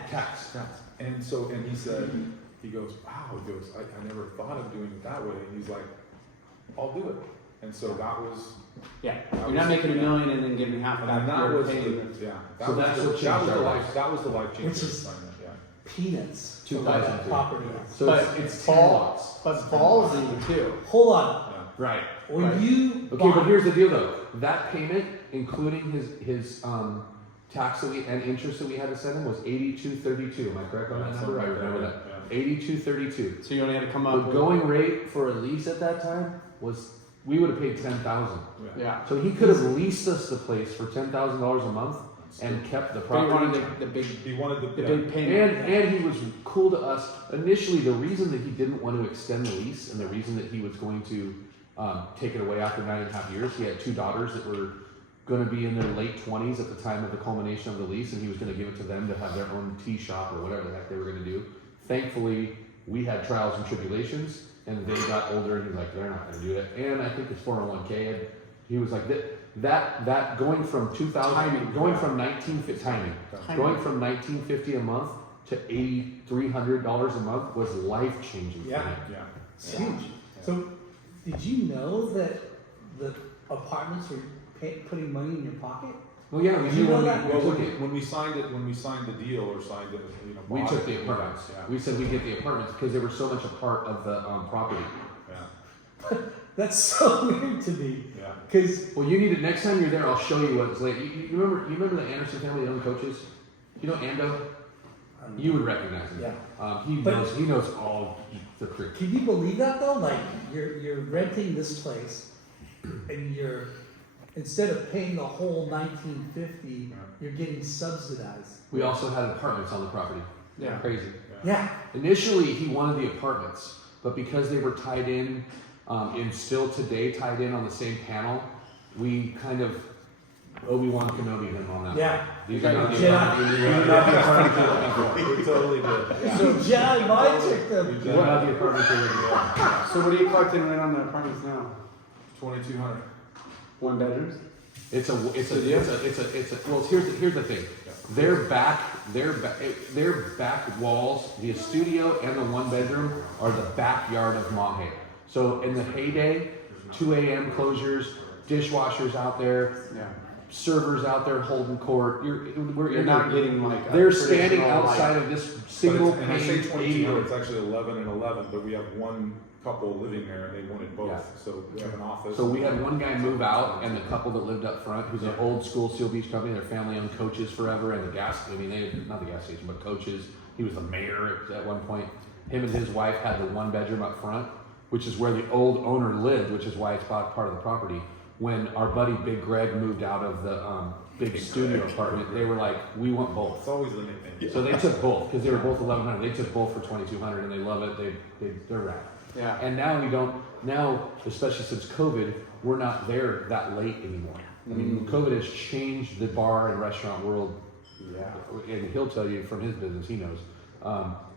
tax. And he said, he goes, "Wow," he goes, I never thought of doing it that way. And he's like, "I'll do it." And so that was, Yeah. That You're was- not making $1 million and then giving half of and that. that You're was, paying. that So was that's the, what changed our lives. that was the life changing Which is- assignment, yeah. Peanuts to buy that 2003. property. So But it's 10 Paul- lots. But ballsy too. Hold on. Yeah. Right. When Right. you Okay, but bought- here's the deal though. That payment, including his tax that we, and interest that we had to send him, was $82.32. Am I correct on that Yeah, number? I something like remember that, that. $82.32. So you only had to come The up with. going rate for a lease at that time was we would have paid $10,000. Yeah. So he could have leased us the place for $10,000 a month and kept the But you property. wanted the big, He wanted the yeah. big payment. And he was cool to us. Initially, the reason that he didn't want to extend the lease and the reason that he was going to take it away after 9.5 years, he had 2 daughters that were going to be in their late 20s at the time of the culmination of the lease, and he was going to give it to them to have their own tea shop or whatever the heck they were going to do. Thankfully, we had trials and tribulations, and they got older, and he's like, they're not going to do it. And I think his 401k, and he was like, that going from 2000, Timing. going from 1950 timing, going from 1950 a month to $8,300 a month was life changing Yeah. for me. Yeah. It's huge. So, did you know that the apartments were putting money in your pocket? Well, yeah, we Did you knew know when that? we Well, took it. when we signed the deal or signed it, We bought took it, the apartments. Yeah. We said we get the apartments because they were so much a part of the property. Yeah. That's so weird to me. Yeah. Because Well, you need it next time you're there. I'll show you what it's like. You remember the Anderson family that owned Coaches? You know Ando? You would recognize him. Yeah. He But- knows all the crew. Can you believe that though? Like you're renting this place, and you're instead of paying the whole $19.50, you're getting subsidized. We also had apartments on the property. Yeah. Crazy. Yeah. Initially, he wanted the apartments, but because they were tied in, and still today tied in on the same panel, we kind of Obi-Wan Kenobi him on that. Yeah. These are not the Jedi. apartments you're looking for. We totally did. So Jedi mind tricked them. They're not the apartments you're looking for. So what are you collecting rent on the apartments now? 2,200. One bedrooms? Well, here's the thing. Their back walls, the studio and the one bedroom are the backyard of Mahe. So in the heyday, 2 a.m. closures, dishwashers out there, Yeah. servers out there holding court. You're not getting like. They're standing outside of this single But and I say pane 2,200, it's ADU. actually 11 and 11, but we have one couple living there and they wanted both. Yeah. So we have an office. So we had one guy move out, and the couple that lived up front, who's an old school Seal Beach company, their family owned Coaches forever, and not the gas station, but Coaches. He was the mayor at one point. Him and his wife had the one bedroom up front, which is where the old owner lived, which is why it's part of the property. When our buddy Big Greg moved out of the big studio apartment, they were like, we want both. It's always the nickname. So they took both, because they were both 1,100. They took both for 2,200, and they love it. They're rad. Yeah. And now, especially since COVID, we're not there that late anymore. I mean, COVID has changed the bar and restaurant world. Yeah. And he'll tell you from his business, he knows.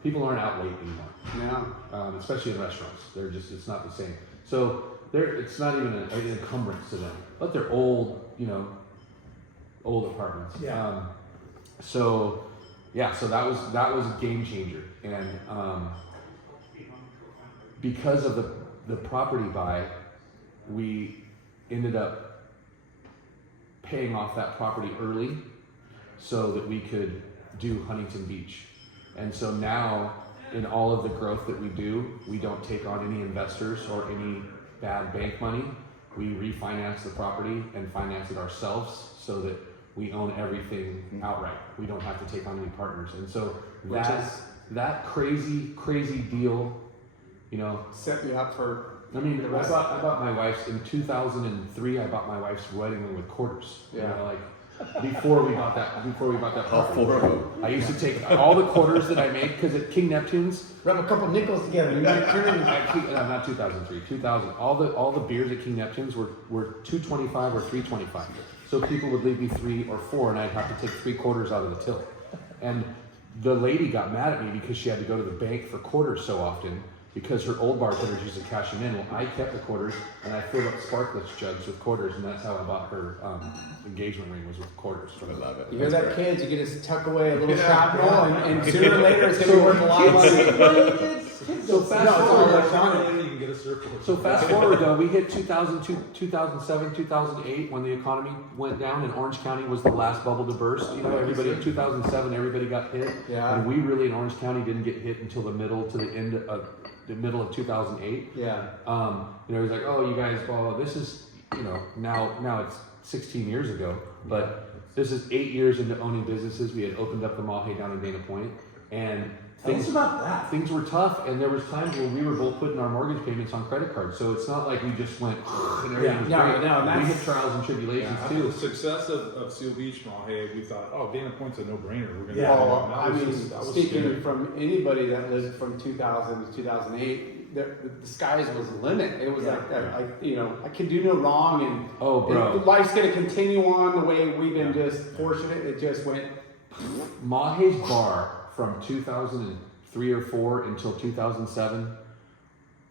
People aren't out late anymore, Yeah. especially in restaurants. It's not the same. So it's not even an encumbrance to them. But they're old, old apartments. Yeah. So that was a game changer. And because of the property buy, we ended up paying off that property early so that we could do Huntington Beach. And so now, in all of the growth that we do, we don't take on any investors or any bad bank money. We refinance the property and finance it ourselves so that we own everything outright. We don't have to take on any partners. And so that crazy deal, Set me up for. I mean, The I rest- bought my wife's in 2003. I bought my wife's wedding ring with quarters. Yeah. Before we bought that property. Affordable. I used to take all the quarters that I made because at King Neptune's, Rub a couple nickels together. You might turn. not 2003, 2000. All the beers at King Neptune's were $2.25 or $3.25. So people would leave me 3 or 4, and I'd have to take 3 quarters out of the till. And the lady got mad at me because she had to go to the bank for quarters so often, because her old bartenders used to cash them in. Well, I kept the quarters, and I filled up sparklets jugs with quarters, and that's how I bought her engagement ring, was with quarters. I love it. You hear that, kids? You get to tuck away a little Yeah. shrapnel, and sooner or later it's gonna be worth a lot of money. So fast forward. You can get a circle. So fast forward though, we hit 2002, 2007, 2008 when the economy went down and Orange County was the last bubble to burst. Everybody in 2007, everybody got hit. Yeah. And we really in Orange County didn't get hit until the middle of 2008. Yeah. He's like, oh, you guys, well, this is, now it's 16 years ago, but this is 8 years into owning businesses. We had opened up the Mahe down in Dana Point, and Tell us about that. things were tough, and there was times where we were both putting our mortgage payments on credit cards. So it's not like we just went and everything was Yeah, great. no, we that's- hit trials and tribulations After the too. success of Seal Beach, Mahe, we thought, oh, Dana Point's a no-brainer. We're gonna. Yeah. Well, that I was mean, just- that was speaking scary. from anybody that lived from 2000 to 2008, the skies was the limit. It was Yeah. I can do no wrong, and Oh, bro. life's gonna continue on the way we've been just fortunate. It just went. Mahe's bar from 2003 or 4 until 2007 was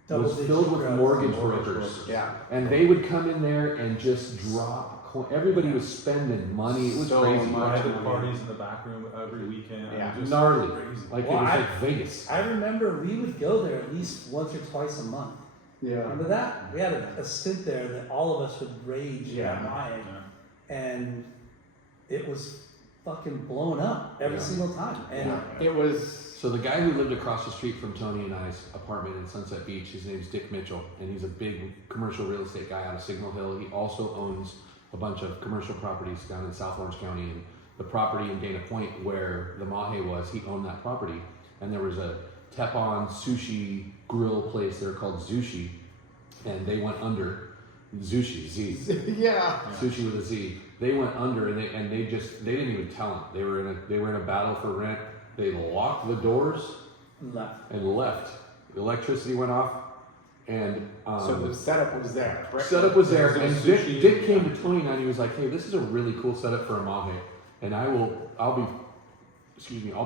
Double-digit filled with growth. mortgage brokers. Yeah. And they would come in there and just drop. Everybody was spending money. It was So crazy. much. Private parties in the back room every weekend. Yeah. Just Gnarly. crazy. Like Well, it was I- like Vegas. I remember we would go there at least once or twice a month. Yeah. Remember that? We had a stint there that all of us would rage at Mahe, and it was fucking blown up every Yeah. single time. And It was. So the guy who lived across the street from Tony and I's apartment in Sunset Beach, his name's Dick Mitchell, and he's a big commercial real estate guy out of Signal Hill. He also owns a bunch of commercial properties down in South Orange County the property in Dana Point where the Mahe was. He owned that property, and there was a Teppan sushi grill place there called Zushi, and they went under. Zushi, Z. Yeah. Sushi with a Z. They went under, and they didn't even tell them. They were in a battle for rent. They locked the doors and left. The electricity went off, and So the setup was there. Correct? setup was there. And sushi, Dick came to Tony and he was like, "Hey, this is a really cool setup for a Mahe, and I'll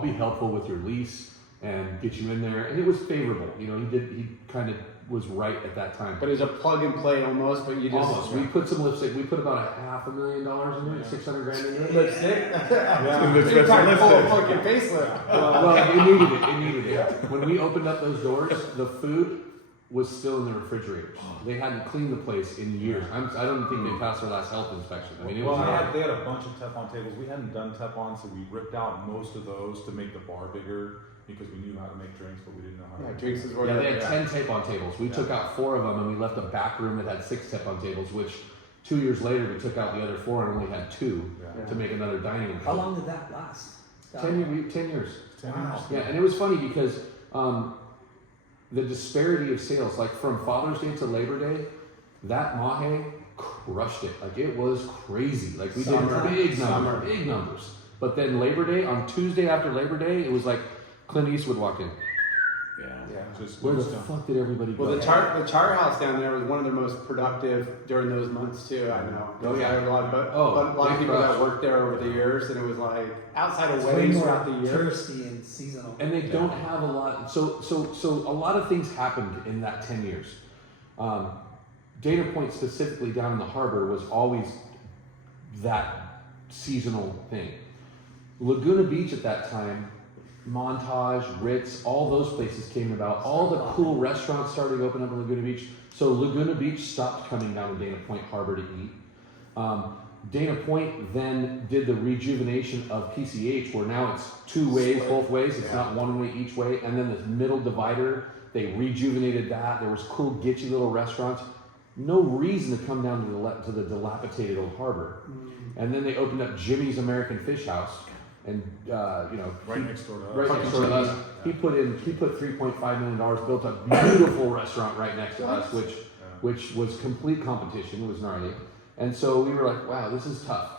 be helpful with your lease and get you in there." And it was favorable. You know, he kind of was right at that time. But it was a plug and play almost, but you just Almost. We put some lipstick. We put about $500,000 in it, $600,000 in it. lipstick. Yeah. Big time full of fucking facelift. Well, it needed it. It needed it. When we opened up those doors, the food was still in the refrigerator. They hadn't cleaned the place in years. I don't think they passed their last health inspection. I mean, it Well, was they had a bunch of Teflon tables. We hadn't done Teflon, so we ripped out most of those to make the bar bigger because we knew how to make drinks, but we didn't know how to Yeah, make drinks is where Yeah, they're they had at. 10 tape-on tables. We took out 4 of them and we left a back room that had 6 tape-on tables, which 2 years later we took out the other 4 and only had 2 Yeah. to make another dining room. How long did that last? 10 years. 10 Wow. years. Yeah, and it was funny because the disparity of sales, like from Father's Day to Labor Day, that Mahe crushed it. Like it was crazy. Like we Summer. did big numbers. But then Labor Day, on Tuesday after Labor Day, it was like Clint Eastwood walked in. Yeah. Just Where the stuff. fuck did everybody go? Well, the char house down there was one of the most productive during those months too. I know. Oh, yeah. I had a lot of, Oh, a lot of they people that crushed. worked there over the years, and it was like outside of It's way weddings more throughout the year. touristy and seasonal. And they don't have a lot. So a lot of things happened in that 10 years. Dana Point specifically down in the harbor was always that seasonal thing. Laguna Beach at that time, Montage, Ritz, all those places came about. All the cool restaurants started opening up in Laguna Beach. So Laguna Beach stopped coming down to Dana Point Harbor to eat. Dana Point then did the rejuvenation of PCH, where now it's 2 ways, both ways. It's not 1 way each way. And then the middle divider, they rejuvenated that. There was cool, gitchy little restaurants. No reason to come down to the dilapidated old harbor. And then they opened up Jimmy's American Fish House, and Right next door to us. right next door to us. He put $3.5 million, built a beautiful restaurant right next to us, which was complete competition. It was gnarly. And so we were like, wow, this is tough.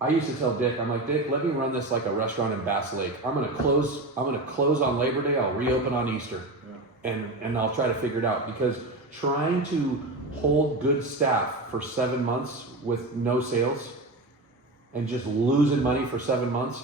I used to tell Dick, I'm like, Dick, let me run this like a restaurant in Bass Lake. I'm gonna close on Labor Day, I'll reopen on Easter. And I'll try to figure it out, because trying to hold good staff for 7 months with no sales and just losing money for 7 months,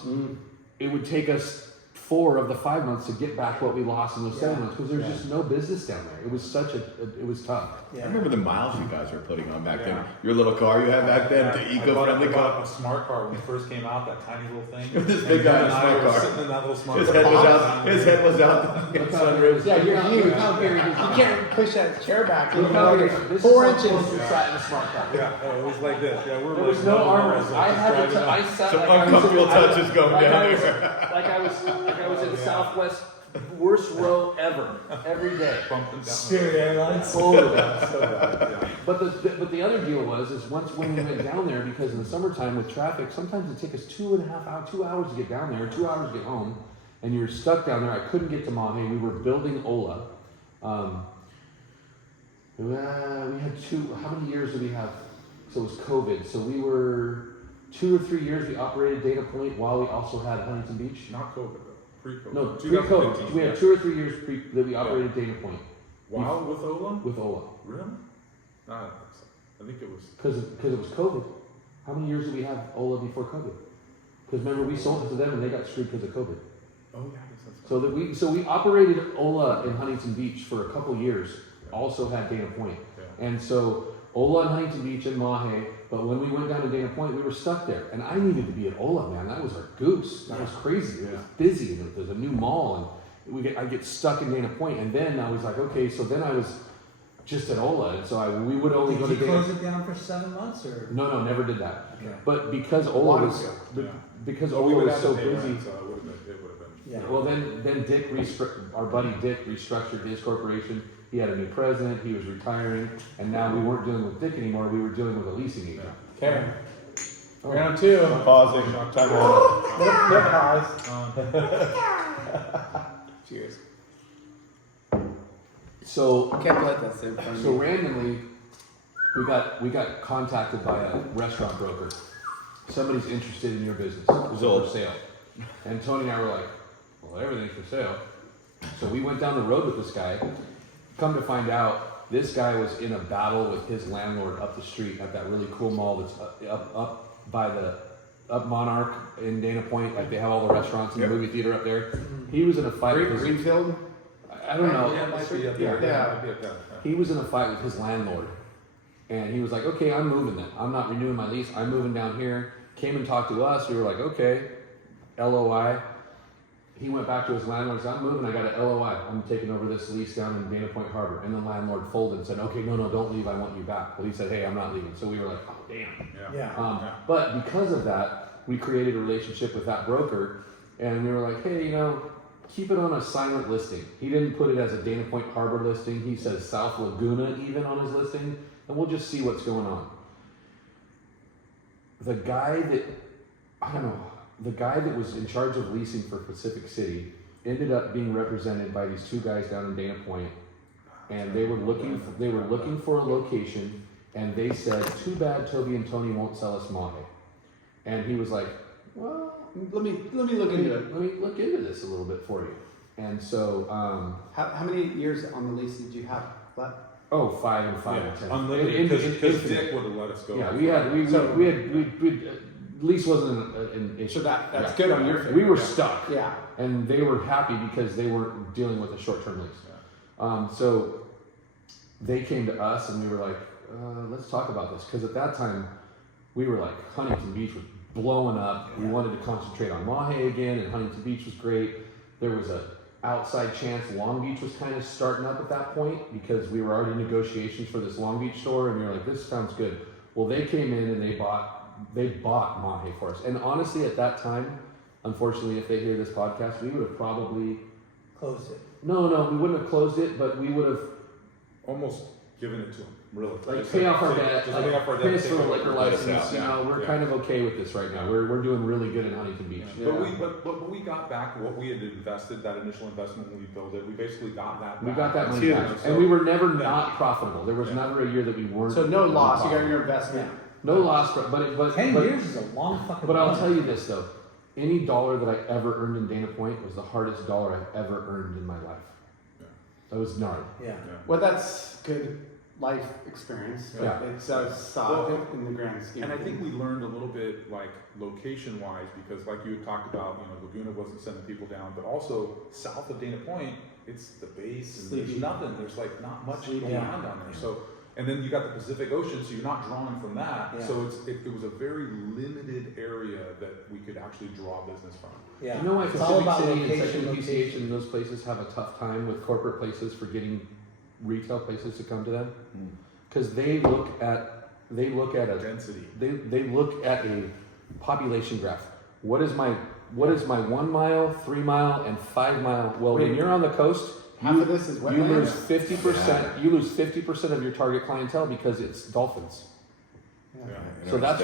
it would take us 4 of the 5 months to get back what we lost in those 7 months, because there's just no business down there. It was it was tough. I remember the miles you guys were putting on back then. Your little car you had back then, the eco-friendly I car. bought a smart car when it first came out, that tiny little thing. This big guy in a And I smart was car. sitting in that little smart His car. head was out. His head was out. Look how it is. Yeah, you're huge. You can't push that chair back. Look how it is. This is 4 how inches. close we sat in the smart car. Yeah, it was like this. Yeah, we're There like was no armor. just I had driving to. up. I sat Some like I was uncomfortable in, touches going like down I was, here. like I was in the Southwest, worst row ever, every day. Bumping down. Spirit Airlines. Totally. So bad, yeah. But the other deal was when we went down there, because in the summertime with traffic, sometimes it take us 2.5 hours, 2 hours to get down there, 2 hours to get home, and you're stuck down there. I couldn't get to Mahe. We were building Ola. We had 2. How many years did we have? So it was COVID. So we were 2 or 3 years. We operated Dana Point while we also had Huntington Beach. Not COVID, though. Pre-COVID. No, 2015, pre-COVID. We had 2 or 3 years that we operated Dana Point Wow, with Ola? with Ola. Really? No, I don't think so. I think it was. Because it was COVID. How many years did we have Ola before COVID? Because remember, we sold it to them and they got screwed because of COVID. Oh yeah, I guess that's. So we operated Ola in Huntington Beach for a couple years. Also had Dana Point, Yeah. and so Ola in Huntington Beach and Mahe. But when we went down to Dana Point, we were stuck there, and I needed to be at Ola, man. That was our goose. That was crazy. It was busy, and there's a new mall, and I get stuck in Dana Point, and then I was like, okay, so then I was just at Ola, and so we would only go Did to you Dana. close it down for 7 months, or? No, never did that. Okay. But because Ola was Yeah. because Oh, we Ola would was have so to pay busy. rent, so it would have been. Yeah. Well, then Dick our buddy Dick restructured his corporation. He had a new president. He was retiring, and now we weren't dealing with Dick anymore. We were dealing with a leasing agent. Okay. Round two. Pausing. Time out. Pause. Cheers. So Can't let that sit from So randomly, we got contacted by a restaurant broker. Somebody's interested in your business. It's Sold. for sale. And Tony and I were like, well, everything's for sale. So we went down the road with this guy. Come to find out, this guy was in a battle with his landlord up the street at that really cool mall that's up by the Monarch in Dana Point. Like they have all the restaurants and the movie theater up there. He was in a fight with his, Greenfield? I don't know. Yeah, it might be up there. Yeah. It might be up there. He was in a fight with his landlord, and he was like, okay, I'm moving then. I'm not renewing my lease. I'm moving down here. Came and talked to us. We were like, okay, LOI. He went back to his landlord and said, I'm moving. I got an LOI. I'm taking over this lease down in Dana Point Harbor. And the landlord folded and said, okay, no, don't leave. I want you back. Well, he said, hey, I'm not leaving. So we were like, oh, damn. Yeah. But because of that, we created a relationship with that broker, and we were like, hey, keep it on a silent listing. He didn't put it as a Dana Point Harbor listing. He says South Laguna even on his listing, and we'll just see what's going on. The guy that was in charge of leasing for Pacific City ended up being represented by these two guys down in Dana Point, and they were looking for a location, and they said, too bad Toby and Tony won't sell us Mahe. And he was like, well, Let me look into it. let me look into this a little bit for you. And so, How many years on the lease did you have left? 5 and 5 and 10. Unlimited, because Dick would have let us go. Yeah, we had lease wasn't an issue. So that's Yeah. good on your favor. We were stuck. Yeah. And they were happy because they weren't dealing with a short-term lease. So they came to us and we were like, let's talk about this. Because at that time, we were like, Huntington Beach was blowing up. We wanted to concentrate on Mahe again, and Huntington Beach was great. There was a outside chance Long Beach was kind of starting up at that point because we were already in negotiations for this Long Beach store, and we were like, this sounds good. Well, they came in and they bought Mahe for us. And honestly, at that time, unfortunately, if they hear this podcast, we would have probably Closed it. no, we wouldn't have closed it, but we would have Almost given it to him, really. like pay off our debt, Just pay off our pay debt. us for a liquor Let us license. out, We're yeah. kind of okay with this right now. We're doing really good in Huntington Beach. Yeah. But we got back what we had invested, that initial investment when we built it. We basically got that back. We got that money huge. back, So- and we were never not profitable. There was Yeah. never a year that we weren't. So no loss. You got profitable. your investment. No loss, but 10 years is a long fucking But I'll time. tell you this though, any dollar that I ever earned in Dana Point was the hardest dollar I've ever earned in my life. Yeah. That was gnarly. Yeah. Well, that's good life experience. Yeah. It's solid Well, in the grand scheme. And I of think things. we learned a little bit, like location wise, because like you had talked about, Laguna wasn't sending people down, but also south of Dana Point, it's the base and Sleepy. there's nothing. There's like not much Sleepy. going on down there. So, and then you got the Pacific Ocean, so you're not drawing from that. Yeah. So it was a very limited area that we could actually draw business from. Yeah. You know why It's all Pacific about City and location, Second PCH location. and those places have a tough time with corporate places for getting retail places to come to them? Because they look at a Density. they look at a population graph. What is my 1 mile, 3 mile, and 5 mile? Well, when Wait. you're on the coast, Half of this is you wetland. lose 50%. You lose 50% of your target clientele because it's dolphins. Yeah. So that's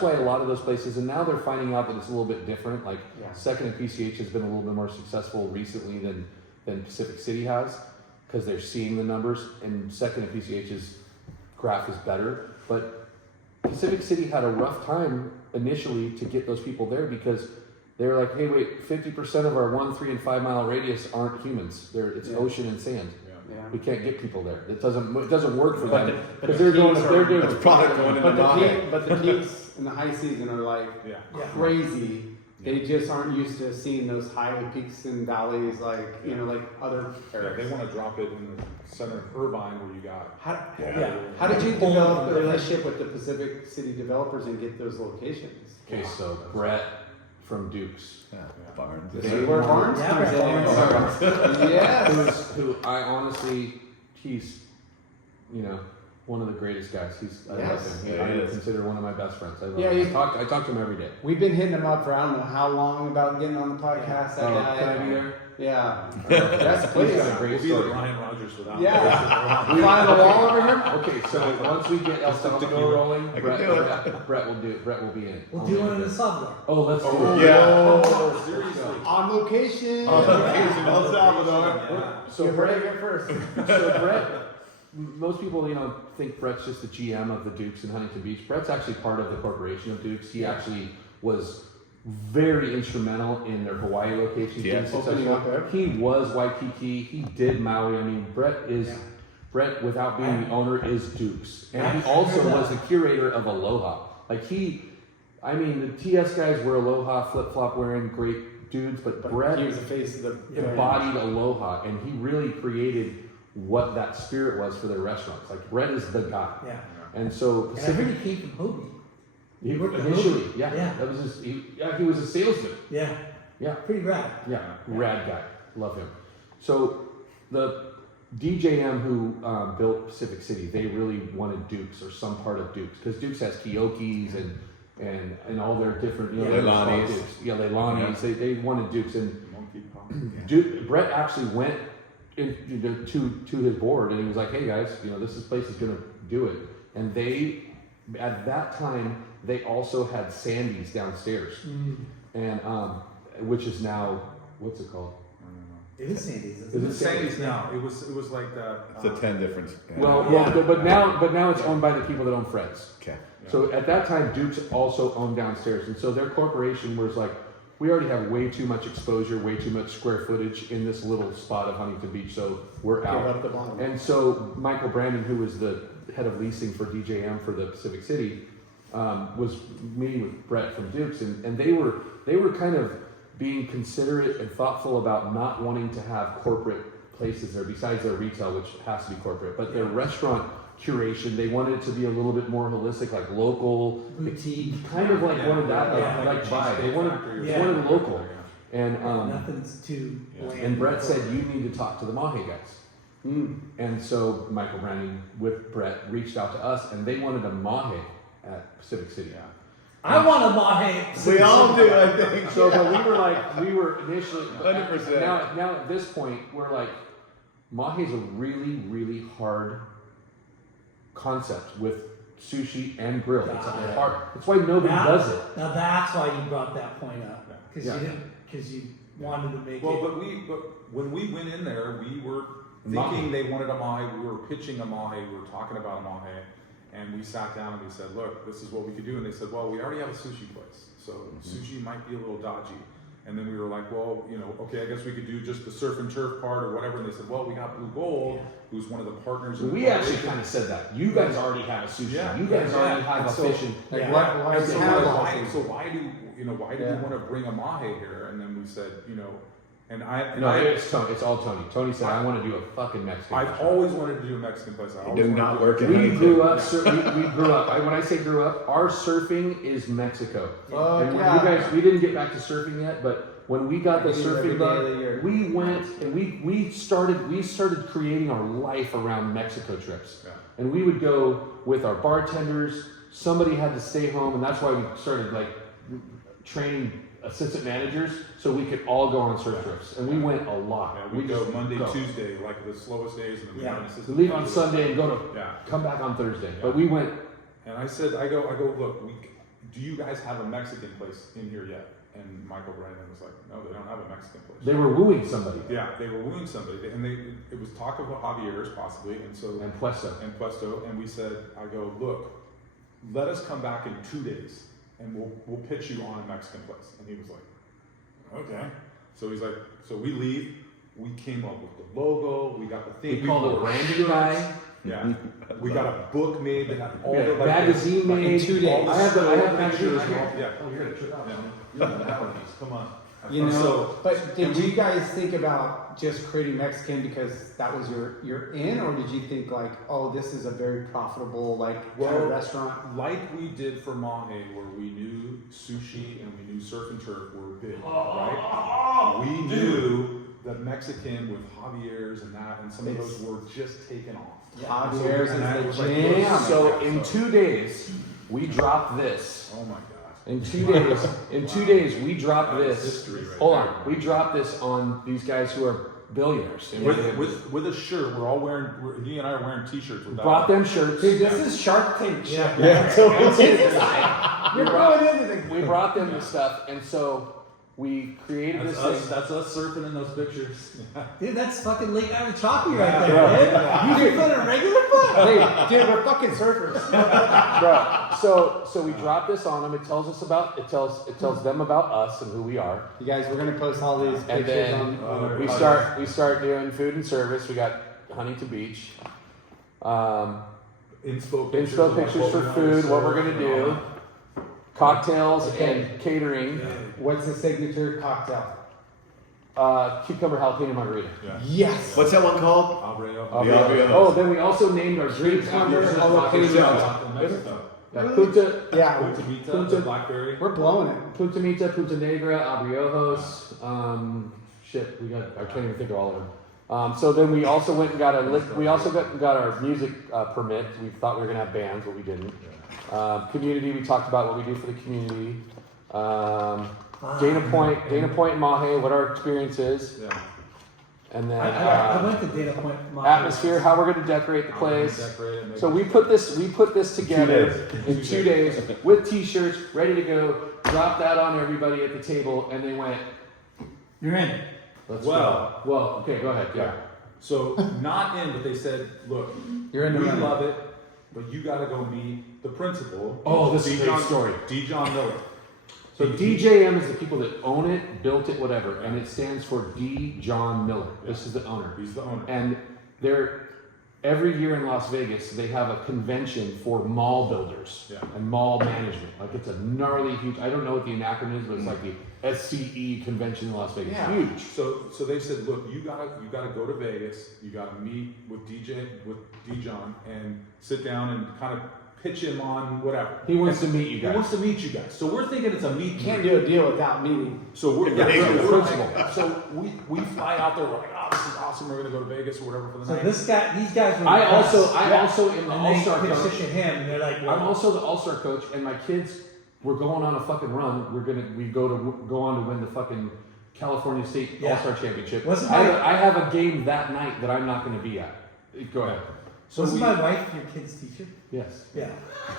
why a lot of those places, and now they're finding out that it's a little bit different. Like Yeah. Second and PCH has been a little bit more successful recently than Pacific City has, because they're seeing the numbers, and Second and PCH's graph is better. But Pacific City had a rough time initially to get those people there because they were like, hey, wait, 50% of our 1, 3, and 5 mile radius aren't humans. It's Yeah. ocean and sand. Yeah. Yeah. We can't get people there. It doesn't work for But them the- because but they're the going. peaks They're are- doing. That's product going into Mahe. But the peaks in the high season are like Yeah. Yeah. crazy. They just aren't used to seeing those high peaks and valleys like like other Yeah, areas. they want to drop it in the center of Irvine where you got. How did you develop the relationship with the Pacific City developers and get those locations? Okay, so Brett from Dukes, Barnes. They- Where Barnes Yeah, comes in. Barnes. Yes. who I honestly, he's, one of the greatest guys. I love Yes. him. Yeah, I he would is. consider one of my best friends. I love Yeah, him. I talk to him every day. We've been hitting him up for I don't know how long about getting on the podcast. That Oh, guy. can I be there? Yeah. That's the place. He's got a great We'll be the story. Ryan Rodgers without Yeah. Flying the wall over here? Okay, so once we get El Salvador rolling, I can Brett, do it. Brett will do it. Brett will be in. We'll do one in the Salvador. Oh, let's do Oh, it. Yeah. Oh, seriously. On location. On location, El Salvador. Yeah. So You heard it Brett, here first. so Brett, most people, think Brett's just the GM of the Dukes in Huntington Beach. Brett's actually part of the corporation of Dukes. He actually was very instrumental in their Hawaii location. Yeah. being successful. Opening up there. He was Waikiki. He did Maui. I mean, Brett, without being the owner, is Dukes, and he also was the curator of Aloha. Like the TS guys were Aloha flip flop wearing great dudes, but Brett He was the face of the brand. embodied Aloha, and he really created what that spirit was for their restaurants. Like Brett is the guy, Yeah. and so And I Pacific. heard he came from Hobie. He, worked at initially, Hobie. yeah, Yeah. that was his. He was a salesman. Yeah. Yeah. Pretty rad. Yeah, rad guy. Love him. So the DJM who built Pacific City, they really wanted Dukes or some part of Dukes because Dukes has Kiokis and all their different their small Leilani's. Dukes. Yeah, Leilani's. They wanted Dukes, and Monkey Pop. Brett actually went to his board and he was like, "Hey guys, this place is going to do it." And they, at that time, they also had Sandy's downstairs, and which is now what's it called? It is Sandy's. Is Isn't it it? Sandy's now. It was like that. It's a 10 difference. Well, Yeah. but now it's owned by the people that own Fred's. Okay. So at that time, Dukes also owned downstairs, and so their corporation was like, we already have way too much exposure, way too much square footage in this little spot of Huntington Beach, so we're Give out. up the bottom. And so Michael Brandon, who was the head of leasing for DJM for the Pacific City, was meeting with Brett from Dukes, and they were kind of being considerate and thoughtful about not wanting to have corporate places there besides their retail, which has to be corporate, but their restaurant curation, they wanted it to be a little bit more holistic, like local, Boutique. kind of like wanted that like vibe. They wanted local, and Nothing's too bland. and Brett said you need to talk to the Mahe guys. And so Michael Brandon with Brett reached out to us, and they wanted a Mahe at Pacific City. Yeah. I want a Mahe. We all do, I think. So, but we were initially 100%. Now at this point, we're like, Mahe's a really, really hard concept with sushi and grill. It's a hard. That's why nobody does it. Now that's why you brought that point up. Because Yeah. you wanted to make Well, it. but when we went in there, we were Mahe. thinking they wanted a Mahe. We were pitching a Mahe. We were talking about a Mahe, and we sat down and we said, "Look, this is what we could do." And they said, "Well, we already have a sushi place, so sushi might be a little dodgy." And then we were like, "Well, okay, I guess we could do just the surf and turf part or whatever." And they said, "Well, we got Blue Gold, who's one of the partners." in We the actually corporation." kind of said that. You guys already have a sushi. Yeah. You guys Yeah. already have a And so- fishing. Like, Yeah. why And is so, it we're have like, all why, things? so why do we Yeah. want to bring a Mahe here? And then we said, and I No, it's Tony. It's all Tony. Tony said, "I want to do a fucking Mexican." I've restaurant." always wanted to do a Mexican place. I always do wanted not to work in We Huntington. grew up. We grew up. When I say grew up, our surfing is Mexico. Oh, And yeah. you guys, we didn't get back to surfing yet, but when we got the We do every surfing day of the bug, year. we went and we started creating our life around Mexico trips. Yeah. And we would go with our bartenders. Somebody had to stay home, and that's why we started training assistant managers so we could all go on surf trips. And we went a lot. Yeah, we go just Monday, go. Tuesday, like the slowest days, and then we Yeah. have an We assistant leave on manager. Sunday and go to Yeah. come back on Thursday. But we went. And I said, I go, look, do you guys have a Mexican place in here yet? And Michael Brandon was like, no, they don't have a Mexican place. They were wooing somebody. Yeah, they were wooing somebody, and it was talk of Javier's possibly, and so And Puesto. and Puesto, and we said, I go, look, let us come back in 2 days, and we'll pitch you on a Mexican place. And he was like, okay. So he's like, so we leave. We came up with the logo. We got the thing. We called it branding guy. Yeah, we got a book made that had all We the got a magazine like, made. in 2 days. I have the magazine right here. Yeah. Oh, you're gonna trip out, Yeah. man. You're gonna have one of these. Come on. But did you guys think about just creating Mexican because that was your in, or did you think like, oh, this is a very profitable kind of restaurant? Like we did for Mahe, where we knew sushi and we knew surf and turf were big, right? We knew that Mexican with Javier's and that, and some of those were just taken off. Javier's And that is was the like, jam. So in 2 days, we dropped this. oh my gosh. In 2 days, we dropped this. History right Hold there. on, we dropped this on these guys who are billionaires. And With a shirt, we're all wearing. He and I are wearing T-shirts with that. brought them shirts. Dude, this is Shark Tank shit. Yeah. You're going into the. We brought them the stuff, and so we created That's this us. thing. That's us surfing in those pictures. Dude, that's fucking late night with Chalky right there, Yeah. man. You can put a regular foot. Hey, dude, we're fucking surfers. Bro, so we dropped this on them. It tells them about us and who we are. You guys, we're gonna post all these And pictures then on our we start doing food and service. We got Huntington Beach. Inspo Inspo pictures for food, what we're gonna do, cocktails and catering. What's the signature cocktail? Cucumber jalapeno margarita. Yeah. Yes. What's that one called? Abreu. Oh, then we also named our drinks Cucumber after jalapeno. Mexico. Punta, Yeah, Punta Mita, Punta- the blackberry. we're blowing it. Punta Mita, Punta Negra, Abriojos. I can't even think of all of them. So then we also went and got our music permit. We thought we were gonna have bands, but we didn't. Community, we talked about what we do for the community. Dana Point and Mahe, what our experience is. Yeah. And then I went to Dana Point. atmosphere, how we're going to decorate the place. Decorate it, make So it- we put this together 2 days. in 2 days with t-shirts, ready to go. Drop that on everybody at the table, and they went, You're in. "Let's Well- go." Well, okay, go ahead. Yeah. So not in, but they said, look, You're in the we running. love it, but you got to go meet the principal. Oh, this is a great Dijon- story. Dijon Miller. So DJM is the people that own it, built it, whatever, and it stands for D. John Miller. This is the owner. He's the owner. And every year in Las Vegas, they have a convention for mall builders Yeah. and mall management. Like it's a gnarly, huge. I don't know what the acronym is, but it's like the SCE convention in Las Vegas. Yeah. Huge. So they said, look, you gotta go to Vegas. You gotta meet with Dijon and sit down and kind of pitch him on whatever. He wants to meet you He guys. wants to meet you guys. So we're thinking it's a meet. You can't do a deal without meeting. So we're, Yeah, we're principal. like, so we fly out there. We're like, oh, this is awesome. We're gonna go to Vegas or whatever for the So night. these guys were. I also impressed. am the And all-star they coach. pitched it to him, and they're like, I'm also the all-star coach, and my kids were going on a fucking run. We go on to win the fucking California State Yeah. All-Star Championship. Wasn't I have a game that night that I'm not going to be at. Go ahead. So wasn't we, my wife your kid's teacher? Yes. Yeah.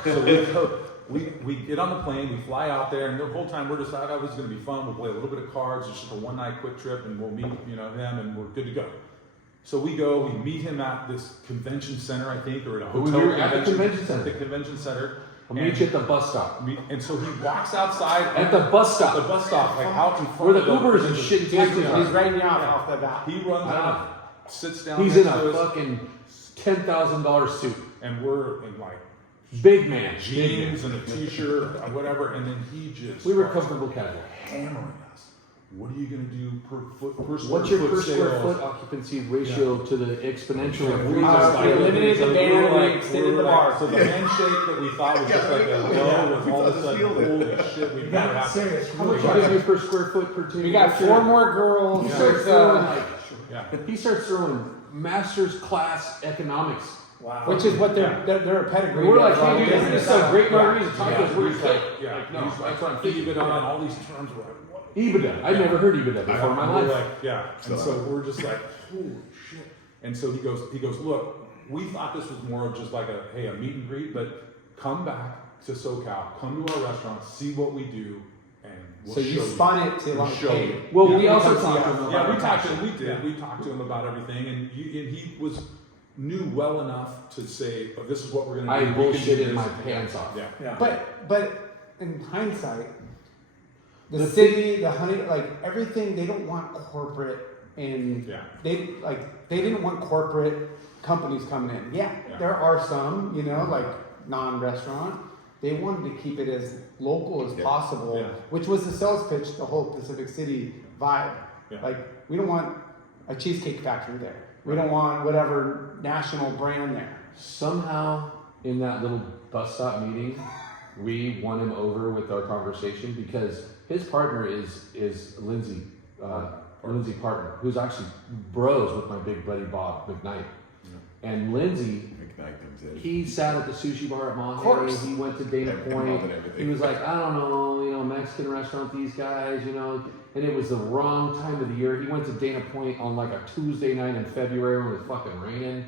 so we get on the plane, we fly out there, and the whole time we're just like, oh, this is gonna be fun. We'll play a little bit of cards. It's just a one-night quick trip, and we'll meet him, and we're good to go. So we go, we meet him at this convention center, I think, or at a We hotel. were at the convention center. At the convention center. I'll meet you at the bus stop. And so he walks outside At the bus at the stop. bus stop, like out in front Where the of Ubers and shit He's taxis are. writing you out off the bat. He runs I know. out, sits down. He's in next to a us, fucking $10,000 suit. and we're in like Big man. Big jeans man. and a t-shirt or whatever, and then he just We were starts comfortable casual. hammering us. What are you gonna do per square What's your foot per square sales? foot occupancy ratio to the exponential of We three? just like- we eliminated the so band, were we like- extended were the like- bar. So the handshake that we thought was just like a Yeah. no, was all of a We sudden, thought it was holy shit, we You never got have. serious. How much do you do per square foot per team? We got 4 more girls. He Yeah. starts throwing Yeah. he starts throwing master's class economics. Wow. Which is what they're a pedigree. We're like, They're hey, dude, all this is so great margaritas. Yeah. Tacos, we're He's like, yeah, like, no, he's like, that's what I'm thinking. EBITDA on all these terms. We're like, what? EBITDA. I've never heard EBITDA before in my We're life. like, yeah. And So- so we're just like, holy shit. And so he goes, look, we thought this was more of just like a meet and greet, but come back to SoCal, come to our restaurant, see what we do, and we'll So show you spun it to like, show hey, you. Well, Yeah, we we also come talked see to us. him Yeah, about we talked to him. We did. Yeah. We talked to him about everything, and he knew well enough to say, oh, "This is what we're going to I do." We can do bullshitted this. my pants off. Yeah. Yeah. But in hindsight, the The city, the honey, like everything, they don't want corporate in. Yeah. They didn't want corporate companies coming in. Yeah, Yeah. there are some, like non-restaurant. They wanted to keep it as local as Yeah. possible, Yeah. which was the sales pitch, the whole Pacific City vibe. Yeah. Like we don't want a cheesecake factory there. We don't want whatever national brand there. Somehow, in that little bus stop meeting, we won him over with our conversation because his partner is Lindsay, Lindsay Partner, who's actually bros with my big buddy Bob McKnight. And Lindsay he sat at the sushi bar at Of course. Mahe. He went to Dana Everything Point. involved in everything. He was like, I don't know, Mexican restaurant, these guys, and it was the wrong time of the year. He went to Dana Point on like a Tuesday night in February when it was fucking raining.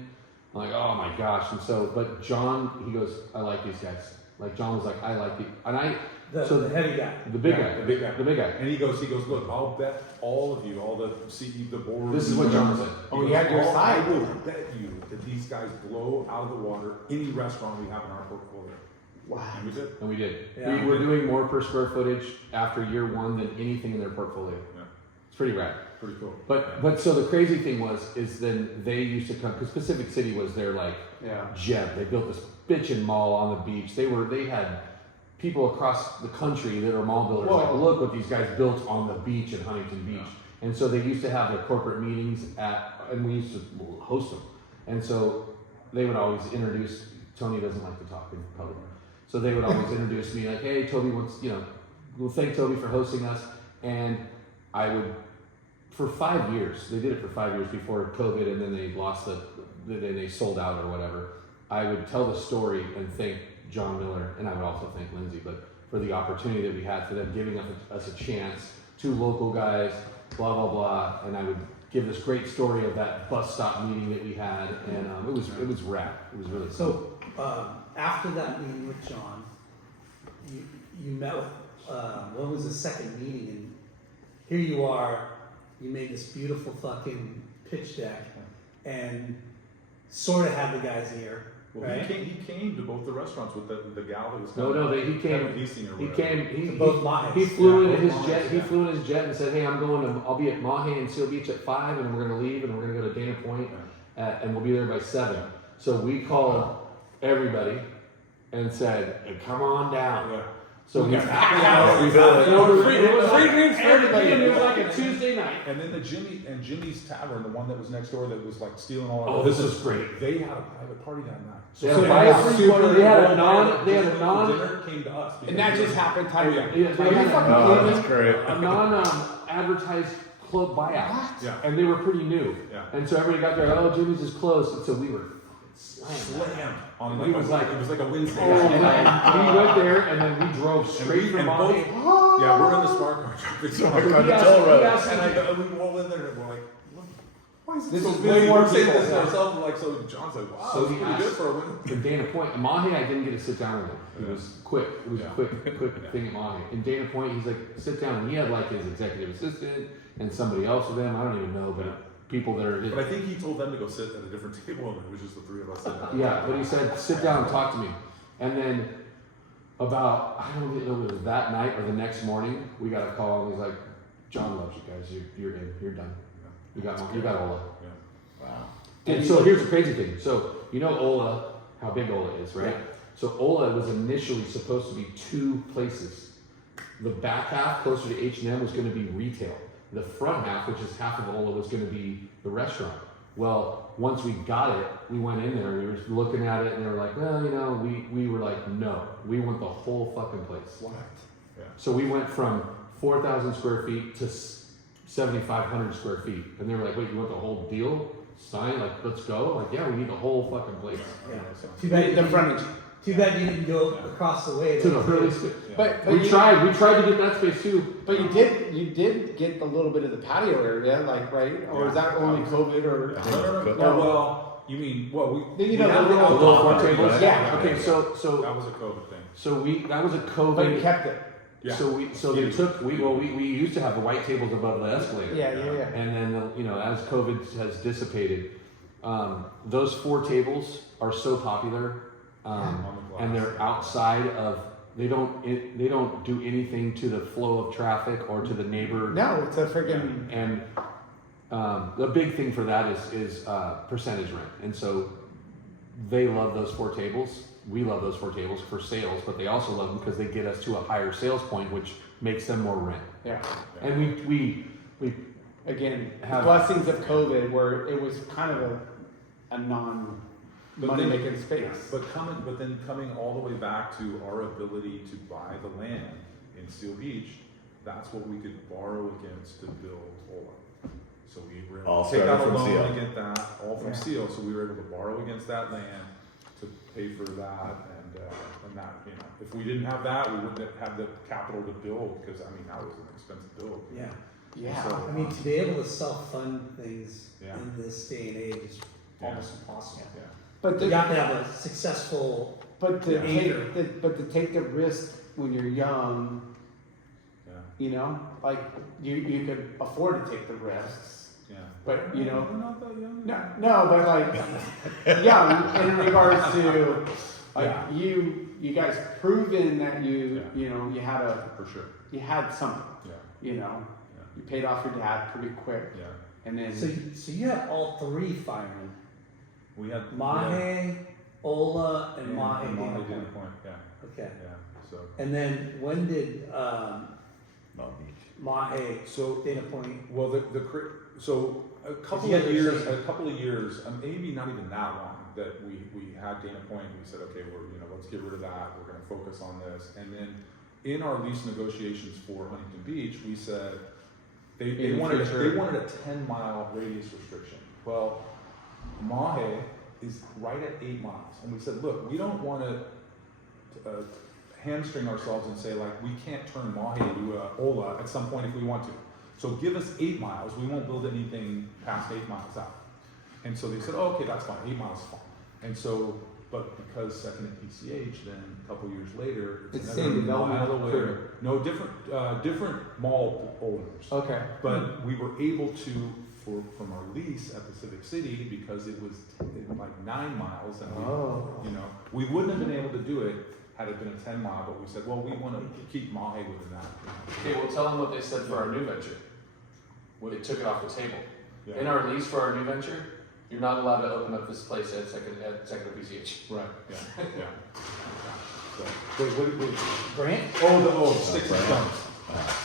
I'm like, oh my gosh. And so, but John, he goes, I like these guys. Like John was like, I like it. And The heavy guy. the big Yeah, guy, the big guy. the big guy. And he goes, look, I'll bet all of you, all the CE, the board. This is what John said. Oh, you had your side. I will bet you that these guys blow out of the water any restaurant we have in our portfolio. Wow. And we did. And we did. Yeah. We were doing more per square footage after year one than anything in their portfolio. Yeah, It's pretty rad. pretty cool. But so the crazy thing is then they used to come, because Pacific City was their like Yeah. gem. They built this bitchin' mall on the beach. They had people across the country that are mall builders like, Whoa. look what these guys built on the beach in Huntington Beach. And so they used to have their corporate meetings and we used to host them. And so they would always introduce, Tony doesn't like to talk in public. So they would always introduce me like, hey, Toby wants, we'll thank Toby for hosting us. And I would, for 5 years, they did it for 5 years before COVID and then they sold out or whatever. I would tell the story and thank John Miller, and I would also thank Lindsay, but for the opportunity that we had for them giving us a chance, 2 local guys, blah, blah, blah. And I would give this great story of that bus stop meeting that we had. And it was rad. It was really cool. So after that meeting with John, you met with, what was the second meeting? And here you are, you made this beautiful fucking pitch deck and sort of had the guy's ear, Well, right? he came to both the restaurants with the gal that was No, he came. He He both Mahes. He flew Yeah, in his both jet. Mahes, He yeah. flew in his jet and said, "Hey, I'll be at Mahe and Seal Beach at 5, and we're gonna leave, and we're gonna go to Dana Point, and we'll be there by 7." So we called everybody and said, hey, "Come on down." Yeah. So we Yeah. it was free drinks for everybody, and it was like a Tuesday night. And then Jimmy's Tavern, the one that was next door that was like stealing all our Oh, this is great. They had a private party that night. They had a private- super- they had a non- dinner came to us. And that just happened time. Oh, yeah. Yeah, they had Oh, that's great. a non-advertised club buyout, Yeah. and they were pretty new. Yeah. And so everybody got there. Oh, Jimmy's is closed, and so we were slammed. Slammed on It was like- it was like a Wednesday. And we went there, and then we drove straight from Mahe. Yeah, we're in the smart car traffic. So Smart car. and He asked I me- go, and we roll in there and we're like, why is This so is busy? way more We're saying people. this to ourselves. Like, so John's like, wow, So this he is pretty asked- good for a Wednesday. In Dana Point, Mahe, I didn't get to sit down with him. It Yeah. was quick. It was Yeah. a quick thing at Mahe. In Dana Point, he's like, sit down. And he had like his executive assistant and somebody else with him. I don't even know, but people that are his. But I think he told them to go sit at a different table, and it was just the 3 of us sitting down. Yeah, but he said, sit down and talk to me. And then about, I don't know if it was that night or the next morning, we got a call and he's like, John loves you guys. You're in. You're done. You got Ola. Yeah. Wow. And so here's the crazy thing. So you know Ola, how big Ola is, right? So Ola was initially supposed to be 2 places. The back half, closer to H&M, was going to be retail. The front half, which is half of Ola, was going to be the restaurant. Well, once we got it, we went in there and we were looking at it and they were like, well, we were like, no, we want the whole fucking place. What? Yeah. So we went from 4,000 square feet to 7,500 square feet. And they were like, wait, you want the whole deal? Sign, like, let's go? Like, yeah, we need the whole fucking place. Yeah. So- Too bad you The didn't- frontage. Too bad you didn't go across the way. To the early space. Yeah. But We you, tried to get that space too. But you did get a little bit of the patio area, like right? Or is that only COVID or? No, well, you mean, well, we. You know, we had the little little outdoor front tables? tables. Yeah. Okay, so That was a COVID thing. that was a But you COVID. kept it. Yeah. So they took we used to have the white tables above the escalator. Yeah. And then as COVID has dissipated, those 4 tables are so popular, On the glass. and they're outside of. They don't do anything to the flow of traffic or to the neighbor. No, it's a freaking. And the big thing for that is percentage rent. And so they love those 4 tables. We love those 4 tables for sales, but they also love them because they get us to a higher sales point, which makes them more rent. Yeah. And we Again, the Have- blessings of COVID, where it was kind of a non But money then- making space. But then coming all the way back to our ability to buy the land in Seal Beach, that's what we could borrow against to build Ola. So we were able All to take started out a from loan Seal. against that, all from Yeah. Seal. So we were able to borrow against that land to pay for that, and that, you know, if we didn't have that, we wouldn't have had the capital to build, because I mean, that was an expensive build. Yeah. Yeah. So, I mean, to be able to self-fund things Yeah. in this day and age is Yeah. almost impossible. Yeah. But You have to have a successful, but to Yeah. take the risk when you're young, Yeah. you know, like you could afford to take the risks. Yeah. But, you know- we're not that young. No, but like young in regards to like Yeah. you guys proven that Yeah. you know you For sure. had something, Yeah. you know, Yeah. you paid off your dad pretty quick, Yeah. and then so you had all three firemen, We had Mahe, Ola, and and Mahe Mahe Dana Dana Point. Point. Yeah. Okay. Yeah. So. And then when did Long Beach. Mahe So Dana Point? well, so a couple You of guys are years, saying- maybe not even that long, that we had Dana Point. We said, okay, let's get rid of that. We're going to focus on this. And then in our lease negotiations for Huntington Beach, we said they In the wanted future. a 10-mile radius restriction. Well, Mahe is right at 8 miles, and we said, look, we don't want to hamstring ourselves and say, like, we can't turn Mahe into Ola at some point if we want to. So give us 8 miles. We won't build anything past 8 miles out. And so they said, oh, okay, that's fine. 8 miles is fine. And so, but because second at PCH, then a couple years later, It's another same development mile away. crew. No, different mall owners. okay. But we were able to, from our lease at Pacific City, because it was like 9 miles, and we, you know, we wouldn't have been able to do it had it been a 10-mile. But we said, well, we want to keep Mahe within that. Okay, well, tell them what they said for our new venture. They took it off the table. Yeah. In our lease for our new venture, you're not allowed to open up this place at second PCH. Right. Yeah. Yeah. So, wait. Brant? Sticks and stones.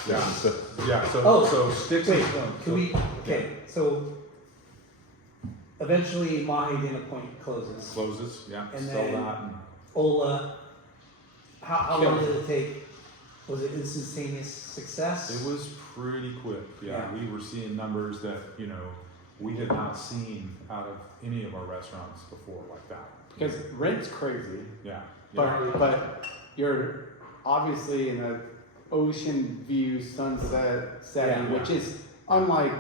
Yeah. Yeah. So, Oh, so sticks Wait, and stones. can we? Okay, so eventually Mahe Dana Point closes. Closes. Yeah. And Sell then- that. And, Ola, how long did it take? Was it instantaneous success? it was pretty quick. Yeah. Yeah. We were seeing numbers that we had not seen out of any of our restaurants before like that. Because rent's crazy, Yeah. but you're obviously in a ocean view sunset setting, Yeah. which is unlike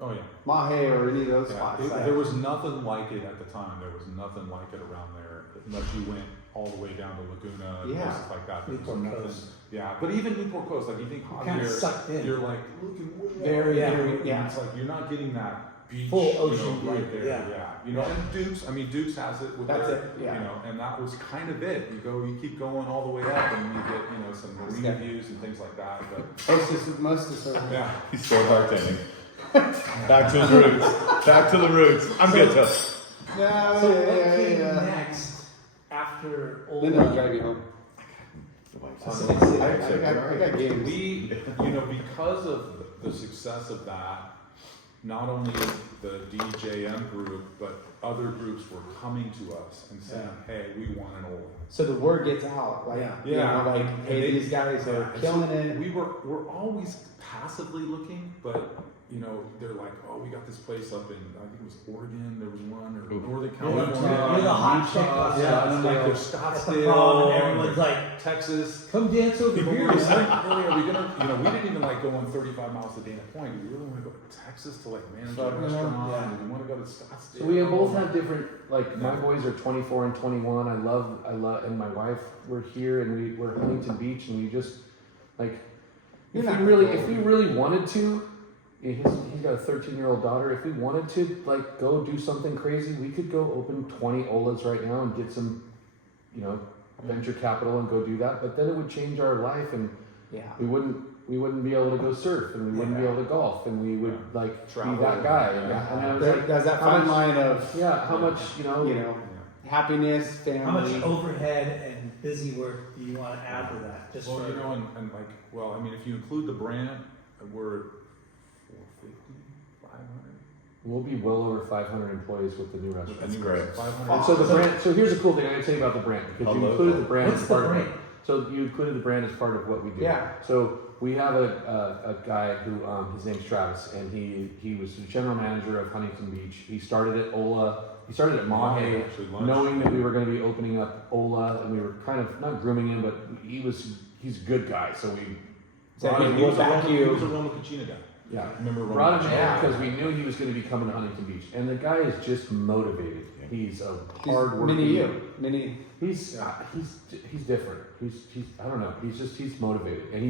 Oh yeah. Mahe or any of those Yeah, spots. there was nothing like it at the time. There was nothing like it around there, unless you went all the way down to Laguna and Yeah. places like that. There was Newport nothing. Coast. Yeah, but even Newport Coast, like you think Kind of Javier, sucked in. you're like looking way Very, out there, very, and yeah. It's like you're not getting that beach, Full ocean view, right there. yeah. And Dukes has it with That's their, it, yeah. and that was kind of it. You keep going all the way up, and you get some marina Yeah. views and things like that. But Most of yeah, He's still bartending. Back to his roots. Back to the roots. I'm good to. Yeah, So what came next after Ola? Then I'll drive you home. Pacific City? I got games. we, because of the success of that, not only the DJM group, but other groups were coming to us and saying, hey, we want an Ola. So the word gets out, like, Yeah. you know, like, And hey, they- these guys are Yeah, killing it. We're always passively looking, but they're like, oh, we got this place up in, I think it was Oregon, there was one, or Northern California. You're the hot chick. Yeah, and I'm like, there's At the prom, and everyone's Scottsdale, like, Texas. come dance over But here. we were like, really, are we gonna, we didn't even like going 35 miles to Dana Point. Do we really want to go to Texas to like manage a Fuck, restaurant? yeah. Do we want to go to Scottsdale? So we both have different, like, my boys are 24 and 21. I love, and my wife, we're here and we're Huntington Beach, and we just, like, if we really wanted to, he's got a 13-year-old daughter. If we wanted to, like, go do something crazy, we could go open 20 Olas right now and get some, venture capital and go do that. But then it would change our life, and Yeah. we wouldn't be able to go surf, and we wouldn't be able to golf, and we would like Travel. be that guy. And Yeah. I was There- like, there's that how fine much- line of, how much, happiness, family. How much overhead and busy work do you want to add to that? Just Well, for and like, I mean, if you include the brand, we're 450, 500. We'll be well over 500 employees with the new restaurant. That's great. 500. And so the brand. So here's a cool thing I can tell you about the brand, because you Hello. included the brand What's as the part of brand? it. So you included the brand as part of what we do. Yeah. So we have a guy who his name's Travis, and he was the general manager of Huntington Beach. He started at Ola. He started at Mahe, Actually, lunch. knowing that we were going to be opening up of not grooming him, but he's a good guy. So we So brought him he was back He was a you. Roma Cucina guy. yeah. Remember Roma Brought him Cucina? in because we knew he was going to be coming to Huntington Beach, and the guy is just motivated. He's a hard worker. Mini. He's different. He's I don't know. He's motivated, and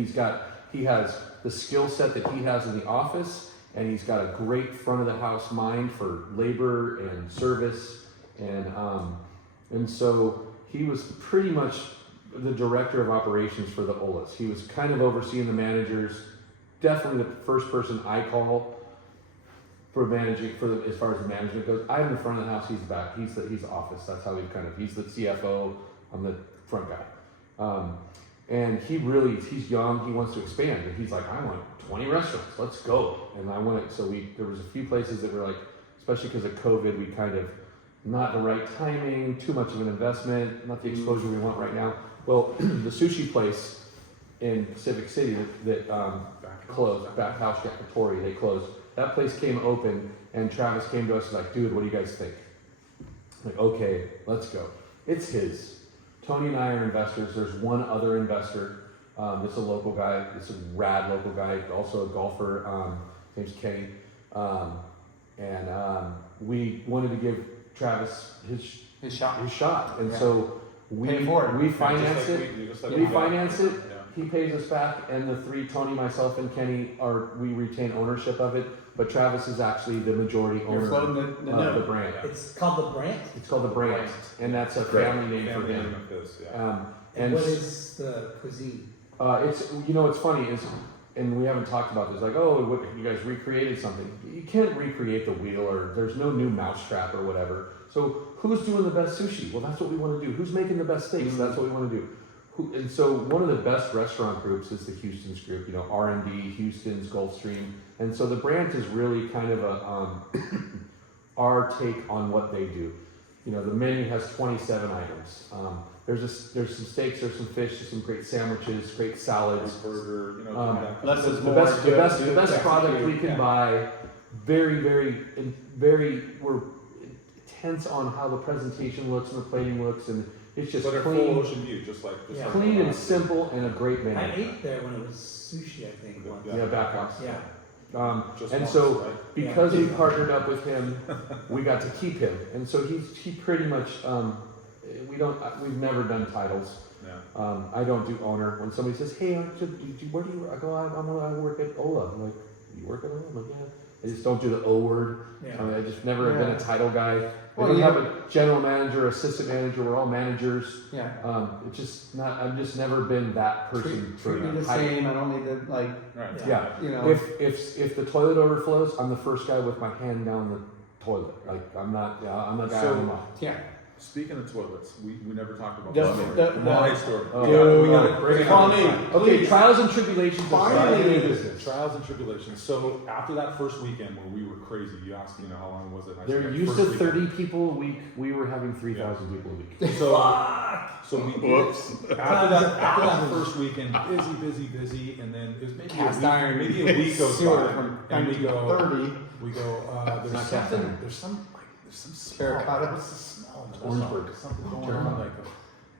he has the skill set that he has in the office, and he's got a great front of the house mind for labor and service, and so he was pretty much the director of operations for the Olas. He was kind of overseeing the managers. Definitely the first person I call for managing as far as the management goes. I'm in the front of the house, he's the back. He's the office. That's how he's the CFO. I'm the front guy. And he's young. He wants to expand, and he's like, I want 20 restaurants. Let's go. And I wanted. So there was a few places that were like, especially because of COVID, we kind of not the right timing, too much of an investment, not the exposure we want right now. Well, the sushi place in Pacific City that closed, Backhouse Yakitori, they closed. That place came open, and Travis came to us like, dude, what do you guys think? Like, okay, let's go. It's his. Tony and I are investors. There's one other investor. It's a local guy. It's a rad local guy, also a golfer. His name's Kenny. We wanted to give Travis his shot. And so we finance it. We finance it. He pays us back, and the three, Tony, myself, and Kenny, we retain ownership of it. But Travis is actually the majority owner of the brand. It's called the Brant? It's called the Brant, and that's a family name for him. And what is the cuisine? It's what's funny is, and we haven't talked about this. Like, oh, you guys recreated something. You can't recreate the wheel, or there's no new mousetrap or whatever. So who's doing the best sushi? Well, that's what we want to do. Who's making the best steaks? That's what we want to do. And so one of the best restaurant groups is the Houston's group, R&D, Houston's, Gulfstream. And so the Brant is really kind of our take on what they do. The menu has 27 items. There's some steaks, there's some fish, there's some great sandwiches, great salads. Burger, The best product we can buy. Very, very, we're intense on how the presentation looks and the plating looks, and it's just full clean, ocean view, just like clean and simple, and a great menu. I ate there when it was sushi, I think. Once. Yeah, Backhouse. Yeah. And once, so right? because we partnered up with him, we got to keep him. And so he pretty much we've never done titles. Yeah. I don't do owner. When somebody says, "Hey, where do you work?" I go, "I work at Ola." I'm like, "You work at Ola?" I'm like, "Yeah." I just don't do the O word. Yeah. I just never have been a title guy. Well, We don't have a general manager, assistant manager. We're all managers. Yeah. It's just not. I've just never been that person. Treat me the same. I don't need to Right. Yeah. If the toilet overflows, I'm the first guy with my hand down the toilet. Like I'm not. I'm the guy on the mop. Yeah. Speaking of toilets, we never talked about The Mahe story. Oh, we got to bring it on. Okay, trials and tribulations. Finally. Trials and tribulations. So after that first weekend where we were crazy, you asked, how long was it? And I They're said, used to first 30 weekend. people a week. We were having 3,000 people a week. So we after that first weekend, busy, and then it was maybe a week goes by, and we go, 30. there's some smell. Terracotta. What's the smell? Orangeburg. Something going on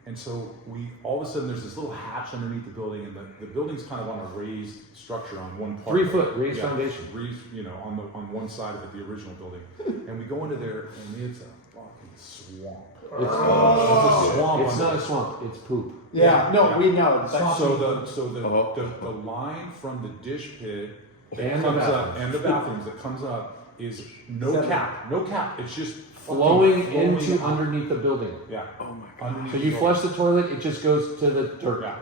and so we all of a sudden there's this little hatch underneath the building, and the building's kind of on a raised structure on one part. 3 foot raised foundation. Raised, on one side of it, the original building, and we go into there, and it's a fucking swamp. It's a swamp. It's not a swamp. It's poop. Yeah. No, we know. So the line from the dish pit that And the comes up bathrooms. and the bathrooms that comes up is no cap. It's just Flowing into underneath the building. Yeah. Oh my Underneath So the you building. flush the toilet, it just goes to the dirt. Yeah.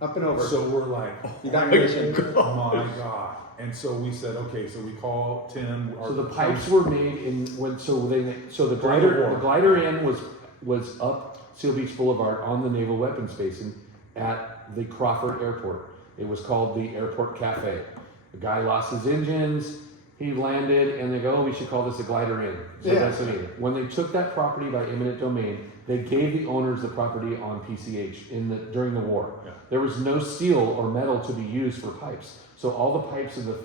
Up and over. So we're like, Evacuation. oh my god. And so we said, okay, so we call Tim. So the pipes were made in the glider in was up Seal Beach Boulevard on the Naval Weapons Basin at the Crawford Airport. It was called the Airport Cafe. The guy lost his engines. He landed, and they go, "Oh, we should call this a glider in." So that's what it is. When they took that property by eminent domain, they gave the owners the property on PCH during the war. Yeah. There was no steel or metal to be used for pipes, so all the pipes in the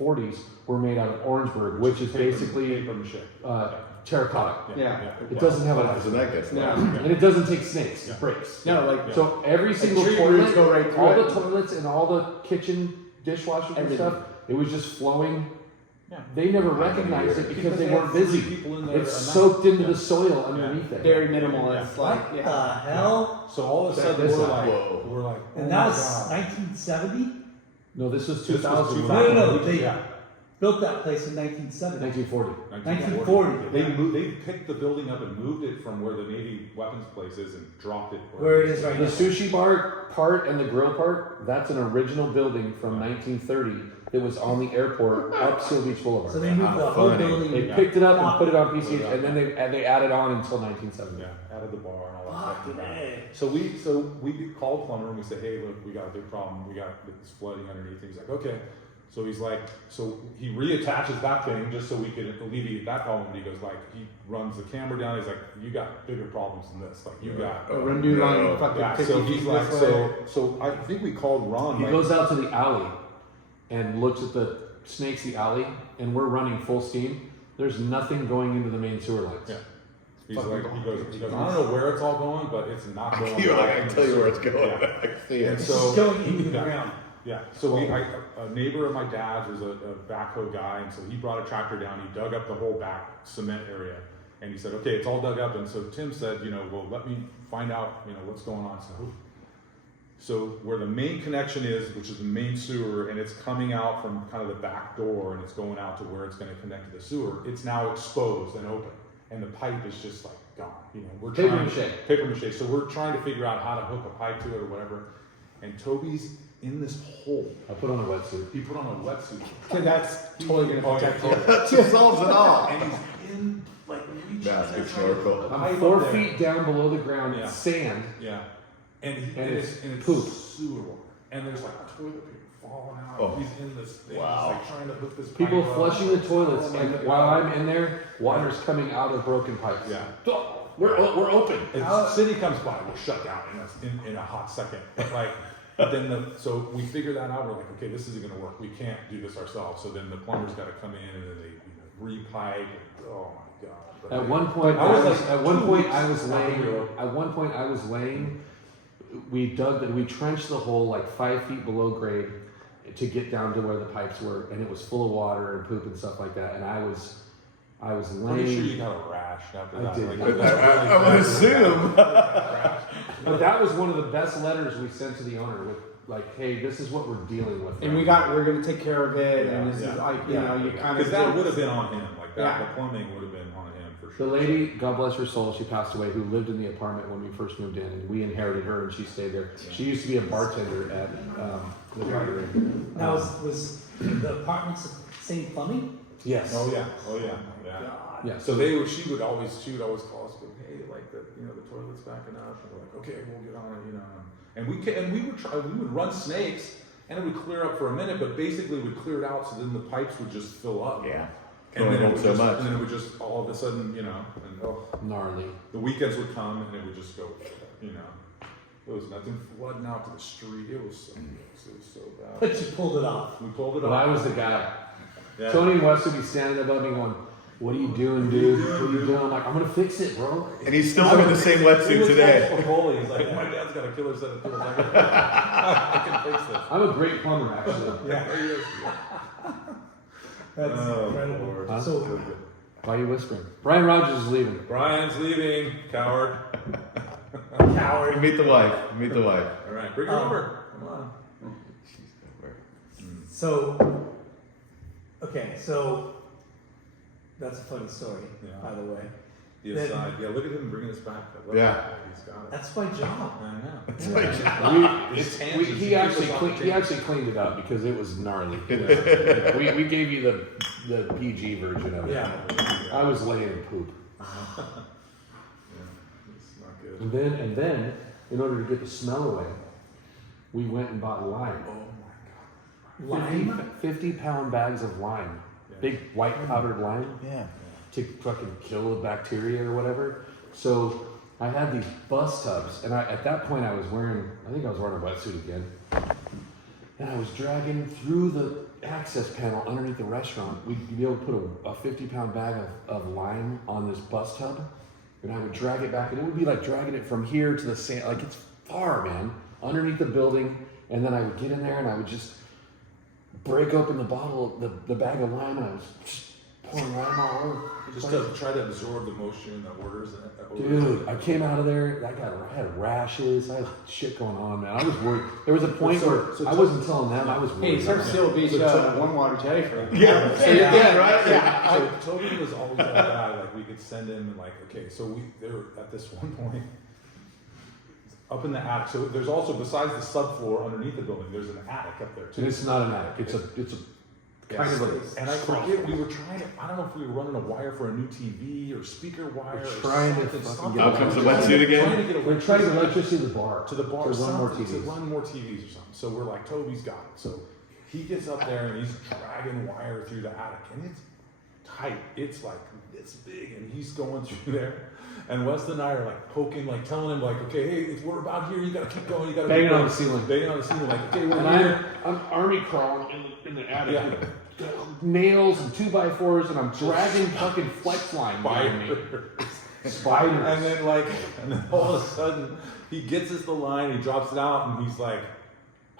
40s were made out of Orangeburg, which is basically paper mache. terracotta. Yeah. It doesn't have So a that gets No. loud. and it doesn't take snakes. Yeah. It breaks. No, like So every single tree toilet, roots go right through all it. the toilets and all the kitchen dishwashers and Everything. stuff, it was just flowing. Yeah. They never recognized it because they weren't busy. People in there It's at night. soaked into Yeah. the soil underneath it. very minimal. It's like What the hell? So all of a Check sudden this we're out. like, Whoa. we're like, And oh that my was God. 1970? No, this was This was 2000. 2000. No, they Yeah. built that place in 1970. 1940. 1940. They picked the building up and moved it from where the Navy weapons place is and dropped it Where it is right The now. sushi bar part and the grill part, that's an original building from 1930 that was on the airport up Seal Beach Boulevard. So they moved the whole funny. building. They picked it up and put it on Put PCH, it up. and then they added on until 1970. Yeah, out of the bar and all that Fucking stuff. A. So we called plumber and we said, hey, look, we got a big problem. We got this flooding underneath. He's like, okay. So he's like, so he reattaches that thing just so we could alleviate that problem. And he goes like, he runs the camera down. He's like, you got bigger problems than this. Like you got. a renew line fucking Yeah, 50 so he's feet like, this way. so I think we called Ron. He like, goes out to the alley and looks at the Snakesy alley, and we're running full steam. There's nothing going into the main sewer lines. Yeah. He goes, I don't know where it's all going, but it's not going. You're like, I can tell you where it's going. Yeah. I can see And it. so It's going into the yeah. ground. Yeah, so a neighbor of my dad's was a backhoe guy, and so he brought a tractor down, he dug up the whole back cement area, and he said, okay, it's all dug up, and so Tim said, well, let me find out, what's going on. So where the main connection is, which is the main sewer, and it's coming out from kind of the back door, and it's going out to where it's gonna connect to the sewer, it's now exposed and open, and the pipe is just like gone, we're Paper trying mache. paper mache, so we're trying to figure out how to hook a pipe to it or whatever, and Toby's in this hole. I put on a wetsuit. He put on a wetsuit. Okay, that's totally gonna protect you. That just solves it all. And he's in, like, reaching. Mask and there trying to snorkel. put the I'm pipe 4 up there. feet down below the ground, Yeah. sand. Yeah. And it's it's poop. sewer water. And there's like toilet paper falling out. Oh. He's in this thing. Wow. He's like trying to hook this People pipe up. flushing the toilets, Oh my and God. while I'm in there, water's coming out of broken pipes. Yeah. Oh, we're open. If the city comes by, we'll shut down in a hot second. But then so we figure that out. We're like, okay, this isn't going to work. We can't do this ourselves. So then the plumber's got to come in and then they repipe. And, oh my God. But At one point, I was like at one 2 point weeks I was out laying. here. At one point I was laying. We trenched the hole like 5 feet below grade to get down to where the pipes were, and it was full of water and poop and stuff like that. And I was laying. pretty sure you got a rash after I that. did. Like, I would assume. But that was one of the best letters we sent to the owner with like, hey, this is what we're dealing with. And we're gonna take care of it, and this Yeah. is like, you kind of. Because that would have been on him. Like that, Yeah. the plumbing would have been on him for The sure. lady, God bless her soul, she passed away, who lived in the apartment when we first moved in, and we inherited her, and she stayed there. She used to be a bartender at the Garter Inn. Now, was the apartments the same plumbing? Yes. Oh yeah. God. Yeah. So she would always call us, go, hey, like the toilet's backing up, and we're like, okay, we'll get on it, And we would run snakes, and it would clear up for a minute, but basically we'd clear it out, so then the pipes would just fill up. Yeah. And Going then, home so much. and then it would just all of a sudden, and Gnarly. the weekends would come, and it would just go, There was nothing flooding out to the street. It was so bad. But you pulled it off. We pulled it But off. I was the guy. Yeah. Tony West would be standing above me going, what are you doing, dude? What are you doing? I'm like, I'm going to fix it, bro. And he's still in the same He wetsuit was today. like Foley. He's like, my dad's got a killer set of tools. I can fix this. I'm a great plumber, actually. Yeah. That's Oh, incredible. Lord. Huh? So, Why are you whispering? Brian Rogers is leaving. Brian's leaving, coward. coward. Meet the wife. Meet the wife. All right, bring her over. Come on. So, okay, so that's a funny story, Yeah. by the way. The Then- aside. Yeah, look at him bringing us back. I love Yeah. that. He's got it. That's my job. I know. It's my job. He actually cleaned it up because it was gnarly. we gave you the PG version of it. Yeah. I was laying poop. Yeah, it's not good. And then, in order to get the smell away, we went and bought lime. Oh my God. Lime? 50-pound bags of lime. Yeah. Big white powdered lime Yeah. to fucking kill the bacteria or whatever. So I had these bus tubs, and at that point I think I was wearing a wetsuit again. and I was dragging through the access panel underneath the restaurant. We'd be able to put a 50-pound bag of lime on this bus tub, and I would drag it back, and it would be like dragging it from here to the sand. Like, it's far, man, underneath the building. And then I would get in there, and I would just break open the bag of lime, and I was just pouring lime all over. Just to try to absorb the moisture that orders. Dude, I came out of there. I had rashes. I had shit going on, man. I was worried. There was a point where I wasn't telling them. I was worried. Hey, Surf Seal Beach, one water jetty for Yeah. So you're good, right? Yeah. So Toby was always that guy. Like, we could send him, like, okay, so they were at this one point up in the attic. So there's also, besides the subfloor underneath the building, there's an attic up there too. And it's not an attic. It's a kind of a. And I forget, we were trying to, I don't know if we were running a wire for a new TV or speaker wire. We're or trying to something, fucking something. get Out comes the wetsuit again. We're trying to electricity to the bar. To the bar, to run more something, TVs. to run more TVs or something. So we're like, Toby's got it. So he gets up there and he's dragging wire through the attic, and it's tight. It's like this big, and he's going through there. And Weston and I are like poking, like telling him, like, okay, hey, we're about here. You gotta keep going. You gotta Banging keep going. on the ceiling. Banging on the ceiling, like, okay, we're And here. I'm army crawling in the attic. Yeah. with nails and 2x4s, and I'm dragging fucking flex line behind me. Spiders. And then all of a sudden, he gets us the line, he drops it out, and he's like,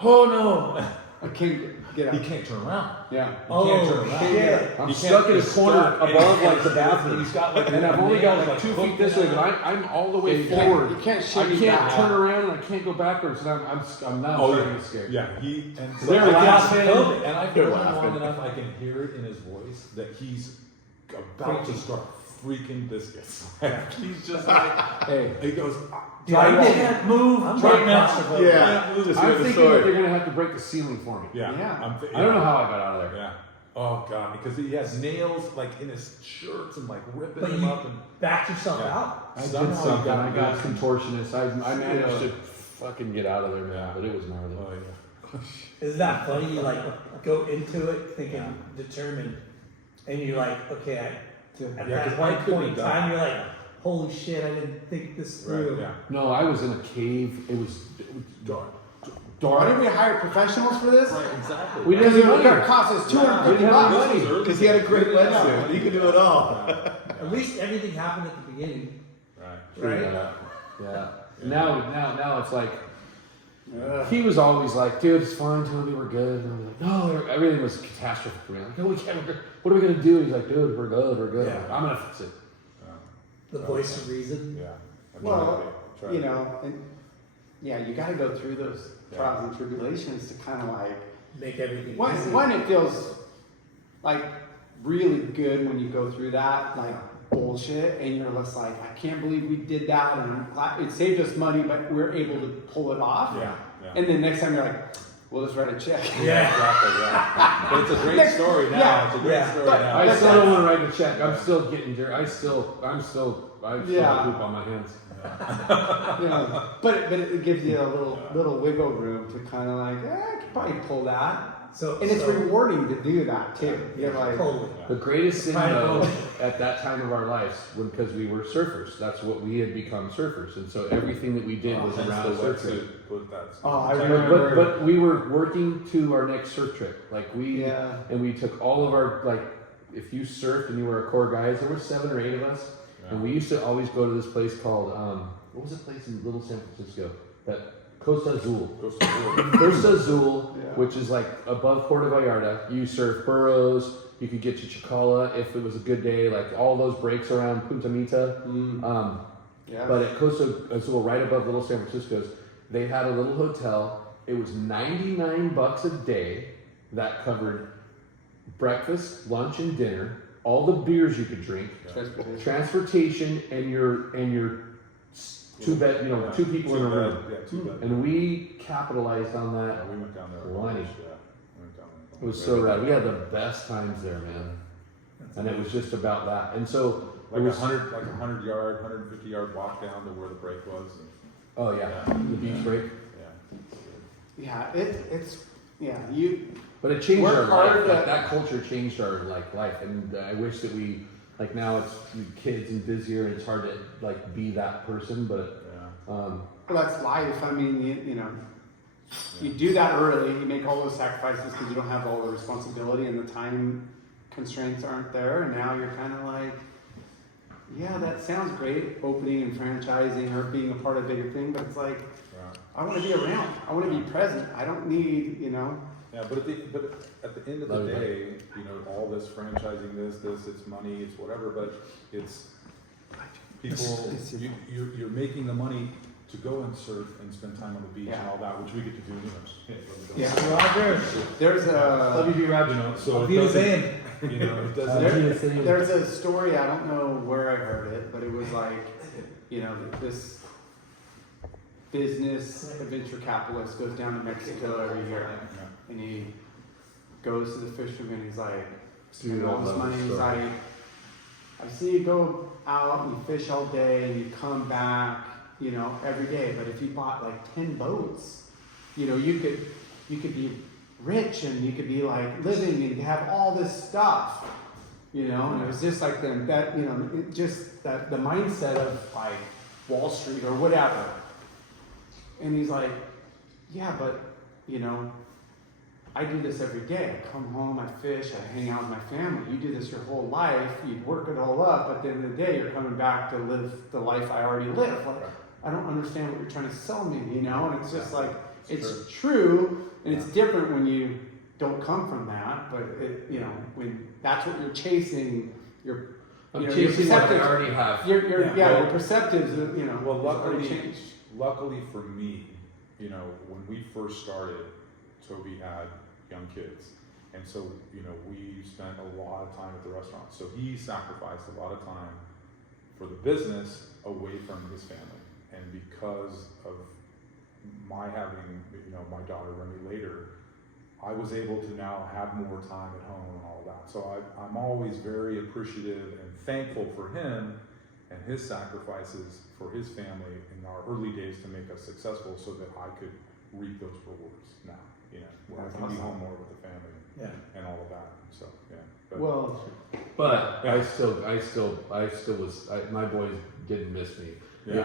oh no. I can't get out. He can't turn around. Yeah. He can't turn around. shit. I'm He stuck in a he's corner stuck, and above he like can't- the bathroom. He's got like And I've only got like 2 feet this way, but I'm all the way forward. You can't I shimmy can't back. turn around and I can't go backwards, and I'm now Oh starting yeah, to scared. yeah. He and They're I can- laughing. and I've They're been long laughing. enough. I can hear it in his voice that he's about to start freaking biscuits. Like, he's just like, Hey. he goes, Dude, I can't move. I'm Right right now. now. Yeah. Just I'm hear the thinking that they're story. gonna have to break the ceiling for me. yeah, Yeah. I don't know how I got out of there. Yeah. Oh god, because he has nails like in his shirts and like ripping But them you up and backed yourself Yeah. out. I did Somehow you something. got I got moved. contortionist. I managed Yeah. to fucking get out of there, man. Yeah. But it was gnarly. oh yeah. Isn't that funny? You like go into it thinking determined, and you're like, okay, at Yeah, that 'cause I one couldn't point in have done time, it. you're like, holy shit, I didn't think this through. Right, yeah. No, I was in a cave. It was Dark. Why did we hire professionals for this? Right, exactly. We Because didn't it have was going to money. cost us We didn't $250. have This money. was early Because he had a great days. wetsuit. He could do it all. At least everything happened at the beginning, Right. right? Yeah. Now it's like he was always like, dude, it's fine, Toby, we're good. And I was like, no, everything was catastrophic for me. Like, no, we can't. What are we gonna do? He's like, dude, we're good. Yeah. I'm gonna fix it. The voice of reason. Yeah. Well, Try you to- know, and yeah, you got to go through those trials and tribulations to kind of like, Make everything one, easy. one, it feels like really good when you go through that, like bullshit, and you're just like, I can't believe we did that, and I'm glad it saved us money, but we're able to pull it off. Yeah. Yeah. And then next time you're like, we'll just write a check. Yeah. Exactly, yeah. But it's a great story now. Yeah. It's a great Yeah. story But- now. I still don't want to write a check. I'm still getting there. I still Yeah. have poop on my hands. You know, but it gives you a little wiggle room to kind of like, I could probably pull that. So And it's rewarding to do that too. You're like, totally. The greatest thing Right. though, at that time of our lives, because we were surfers, that's what we had become surfers, and so everything that we did was Hence around the surfing. wetsuit with that. Oh, I But, remember. but we were working to our next surf trip. Like Yeah. and we took all of our, like, if you surfed and you were a core guys, there were 7 or 8 of us, and we used to always go to this place called, what was the place in Little San Francisco? That Costa Azul. Goes to the Costa Azul, Yeah. which is like above Puerto Vallarta. You surf Burros. You could get to Chicala if it was a good day. Like all those breaks around Punta Mita. Yeah. But at Costa Azul, right above Little San Francisco's, they had a little hotel. It was $99 a day. That covered breakfast, lunch, and dinner. All the beers you could drink, transportation, and your two bed, two people in a room. Yeah, two bed. And we capitalized on that. Yeah, we went down there. Plenty. Yeah. We went down there. It was so rad. We had the best times there, man. And it was just about that. And so it Like was 100 yard, 150 yard walk down to where the break was. And, oh yeah, the beach break. yeah. Yeah, it's you. But it changed our Work hard, life. Like, but- that culture changed our life. And I wish that we now it's kids and busier and it's hard to be that person. But Yeah. Well, that's life. I mean, you know, you do that early, you make all those sacrifices because you don't have all the responsibility and the time constraints aren't there, and now you're kind of like, yeah, that sounds great, opening and franchising or being a part of a bigger thing, but it's like, I want to be around, I want to be present, I don't need, Yeah, but at the end of the day, all this franchising, it's money, it's whatever, but it's people, you're making the money to go and surf and spend time on the beach and all that, which we get to do. Yeah, Roger. There's a So Be the same. it doesn't. there's a story, I don't know where I heard it, but it was like, this business venture capitalist goes down to Mexico every year, and he goes to the fisherman. He's like, spend all this money. He's like, I see you go out and you fish all day and you come back, every day. But if you bought like 10 boats, you could be rich and you could be like living and have all this stuff, and it was just like the mindset of like Wall Street or whatever. And he's like, yeah, but I do this every day. I come home, I fish, I hang out with my family. You do this your whole life, you work it all up, but at the end of the day, you're coming back to live the life I already live. Like, I don't understand what you're trying to sell me, and it's just like, it's true, and it's different when you don't come from that, but when that's what you're chasing, I'm chasing what I already have. Your perceptives, Well, already changed. luckily for me, when we first started, Toby had young kids. And so, we spent a lot of time at the restaurant. So he sacrificed a lot of time for the business away from his family. And because of my having, my daughter Remy later, I was able to now have more time at home and all that. So I'm always very appreciative and thankful for him and his sacrifices for his family in our early days to make us successful so that I could reap those rewards now, where I can be home more with the family and all of that. So, But I still was, my boys didn't miss me. Yeah.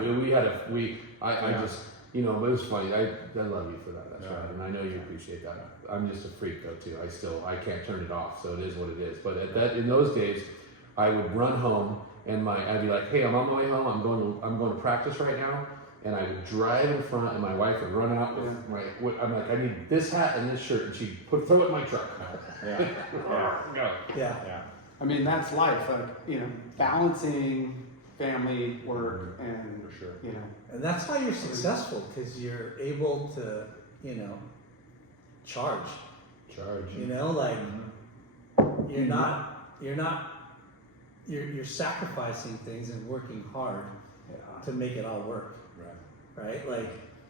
I just, it was funny. I love you for that. That's right. And I know you appreciate that. I'm just a freak though too. I can't turn it off. So it is what it is. But in those days, I would run home and I'd be like, hey, I'm on my way home. I'm going to practice right now. And I would drive in front, and my wife would run out with I'm like, I need this hat and this shirt, and she'd throw it in my truck. Yeah. I mean, that's life, like, balancing family, work, and, for sure. And that's how you're successful, because you're able to, charge. You're sacrificing things and working hard to make it all work. Right? Like,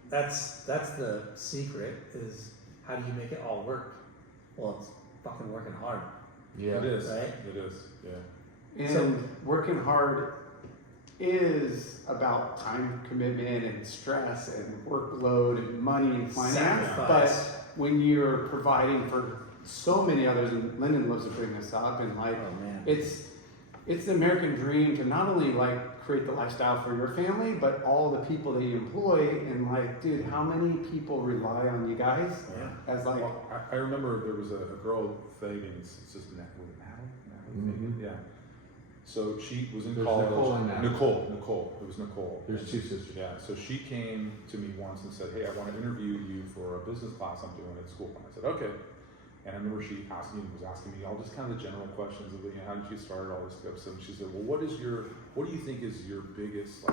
that's the secret, is how do you make it all work? Well, it's fucking working hard. Yeah. It is. Right? It is, yeah. And working hard is about time commitment and stress and workload and money and finance. Sacrifice. But when you're providing for so many others, and Lyndon loves to bring this up, and like, it's the American dream to not only like create the lifestyle for your family, but all the people that you employ. And like, dude, how many people rely on you guys? As like, Well, I remember there was a girl, Faye, it's just Natalie. Mm-hmm. Yeah. So she was in There's college. Nicole and Natalie. Nicole. It was Nicole. There's two sisters. Yeah. So she came to me once and said, "Hey, I want to interview you for a business class I'm doing at school." And I said, "Okay." And I remember she was asking me all just kind of the general questions of how did you start, all this stuff. So she said, well, what do you think is your biggest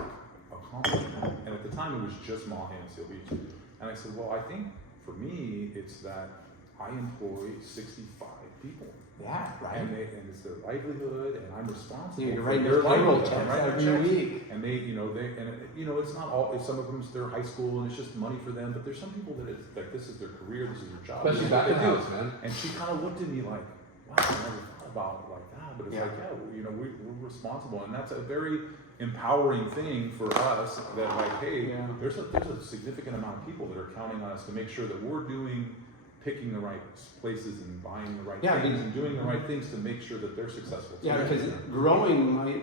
accomplishment? And at the time it was just Mahe and Seal Beach. And I said, well, I think for me, it's that I employ 65 people. yeah, right. And it's their livelihood, and I'm responsible You're for writing their their payroll livelihood. checks I'm writing every their checks. week. And it's not all. Some of them they're high school and it's just money for them. But there's some people that it's like this is their career, this is their job. Especially back in the house, man. And she kind of looked at me like, wow, I never thought about it like that. But it's we're responsible, and that's a very empowering thing for us. That like, hey, there's a significant amount of people that are counting on us to make sure that we're picking the right places and buying the right things and doing the right things to make sure that they're successful. Yeah, because growing might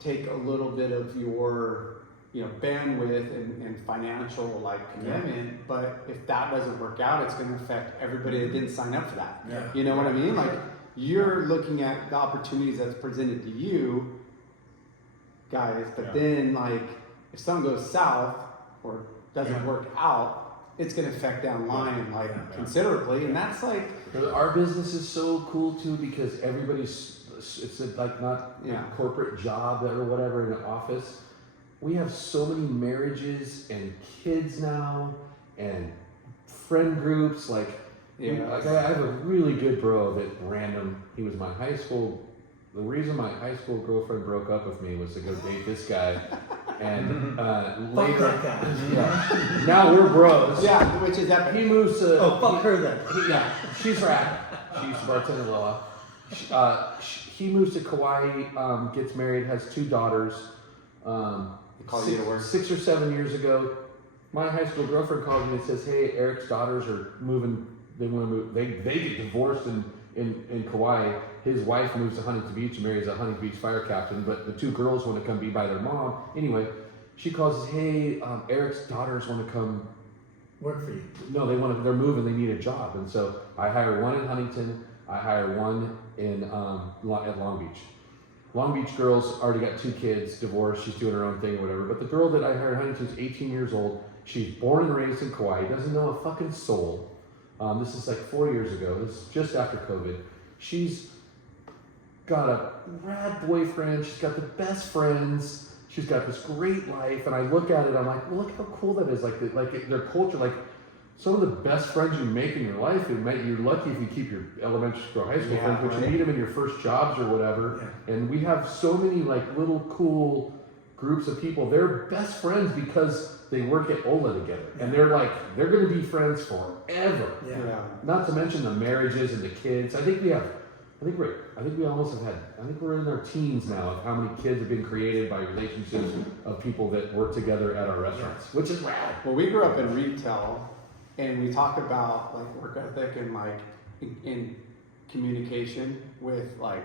take a little bit of your bandwidth and financial like commitment. But if that doesn't work out, it's going to affect everybody that didn't sign up for that. Yeah. You know what I mean? Like you're looking at the opportunities that's presented to you guys, but then like if something goes south or doesn't work out, it's going to affect down line like considerably, and that's like our business is so cool too because everybody's it's like not a corporate job or whatever in an office. We have so many marriages and kids now and friend groups. Like I have a really good bro that random. He was my high school. The reason my high school girlfriend broke up with me was to go date this guy. And later, that guy. now we're bros. Yeah, which is that He moves to. Oh, fuck her then. She's rad. She's bartender Loa. He moves to Kauai, gets married, has 2 daughters. Call you to work 6 or 7 years ago. My high school girlfriend calls me and says, "Hey, Eric's daughters are moving. They want to move. They get divorced in Kauai. His wife moves to Huntington Beach and marries a Huntington Beach fire captain, but the 2 girls want to come be by their mom. Anyway, she calls us, hey, Eric's daughters want to come work for you. No, they're moving, they need a job. And so I hire one in Huntington, I hire one in at Long Beach. Long Beach girl's already got 2 kids, divorced, she's doing her own thing or whatever. But the girl that I hired in Huntington is 18 years old. She's born and raised in Kauai, doesn't know a fucking soul. This is like 4 years ago, this is just after COVID. She's got a rad boyfriend, she's got the best friends, she's got this great life, and I look at it, I'm like, well, look how cool that is, like their culture, like some of the best friends you make in your life, you're lucky if you keep your elementary school, high school friends, but you meet them in your first jobs or whatever, and we have so many like little cool groups of people, they're best friends because they work at Ola together, and they're going to be friends forever. Not to mention the marriages and the kids. I think we we're in our teens now of how many kids have been created by relationships of people that work together at our restaurants, which is rad. Well, we grew up in retail, and we talk about like work ethic and like in communication with like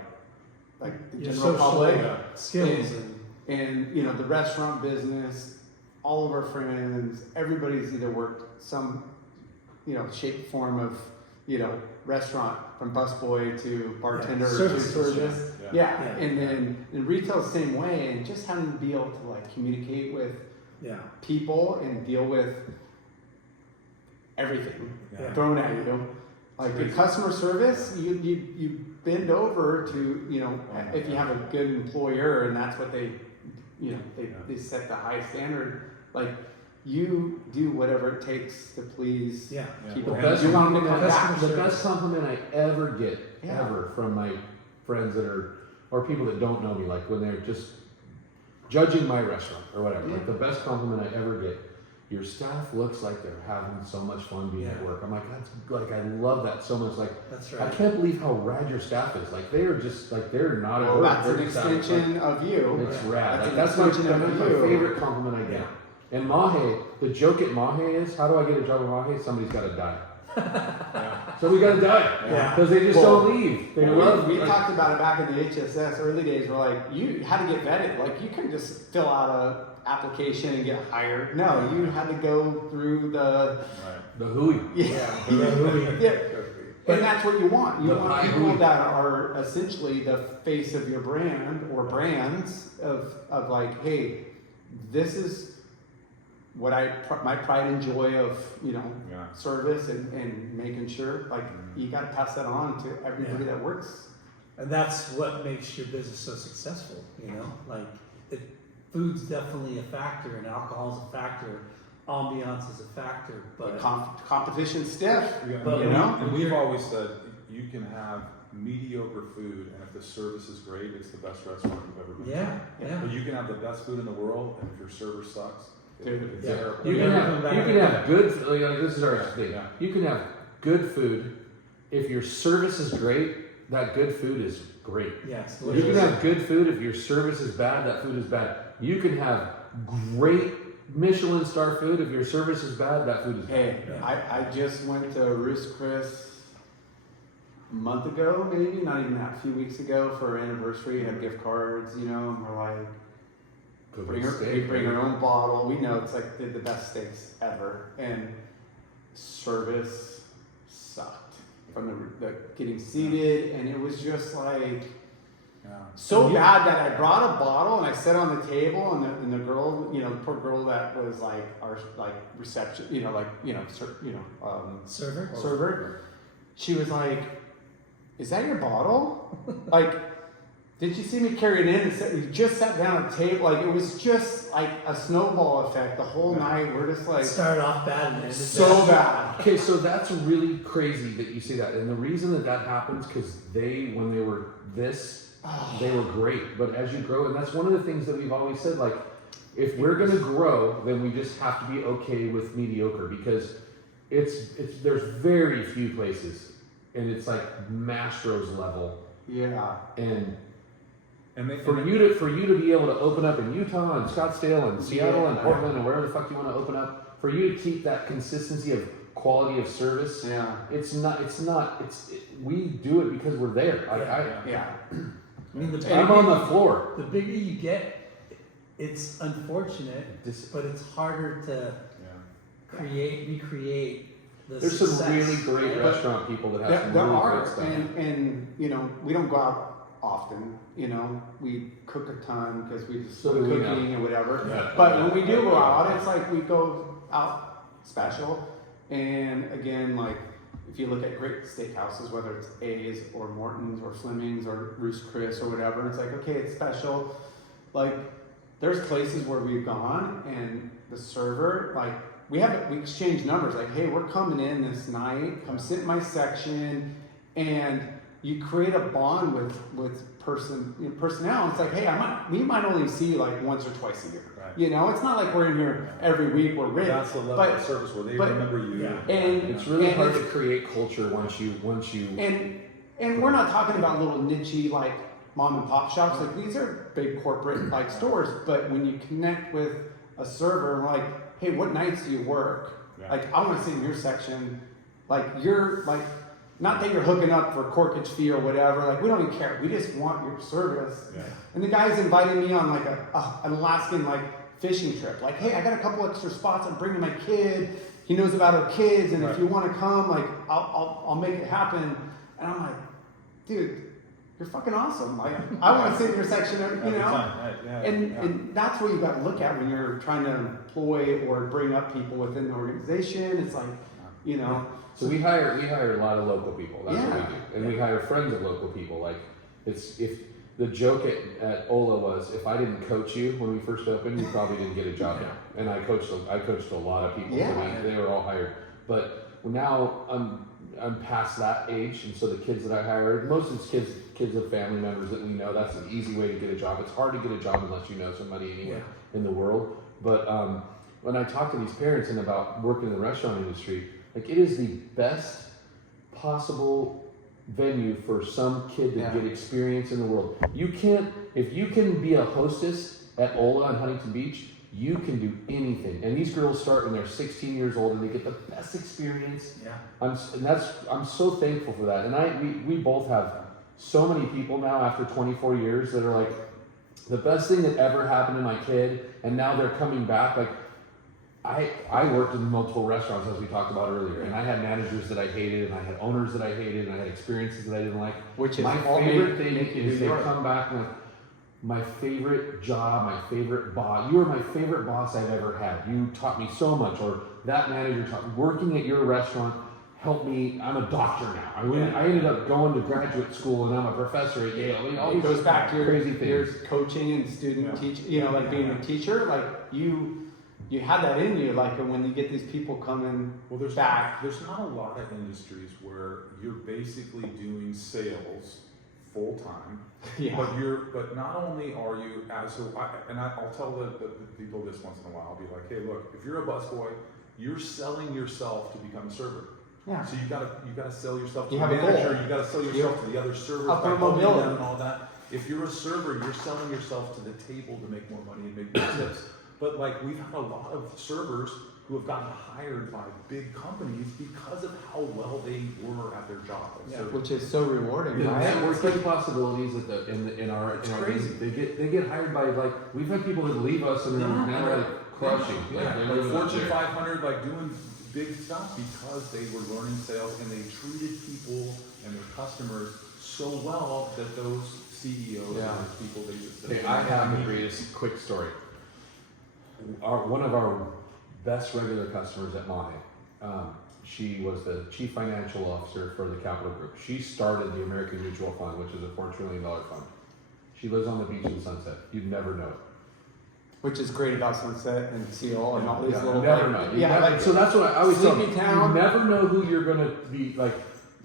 the general public, skills, and you know the restaurant business. All of our friends, everybody's either worked some, shape, form of, restaurant, from busboy to bartender to service. And then in retail, the same way, and just having to be able to like communicate with people and deal with everything thrown at you. Like in customer service, you bend over to, if you have a good employer and that's what they set the high standard, like you do whatever it takes to please people. The best compliment I ever get ever from my friends or people that don't know me, like when they're just judging my restaurant or whatever, like the best compliment I ever get, your staff looks like they're having so much fun being at work. I'm like, I love that so much. Like, that's right. I can't believe how rad your staff is. Like, they are just like, they're not at work. That's an extension of you. It's rad. That's my favorite compliment I get. And Mahe, the joke at Mahe is, how do I get a job at Mahe? Somebody's got to die. So we got to die. Because they just don't leave. They love. We talked about it back in the HSS early days. We're like, you had to get vetted. Like, you couldn't just fill out a application and get hired. No, you had to go through the hooey. And that's what you want. You want people that are essentially the face of your brand or brands of like, hey, this is what my pride and joy of service and making sure like you got to pass that on to everybody that works. And that's what makes your business so successful. Like food's definitely a factor, and alcohol's a factor. Ambiance is a factor, but competition's stiff. And we've always said you can have mediocre food, and if the service is great, it's the best restaurant you've ever been to. But you can have the best food in the world, and if your server sucks, it's terrible. You can have good. This is our thing. You can have good food if your service is great. That good food is great. Yes. You can have good food if your service is bad. That food is bad. You can have great Michelin star food if your service is bad. That food is bad. Hey, I just went to Ruth's Chris a month ago, maybe not even that, a few weeks ago for our anniversary. Had gift cards, and we're like, bring her own bottle. We know it's like the best steaks ever, and service sucked from the getting seated, and it was just like so bad that I brought a bottle and I set it on the table, and the girl, the poor girl that was like our reception, server, she was like, "Is that your bottle?" Like, did you see me carry it in? And we just sat down at the table. Like, it was just like a snowball effect the whole night. We're just like, started off bad and ended so bad. Okay, so that's really crazy that you say that. And the reason that happens, because when they were this, they were great. But as you grow, and that's one of the things that we've always said, like, if we're going to grow, then we just have to be okay with mediocre, because there's very few places, and it's like Mastro's level. Yeah. And for you to be able to open up in Utah and Scottsdale and Seattle and Portland and wherever the fuck you want to open up, for you to keep that consistency of quality of service, we do it because we're there. I mean, I'm on the floor. The bigger you get, it's unfortunate, but it's harder to recreate the There's success. some really great restaurant people that have some There really are, great stuff. and we don't go out often. We cook a ton because we just So do we cooking now. or whatever. Yeah. But when we do go out, it's like we go out special. And again, like if you look at great steakhouses, whether it's A's or Morton's or Fleming's or Roost Chris or whatever, it's like, okay, it's special. Like there's places where we've gone and the server, like we exchange numbers. Like, hey, we're coming in this night. Come sit in my section, and you create a bond with personnel. It's like, hey, we might only see you like once or twice a year. Right. It's not like we're in here every week. We're ready. That's the level of service where they remember you. Yeah. And It's really hard to create culture once you. And we're not talking about little niche like mom and pop shops. Like these are big corporate like stores. But when you connect with a server, like, hey, what nights do you work? Yeah. Like, I want to sit in your section. Like you're like. Not that you're hooking up for corkage fee or whatever. Like we don't even care. We just want your service. Yeah. And the guy's invited me on like an Alaskan like fishing trip. Like, hey, I got a couple extra spots. I'm bringing my kid. He knows about our kids, and if you want to come, like I'll make it happen. And I'm like, dude, you're fucking awesome. Like I want to sit in your section. And that's what you got to look at when you're trying to employ or bring up people within the organization. It's like, So we hire a lot of local people. That's what we do, and we hire friends of local people. Like if the joke at Ola was, if I didn't coach you when we first opened, you probably didn't get a job there. And I coached a lot of people. So they were all hired. But now I'm past that age, and so the kids that I hired, most of it's kids of family members that we know. That's an easy way to get a job. It's hard to get a job unless you know somebody anywhere in the world. But when I talk to these parents and about working in the restaurant industry, like it is the best possible venue for some kid to get experience in the world. If you can be a hostess at Ola in Huntington Beach, you can do anything. And these girls start when they're 16 years old and they get the best experience. Yeah. I'm so thankful for that. And we both have so many people now after 24 years that are like, the best thing that ever happened to my kid, and now they're coming back. Like I worked in multiple restaurants, as we talked about earlier, and I had managers that I hated, and I had owners that I hated, and I had experiences that I didn't like. Which is my all favorite make thing you is do they yours. come back and like, my favorite job, my favorite boss. You were my favorite boss I've ever had. You taught me so much, or that manager taught me. Working at your restaurant helped me. I'm a doctor now. I ended up going to graduate school, and I'm a professor at Yale. I mean, all It these goes back to your crazy things. years coaching and student teaching, like being a teacher, like you had that in you, like when you get these people coming back. There's not a lot of industries where you're basically doing sales full time. But not only are you I'll tell the people this once in a while. I'll be like, hey, look, if you're a busboy, you're selling yourself to become a server. Yeah. So you gotta sell yourself to You the have a manager. goal. You gotta sell yourself to the other servers by Upper helping mobility. them and all that. If you're a server, you're selling yourself to the table to make more money and make more tips. But like we've had a lot of servers who have gotten hired by big companies because of how well they were at their job. Yeah. So Which is so rewarding, The right? networking possibilities in our It's in our crazy. they get hired by, like, we've had people that leave us and Yeah. now they're like crushing. Yeah, they're like living up Fortune there. 500, like doing big stuff because they were learning sales and they treated people and their customers so well that those CEOs Yeah. and those people they just Okay, I have the greatest quick story. One of our best regular customers at Mahe, she was the chief financial officer for the Capital Group. She started the American Mutual Fund, which is a $4 trillion fund. She lives on the beach in Sunset. You'd never know it. Which is great about Sunset and Seal and all these Yeah, little. never know. You Yeah, never- like so that's what I always tell Sleepy them. Town. You never know who you're gonna be. Like,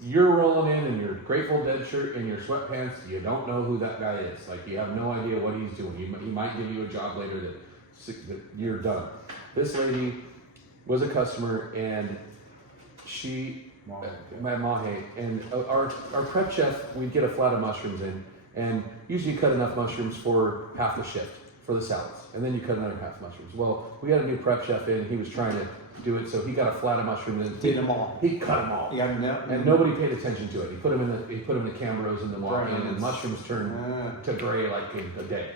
you're rolling in your Grateful Dead shirt and your sweatpants. You don't know who that guy is. Like, you have no idea what he's doing. He might give you a job later that you're done. This lady was a customer, and she at Mahe, and our prep chef, we'd get a flat of mushrooms in, and usually you cut enough mushrooms for half the shift for the salads, and then you cut another half mushrooms. Well, we had a new prep chef in, he was trying to do it, so he got a flat of mushrooms and Did them all. He cut them all. You got to know. And nobody paid attention to it. He put them in the Cambros in the walk-in, and Brains. mushrooms turned to gray like in a day.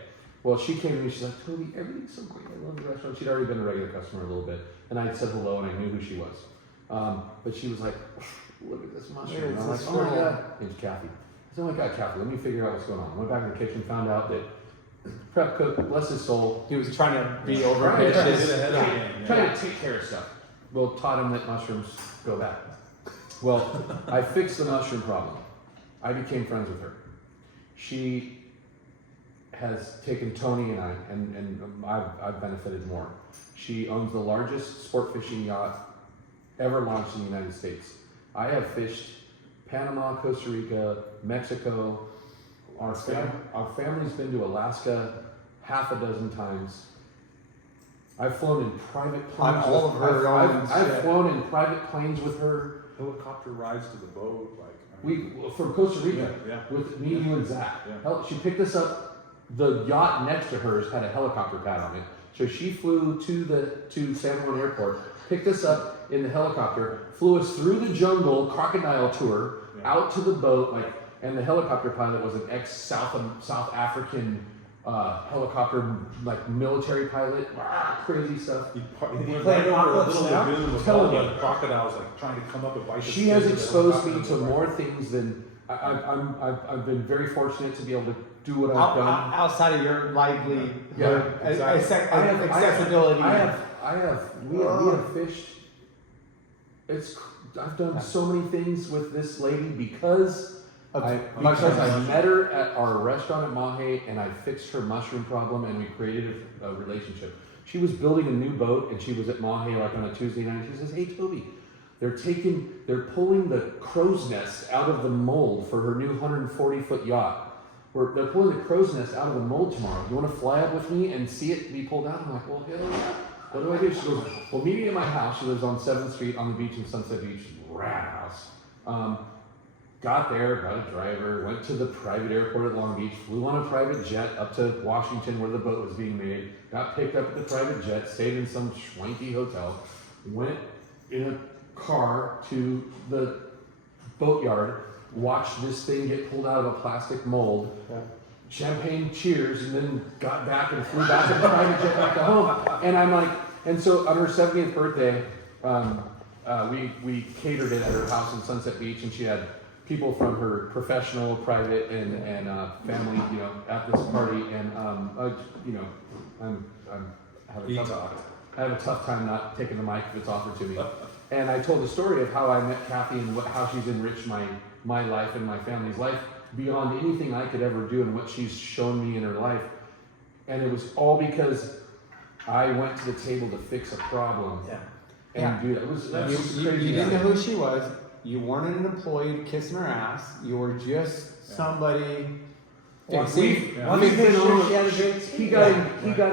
Well, she came to me, she's like, Toby, everything's so great. I love the restaurant. She'd already been a regular customer a little bit, and I said hello, and I knew who she was. But she was like, look at this mushroom. And I'm like, oh my God. Her name's Kathy. I said, oh my God, Kathy, let me figure out what's going on. I went back in the kitchen, found out that prep cook, bless his soul, He was trying to be over Right, Get ambitious. ahead of the game, yeah. trying to take care of stuff. Well, taught him that mushrooms go bad. Well, I fixed the mushroom problem. I became friends with her. She has taken Tony and I, and I've benefited more. She owns the largest sport fishing yacht ever launched in the United States. I have fished Panama, Costa Rica, Mexico. Our family's been to Alaska half a dozen times. I've flown in private planes. On all of her own I've shit. flown in private planes with her. Helicopter rides to the boat, like I mean, We from Costa Rica Yeah, yeah. with me, you, and Zach. Yeah. Hell, she picked us up. The yacht next to hers had a helicopter pad on it, so she flew to San Juan Airport, picked us up in the helicopter, flew us through the jungle crocodile tour Yeah. out to the boat, like, and the helicopter pilot was an South African helicopter like military pilot. Crazy stuff. He played right over a Apocalypse little Now? lagoon with Telling all you. the crocodiles like trying to come up and bite. She has exposed me to more things than I've been very fortunate to be able to do what I've done. Outside of your lively Yeah, exactly. accessibility. We have fished. I've done so many things with this lady because I met her at our restaurant at Mahe, and I fixed her mushroom problem, and we created a relationship. She was building a new boat, and she was at Mahe like on a Tuesday night. She says, "Hey Toby, they're pulling the crow's nest out of the mold for her new 140-foot yacht. They're pulling the crow's nest out of the mold tomorrow. You want to fly up with me and see it be pulled out?" I'm like, "Well, hell yeah. What do I do?" She goes, "Well, meet me at my house." She lives on 7th Street on the beach in Sunset Beach. Rad house. Got there, got a driver, went to the private airport at Long Beach, flew on a private jet up to Washington where the boat was being made, got picked up at the private jet, stayed in some schwanky hotel, went in a car to the boatyard, watched this thing get pulled out of a plastic mold, champagne cheers, and then got back and flew back in the private jet back to home. And I'm like, and so on her 70th birthday, we catered it at her house in Sunset Beach, and she had people from her professional, private, and family, at this party, and I have a tough time not taking the mic if it's offered to me. And I told the story of how I met Kathy and how she's enriched my life and my family's life beyond anything I could ever do, and what she's shown me in her life. And it was all because I went to the table to fix a problem. And do that. It was You crazy. didn't know who she was. You weren't an employee kissing her ass. You were just somebody. He got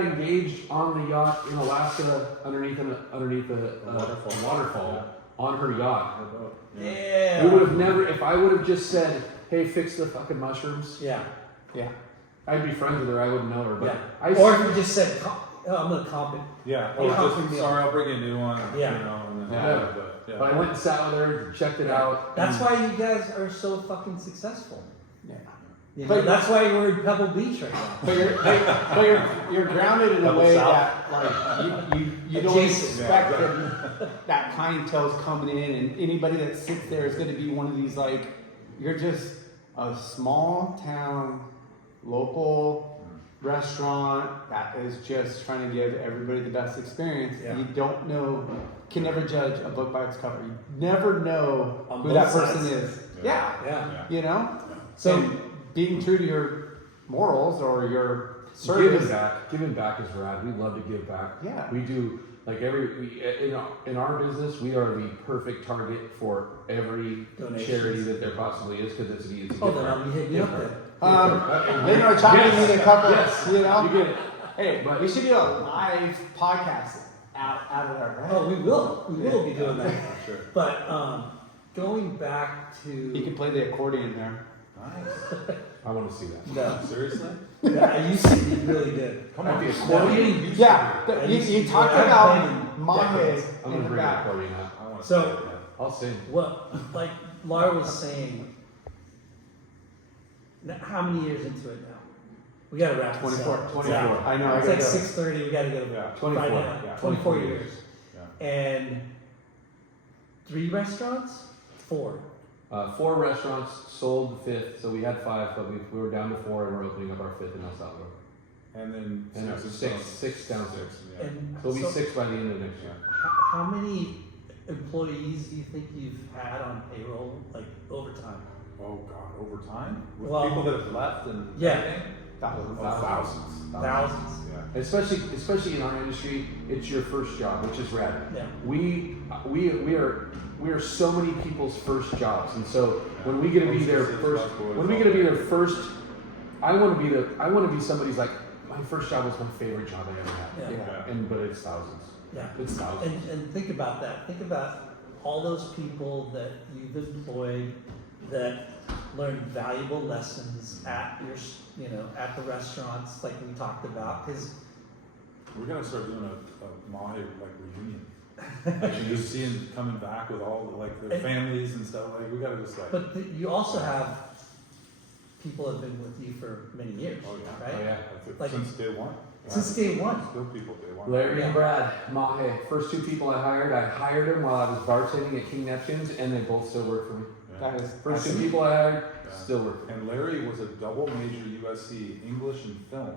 engaged on the yacht in Alaska underneath a waterfall on her yacht. Yeah. We would have never, if I would have just said, "Hey, fix the fucking mushrooms," Yeah. Yeah. I'd be friends with her. I wouldn't know her. But Yeah. I Or if you just said, I'm gonna comp it. Yeah, Hey, or comfort just, meal. sorry, I'll bring you a new one, Yeah. you know, and then, Yeah. but, But I went and sat with her, checked it out. That's and- why you guys are so fucking successful. Yeah. You know, But- that's why we're in Pebble Beach right now. But you're grounded in a Double way south. that like you don't Adjacent. expect Yeah, that clientele's coming in, and anybody that sits there is going to be one of these like you're just a small town local restaurant that is just trying to give everybody the best experience. Yeah. You don't know, can never judge a book by its cover. You never know On who both that person sides. is. Yeah. Yeah. Yeah. You know? So- And being true to your morals or your Giving service. back, giving back is rad. We love to give back. Yeah. We do like in our business, we are the perfect target for every Donations. charity that there possibly is because it's a gift Oh, then card. I'll be hitting you up then. They are chopping Yes. me a couple, Yes. you know? You get it. Hey, But- we should do a live podcast out of there, right? Oh, we will. We will be doing that. Sure. But going back to You can play the accordion there. Nice. I want to see that. no, Seriously? yeah, I used to be really good. Come on, Okay, the well, accordion used to Yeah, be. I you, used to you do talked that. about I've played in Mahe decades. I'm in gonna the bring an back. accordion out. I want to So- say that. I'll sing. What, like Laura was saying, how many years into it now? We gotta wrap this 24. up. 24. Yeah. I know, I It's gotta like go. 6:30. We gotta go. Yeah. 24. Friday. Yeah. 24 years. Yeah. And 3 restaurants? 4. 4 restaurants, sold the 5th, so we had 5, but we were down to 4, and we're opening up our 5th in El Salvador. And then And six, six down six, six. yeah. And So we'll be so 6 by the end of next year. how many employees do you think you've had on payroll, like overtime? Oh God, over time? With Well- people that have left and Yeah. everything? Thousands. Oh, thousands. Thousands. Yeah. Especially in our industry, it's your first job, which is rad. Yeah. We are so many people's first jobs, and so when we get to be their first, I want to be somebody's like, my first job was my favorite job I ever had. Yeah. Yeah. But it's thousands. Yeah. It's thousands. And think about that. Think about all those people that you've employed that learned valuable lessons at your, at the restaurants, like we talked about. Because We're gonna start doing a Mahe like reunion. Like you just see them coming back with all like their families and stuff. Like we gotta just like. but you also have people that have been with you for many years, Oh yeah. right? Oh, yeah. Like- Since day one. Since day one. Still people day one. Larry Yeah. and Brad, Mahe, first 2 people I hired them while I was bartending at King Neptune's, and they both still work for me. Yeah. That is First 2 awesome. people I hired, Yeah. still work for me. And Larry was a double major USC English and film.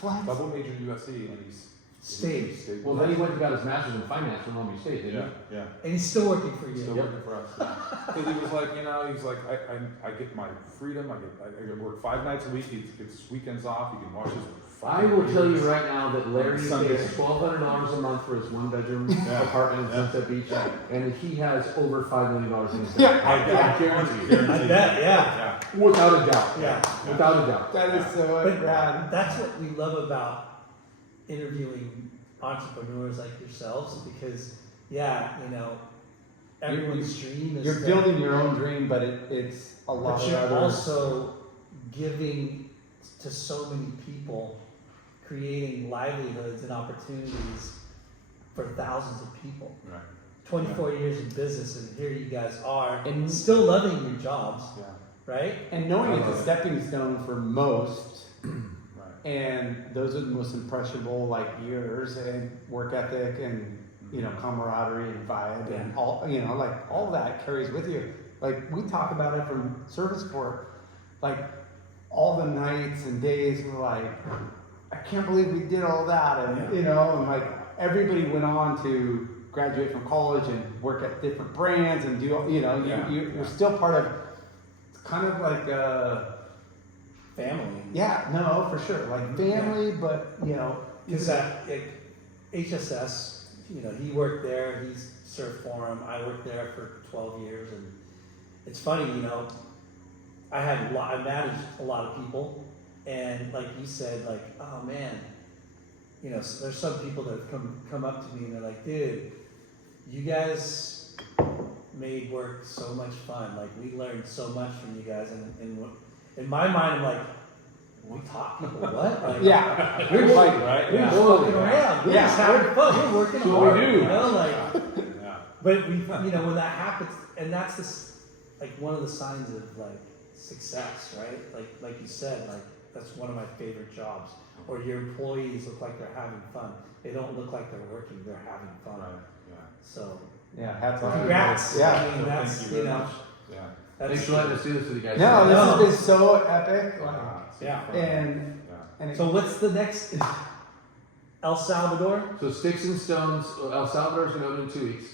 What? Double major USC and he's Stayed. Well, then he went and got his master's in finance from Long Beach State, didn't Yeah, yeah. And he's still working for you. Still working for us. Because he was like, he's like, I get my freedom. I can work 5 nights a week. He gets weekends off. He can watch his. I will tell you right now that Larry Sunday. pays $1,200 a month for his 1-bedroom Yeah. apartment in Yeah. Sunset Beach, and he has over $5 million in his Yeah. I guarantee you. I bet, yeah. Yeah. Without a doubt. Yeah. Without a doubt. That is so But rad. that's what we love about interviewing entrepreneurs like yourselves, because everyone's dream is You're to- building your own dream, but it's a lot but of you're others. also giving to so many people, creating livelihoods and opportunities for thousands of people. Right. 24 years in business, and here you guys are, And- still loving your jobs, Yeah. right? And knowing it's a stepping stone for most, Right. and those are the most impressionable like years and work ethic and camaraderie and vibe and all like all that carries with you. Like we talk about it from Service Corp, like all the nights and days we're like, I can't believe we did all that, and and like everybody went on to graduate from college and work at different brands and do you're still part of kind of like Family. yeah, no, for sure. Like family, but Because at HSS, he worked there, he's served for him. I worked there for 12 years, and it's funny, I managed a lot of people, and like you said, like, oh man, there's some people that have come up to me and they're like, dude, you guys made work so much fun. Like we learned so much from you guys, and in my mind, I'm like, we taught people what? Like, Yeah. we're just, Like, right? we're Yeah. just fucking around. We're Yeah. just having fun. We're working That's what hard. we do. You know, like, Yeah. but we, when that happens, and that's like one of the signs of like success, right? Like you said, like that's one of my favorite jobs. Or your employees look like they're having fun. They don't look like they're working. They're having fun. Right. Yeah. So, Yeah, hats off. congrats. Yeah. I mean, So that's thank you very much. Yeah. that's Thanks for letting us do this with you guys. No, this No. has been so epic. Yeah. And Yeah. it, So what's the next? El Salvador, So Sticks and Stones, El Salvador's going to open in 2 weeks.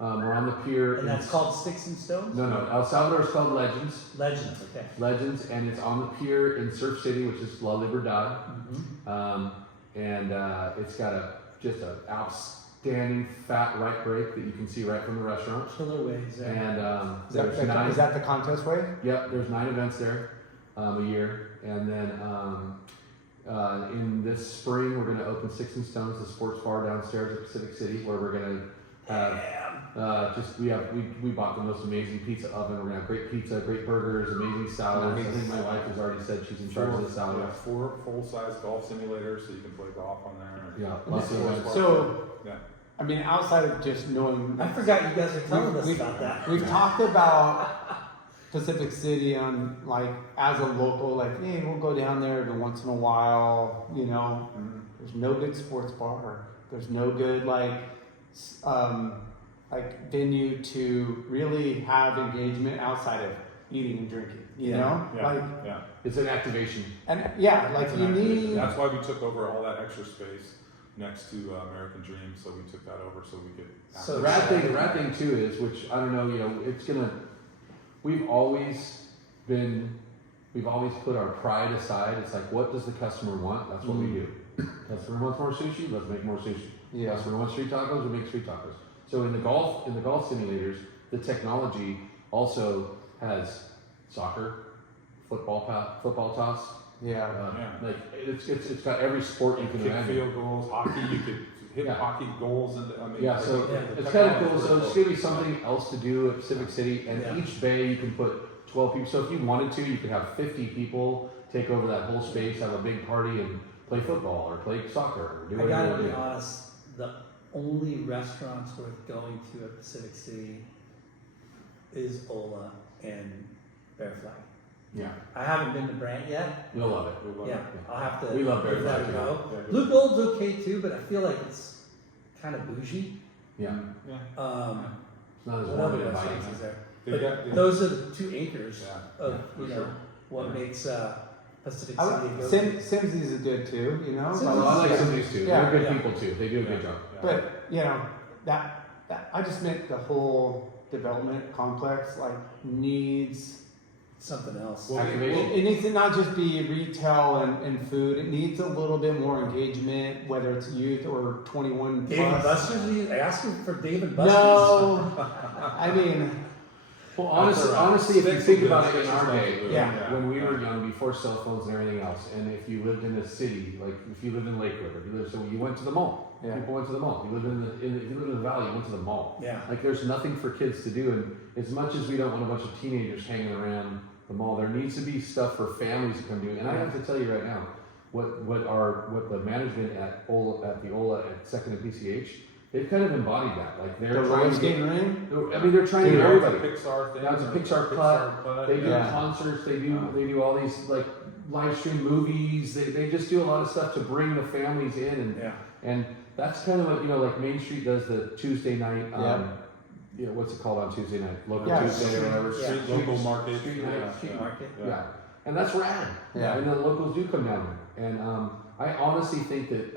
Yeah. We're on the pier. and that's called Sticks and Stones. No, El Salvador is called Legends. Legends. Okay. Legends, and it's on the pier in Surf City, which is La Libertad. Mm-hmm. And it's got just an outstanding fat right break that you can see right from the restaurant. Killer waves. Yeah. And is, that there's the, 9. is that the contest way? Yep, there's 9 events there a year, and then in this spring we're going to open Sticks and Stones, the sports bar downstairs at Pacific City, where we're going to have we bought the most amazing pizza oven. We're going to have great pizza, great burgers, amazing salads. Nice. I think my wife has already said she's in charge of the Yeah, salads. 4 full-size golf simulators, so you can play golf on there. Yeah, lots of events. So, Yeah. I mean, outside of just knowing, I forgot you guys were telling us We've- about that. we've talked about Pacific City on like as a local, like, hey, we'll go down there every once in a while. There's no good sports bar. There's no good like venue to really have engagement outside of eating and drinking. You know, Yeah. like, Yeah. It's an activation. and yeah, like It's you an activation. need. That's why we took over all that extra space next to American Dream, so we took that over so we could. So The rad thing too is, which I don't know, it's gonna. We've always put our pride aside. It's like, what does the customer want? That's what we do. Customer wants more sushi. Let's make more sushi. Yeah. Customer wants street tacos. We make street tacos. So in the golf simulators, the technology also has soccer, football toss. Yeah. Yeah. Like it's got every sport you can Kick imagine. field goals, hockey. You could hit Yeah. hockey goals, and I mean, Yeah, so Yeah. it's kind of cool. So it's gonna be something else to do at Pacific City, and Yeah. each bay you can put 12 people. So if you wanted to, you could have 50 people take over that whole space, have a big party, and play football or play soccer or do I whatever gotta you be want to do. honest. The only restaurants worth going to at Pacific City is Ola and Bear Flag. Yeah, I haven't been to Brant yet. you'll love it. we love Yeah, it. I'll have to We love Bear give that a Flag, go. Yeah, good. Blue Gold's okay too, but I feel like it's kind of bougie. Yeah, Yeah. it's not as What warm other and restaurants inviting. is there? They But got- they- those are the 2 anchors Yeah, of yeah, for sure. what makes Pacific I City would, go. Simsies is good too. Simsies Well, I like yeah. some of these too. Yeah. They're good Yeah. people too. They do a good Yeah. job. Yeah. But that I just meant the whole development complex like needs. Something else. Well, Activation. It needs to not just be retail and food. It needs a little bit more engagement, whether it's youth or 21 Dave and plus. Buster's? Are you asking for Dave and Buster's? No, I mean, Well, That's all right. honestly, if you Sticks think and about it in Stones our is day, good. Yeah. when we were young, before cell phones and everything else, and if you lived in a city, like if you lived in Lakewood, or you went to the mall. Yeah. People went to the mall. If you lived if you lived in the valley, you went to the mall. Yeah. Like there's nothing for kids to do, and as much as we don't want a bunch of teenagers hanging around the mall, there needs to be stuff for families to come do. And I have to tell you right now, what the management at the Ola at Second and PCH, they've kind of embodied that. Like the they're roller trying to skating get, ring. I mean, they're trying to Dude, get that was a everybody. Pixar thing. That was a Pixar cut. They do Yeah. concerts. They do all these like live stream movies. They just do a lot of stuff to bring the families in, and that's kind of what like Main Street does the Tuesday night. What's it called on Tuesday night? Local Yeah, Tuesday or whatever. Yeah. Local market. Street night. Street Market. Yeah. And that's rad. Yeah. And the locals do come down there. And I honestly think that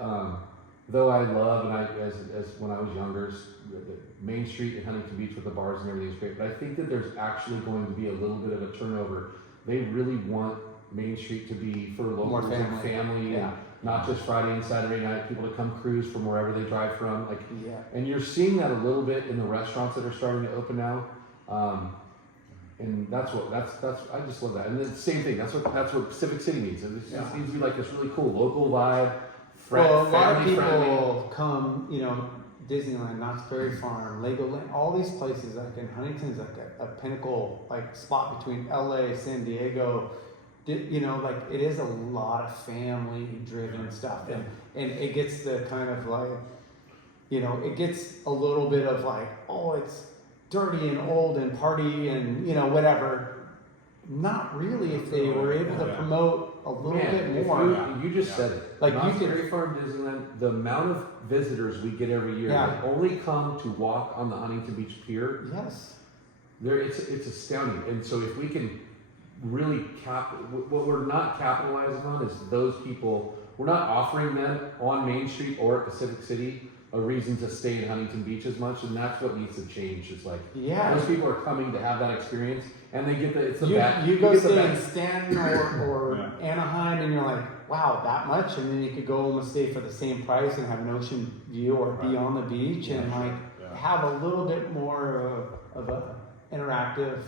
though I love and as when I was younger, the Main Street and Huntington Beach with the bars and everything is great. But I think that there's actually going to be a little bit of a turnover. They really want Main Street to be for More locals and family Yeah. and not just Friday and Saturday night, people to come cruise from wherever they drive from. Like, Yeah. and you're seeing that a little bit in the restaurants that are starting to open now. And that's I just love that. And the same thing. That's what Pacific City needs. It just needs to be like this really cool local vibe. Well, a lot of family people friendly. come, Disneyland, Knott's Berry Farm, Legoland, all these places. Like in Huntington's, like a pinnacle like spot between LA, San Diego, you know, like it is a lot of family driven stuff, and it gets the kind of like, you know, it gets a little bit of like, oh, it's dirty and old and party and, you know, whatever. Not really if they were able to promote a little Man, bit more. You just said it. Like, Knott's you could- Berry Farm Disneyland, the amount of visitors we get every year that only come to walk on the Huntington Beach Pier, Yes. it's astounding. And so if we can really what we're not capitalizing on is those people. We're not offering them on Main Street or at Pacific City a reason to stay in Huntington Beach as much, and that's what needs to change. It's like those people are coming to have that experience, and they get You go stay in Stanton or Anaheim, and you're like, wow, that much, and then you could go almost stay for the same price and have an ocean view or be on the beach and like have a little bit more of a interactive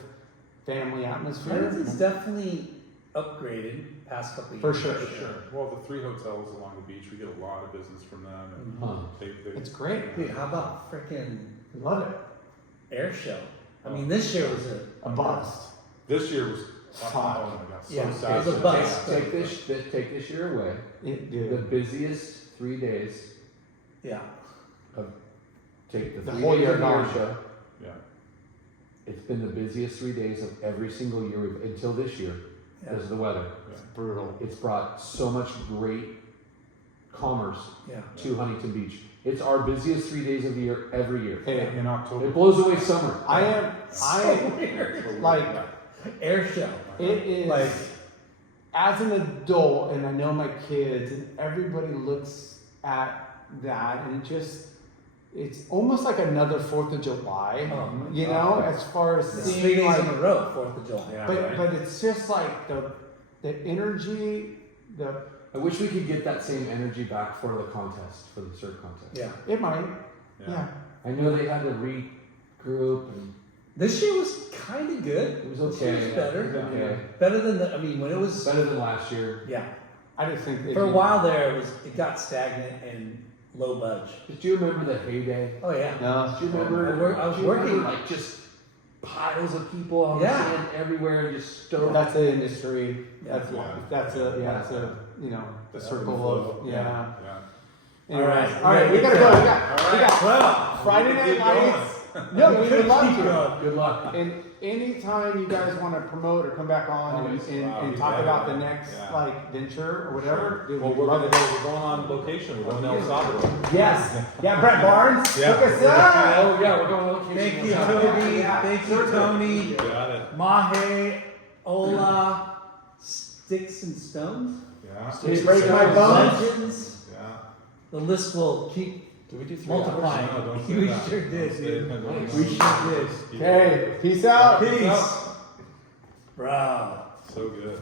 family atmosphere. Huntington's definitely upgraded past couple of For years. sure. Well, the 3 hotels along the beach, we get a lot of business from them. And It's great. Dude, how about freaking Love it. air show? I mean, this year was A bust. This year was, Fuck. oh my god, so Yeah, sad. it was a bust. Take this year away. The Dude. busiest 3 days. Yeah. Take the The 3 whole days year of the air gone. show. Yeah. It's been the busiest 3 days of every single year until this year because of the weather. It's brutal. It's brought so much great commerce to Huntington Beach. It's our busiest 3 days of the year every year. Hey, In October. It blows away summer. I like Air show. it is Like, as an adult, and I know my kids, and everybody looks at that, and it's almost like another 4th of July, Oh my you God. know, as far as it's 3 seeing days like, in a row, 4th of July. Yeah. but it's just like the energy, I wish we could get that same energy back for the contest, for the surf contest. Yeah. it might, yeah. I know they had to regroup and This year was kind of good. it was This okay. year was better. It was okay. Better than when it was. Better than last year. Yeah. I just think For a while there, it got stagnant and low budge. Do you remember the heyday? Oh yeah. No, Do you remember? I was do you remember, working. like just piles of people on the Yeah. sand everywhere and just stoked. that's the industry. That's Yeah. that's a you know the The circle ebb and of flow. yeah. Yeah. All right, we gotta go. We got Well, Friday night keep lights. No, we would love to. Good luck. And anytime you guys want to promote or come back on and talk about the next like venture or whatever, dude, Well, we'd we're love going it. on location. We're going to El Salvador. Yes. Yeah, Brett Barnes. Yeah. Look us up. Oh yeah, we're going on location. thank you, Yeah. Toby. Yeah. Thank you, Tony. Got it. Mahe, Ola, Sticks and Stones, Yeah. You break my bones. Legends. Yeah. The list will keep Did we do 3 multiplying. hours? No, don't say We that. sure did, Don't say dude. that. We sure did. Okay, peace out. Peace. Bro. So good.